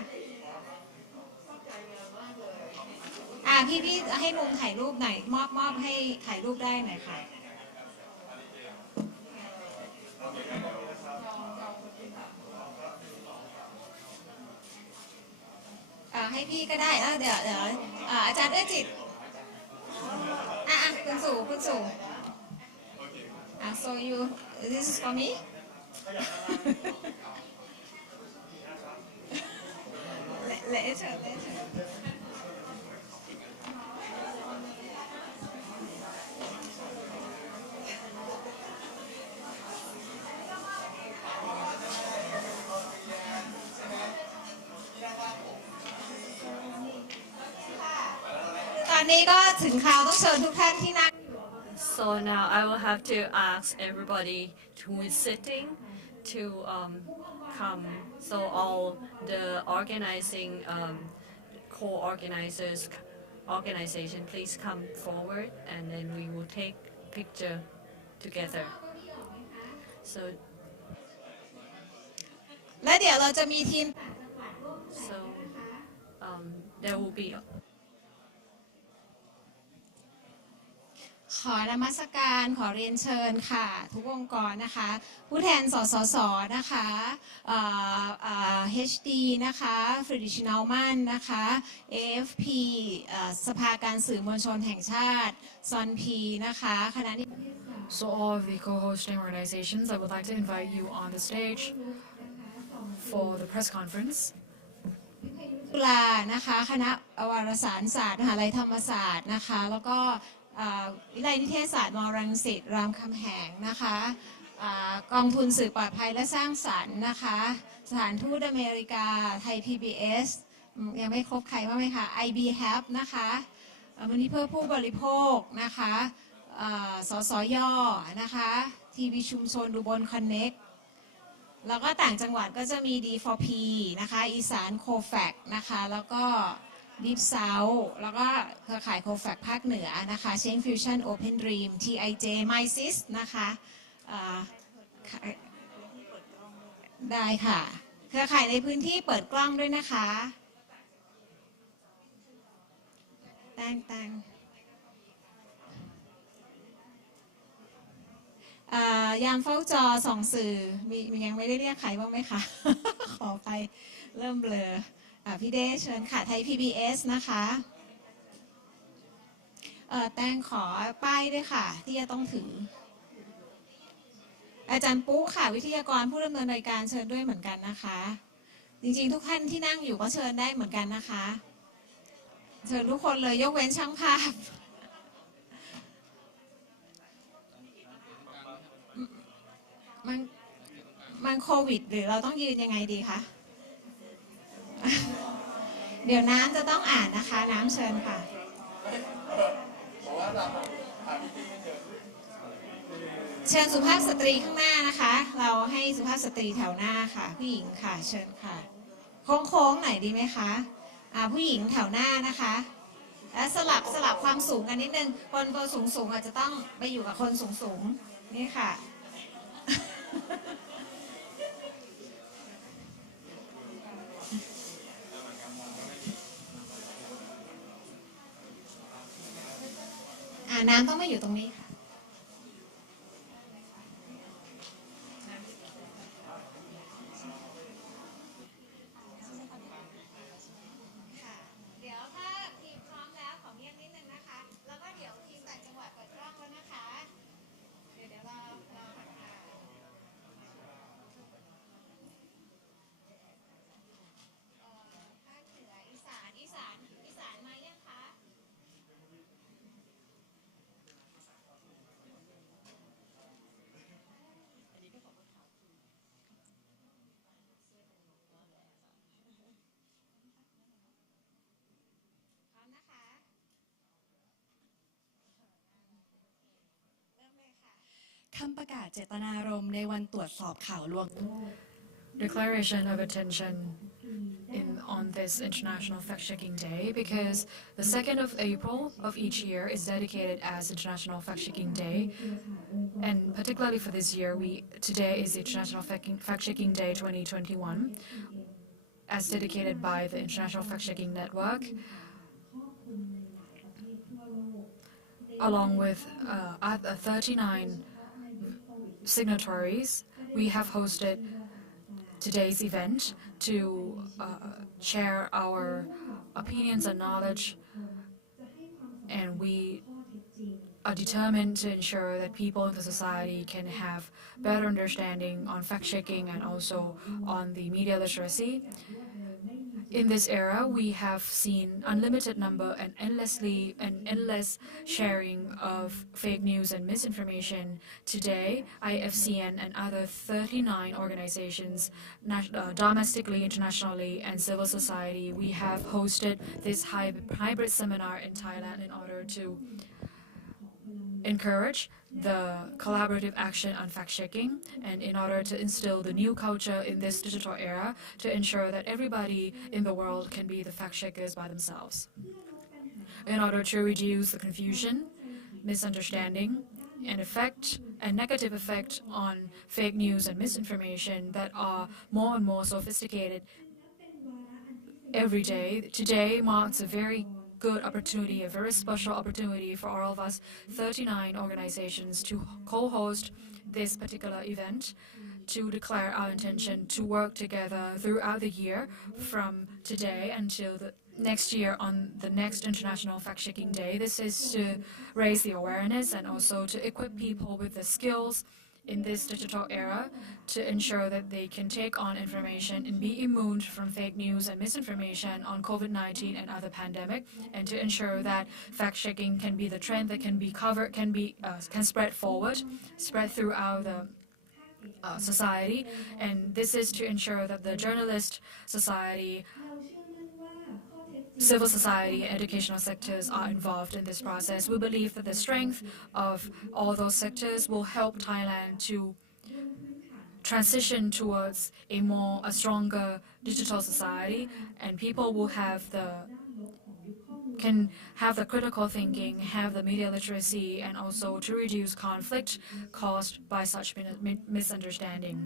พี่ให้มุมถ่ายรูปหน่อยมอบให้ถ่ายรูปได้หน่อยค่ะให้พี่ก็ได้เดี๋ยวอาจารย์ได้จิตคุณสู่so you this is for me later ตอนนี้ก็ถึงคราวต้องเชิญทุกท่านที่นั่ง So now I will have to ask everybody who is sitting to come. So all the organizing co-organizers organization, please come forward, and then we will take picture together. So และเดี๋ยวเราจะมีทีม So there will be. ขอนมัสการขอเรียนเชิญค่ะทุกองค์กรนะคะผู้แทนสสสนะคะHD นะคะฟริดริช นาวมันนะคะ AFP สภาการสื่อมวลชนแห่งชาติ SONP นะคะคณะ So all of the co-hosting organizations, I would like to invite you on the stage for the press conference. จุฬานะคะคณะวารสารศาสตร์มหาวิทยาลัยธรรมศาสตร์นะคะแล้วก็วิทยาลัยนิเทศศาสตร์มรังสิตรามคำแหงนะคะกองทุนสื่อปลอดภัยและสร้างสรรค์นะคะสถานทูตอเมริกาไทย PBS ยังไม่ครบใครบ้างไหมคะ IBHAP นะคะมูลนิธิเพื่อผู้บริโภคนะคะสสยนะคะทีวีชุมชนดูบนคอนเน็กแล้วก็ต่างจังหวัดก็จะมี D4P นะคะอีสาน COFACT นะคะแล้วก็Deep South แล้วก็เครือข่าย COFACT ภาคเหนือนะคะ Change Fusion Open Dream TIJ MySys นะคะได้ค่ะเครือข่ายในพื้นที่เปิดกล้องด้วยนะคะตั้งยามเฝ้าจอส่องสื่อมียังไม่ได้เรียกใครบ้างไหมคะ ขอไปเริ่มเบลอพี่เดชเชิญค่ะไทย PBS นะคะแตงขอป้ายด้วยค่ะที่จะต้องถืออาจารย์ปุ๊ค่ะวิทยากรผู้ดำเนินรายการเชิญด้วยเหมือนกันนะคะจริงๆทุกท่านที่นั่งอยู่ก็เชิญได้เหมือนกันนะคะเชิญทุกคนเลยยกเว้นช่างภาพมันโควิดหรือเราต้องยืนยังไงดีคะเดี๋ยวน้ำจะต้องอ่านนะคะน้ำเชิญค่ะเชิญสุภาพสตรีข้างหน้านะคะเราให้สุภาพสตรีแถวหน้าค่ะผู้หญิงค่ะเชิญค่ะโค้งๆหน่อยดีไหมคะผู้หญิงแถวหน้านะคะและสลับความสูงกันนิดนึงคนตัวสูงอาจจะต้องไปอยู่กับคนสูงนี่ค่ะน้ำต้องมาอยู่ตรงนี้ค่ะเดี๋ยวถ้าทีมพร้อมแล้วขอเงียบนิดนึงนะคะแล้วก็เดี๋ยวทีมต่างจังหวัดเปิดกล้องแล้วนะคะเดี๋ยวรอค่ะภาคเหนืออีสานมายังคะ คำประกาศเจตนารมณ์ในวันตรวจสอบข่าวลวง Declaration of attention on this International Fact-Checking Day because the 2nd of April of each year is dedicated as International Fact-Checking Day, and particularly for this year, today is International Fact-Checking Day 2021, as dedicated by the International Fact-Checking Network, along with 39 signatories. We have hosted today's event to share our opinions and knowledge, and we are determined to ensure that people in the society can have better understanding on fact-checking and also on the media literacy. In this era, we have seen unlimited number and endless sharing of fake news and misinformation. Today, IFCN and other 39 organizations, domestically, internationally, and civil society, we have hosted this hybrid seminar in Thailand in order to encourage the collaborative action on fact-checking and in order to instill the new culture in this digital era to ensure that everybody in the world can be the fact-checkers by themselves. In order to reduce the confusion, misunderstanding, and negative effect on fake news and misinformation that are more and more sophisticated every day. Today marks a very good opportunity, a very special opportunity for all of us 39 organizations to co-host this particular event, to declare our intention to work together throughout the year from today until the next year on the next International Fact-Checking Day. This is to raise the awareness and also to equip people with the skills in this digital era to ensure that they can take on information and be immune from fake news and misinformation on COVID-19 and other pandemic, and to ensure that fact-checking can be the trend that can be covered, can spread forward, spread throughout the society. And this is to ensure that the journalist society, civil society, and educational sectors are involved in this process. We believe that the strength of all those sectors will help Thailand to transition towards a stronger digital society, and people will can have the critical thinking, have the media literacy, and also to reduce conflict caused by such misunderstanding.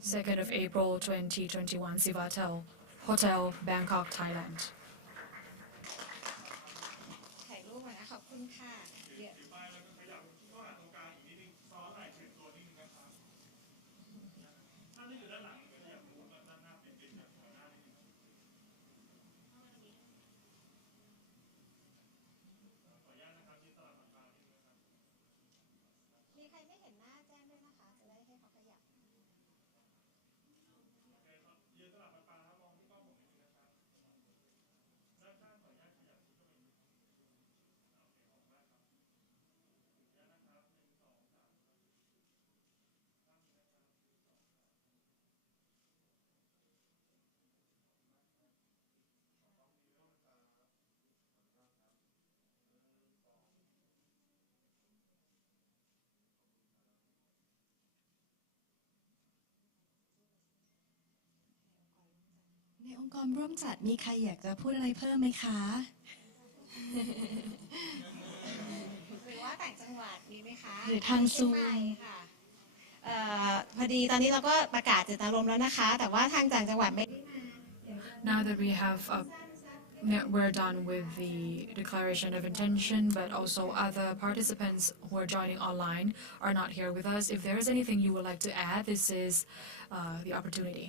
2nd of April 2021, Sivatel Hotel, Bangkok, Thailand. ถ่ายรูปมานะขอบคุณค่ะมีใครไม่เห็นหน้าแจ้งด้วยนะคะจะได้ให้เขาขยับ ในองค์กรร่วมจัดมีใครอยากจะพูดอะไรเพิ่มไหมคะหรือว่าต่างจังหวัดมีไหมคะหรือทางซูมค่ะพอดีตอนนี้เราก็ประกาศเจตนารมณ์แล้วนะคะแต่ว่าทางต่างจังหวัดไม่ได้มา Now that we're done with the declaration of intention, but also other participants who are joining online are not here with us. If there is anything you would like to add, this is the opportunity.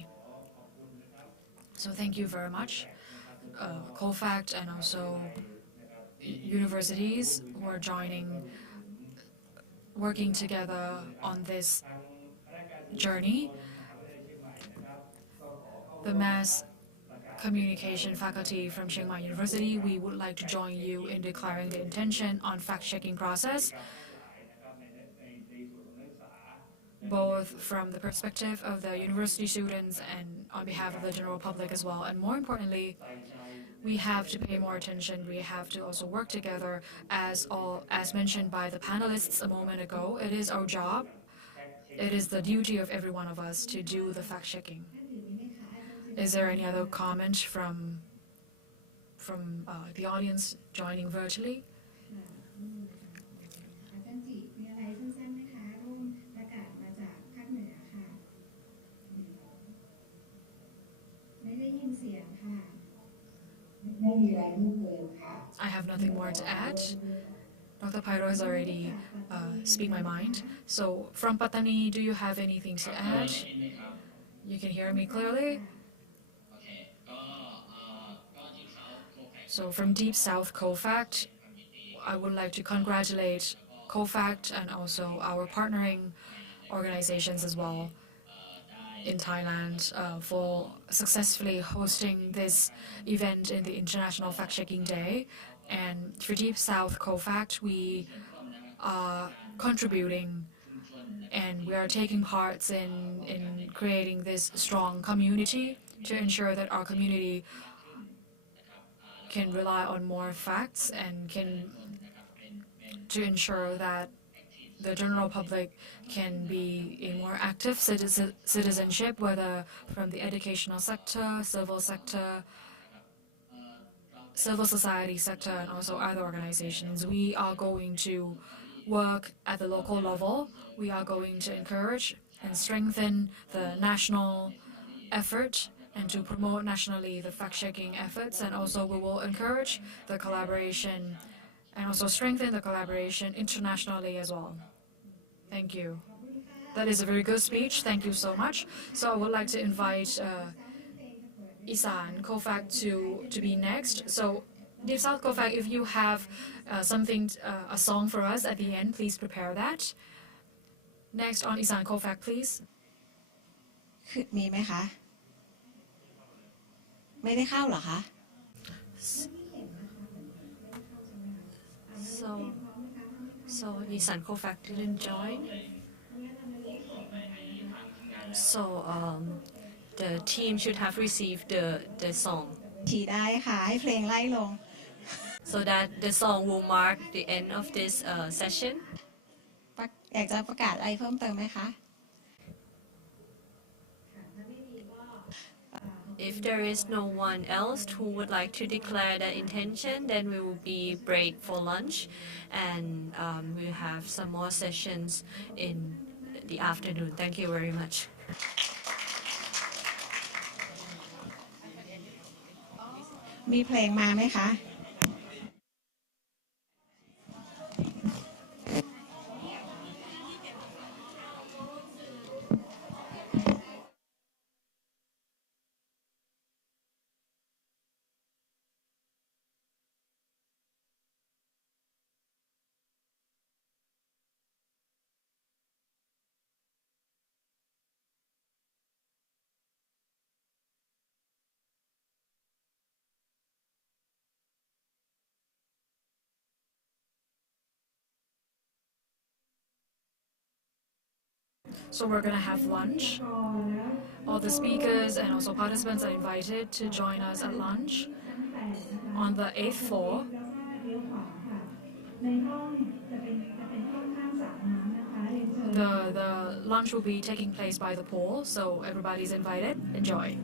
So thank you very much, COFACT and also universities who are working together on this journey. The mass communication faculty from Chiang Mai University, we would like to join you in declaring the intention on fact-checking process, both from the perspective of the university students and on behalf of the general public as well. And more importantly, we have to pay more attention. We have to also work together, as mentioned by the panelists a moment ago. It is our job. It is the duty of every one of us to do the fact-checking. Is there any other comment from the audience joining virtually? I have nothing more to add. Dr. Pyro has already speak my mind. So from Pattani, do you have anything to add? You can hear me clearly? So from Deep South COFACT, I would like to congratulate COFACT and also our partnering organizations as well in Thailand for successfully hosting this event in the International Fact-Checking Day. And for Deep South COFACT, we are contributing and we are taking parts in creating this strong community to ensure that our community can rely on more facts and to ensure that the general public can be a more active citizenship, whether from the educational sector, civil sector, civil society sector, and also other organizations. We are going to work at the local level. We are going to encourage and strengthen the national effort and to promote nationally the fact-checking efforts, and also we will encourage the collaboration and also strengthen the collaboration internationally as well. Thank you. That is a very good speech. Thank you so much. So I would like to invite Isan COFACT to be next. So Deep South COFACT, if you have a song for us at the end, please prepare that. Next on Isan COFACT, please. มีไหมคะไม่ได้เข้าเหรอคะ So Isan COFACT didn't join. So the team should have received the song. ทีได้ค่ะให้เพลงไล่ลง So that the song will mark the end of this session. อยากจะประกาศอะไรเพิ่มเติมไหมคะ If there is no one else who would like to declare their intention, then we will be break for lunch, and we'll have some more sessions in the afternoon. Thank you very much. มีเพลงมาไหมคะ So we're going to have lunch. All the speakers and also participants are invited to join us at lunch on the 8th floor. The lunch will be taking place by the pool, so everybody's invited. Enjoy.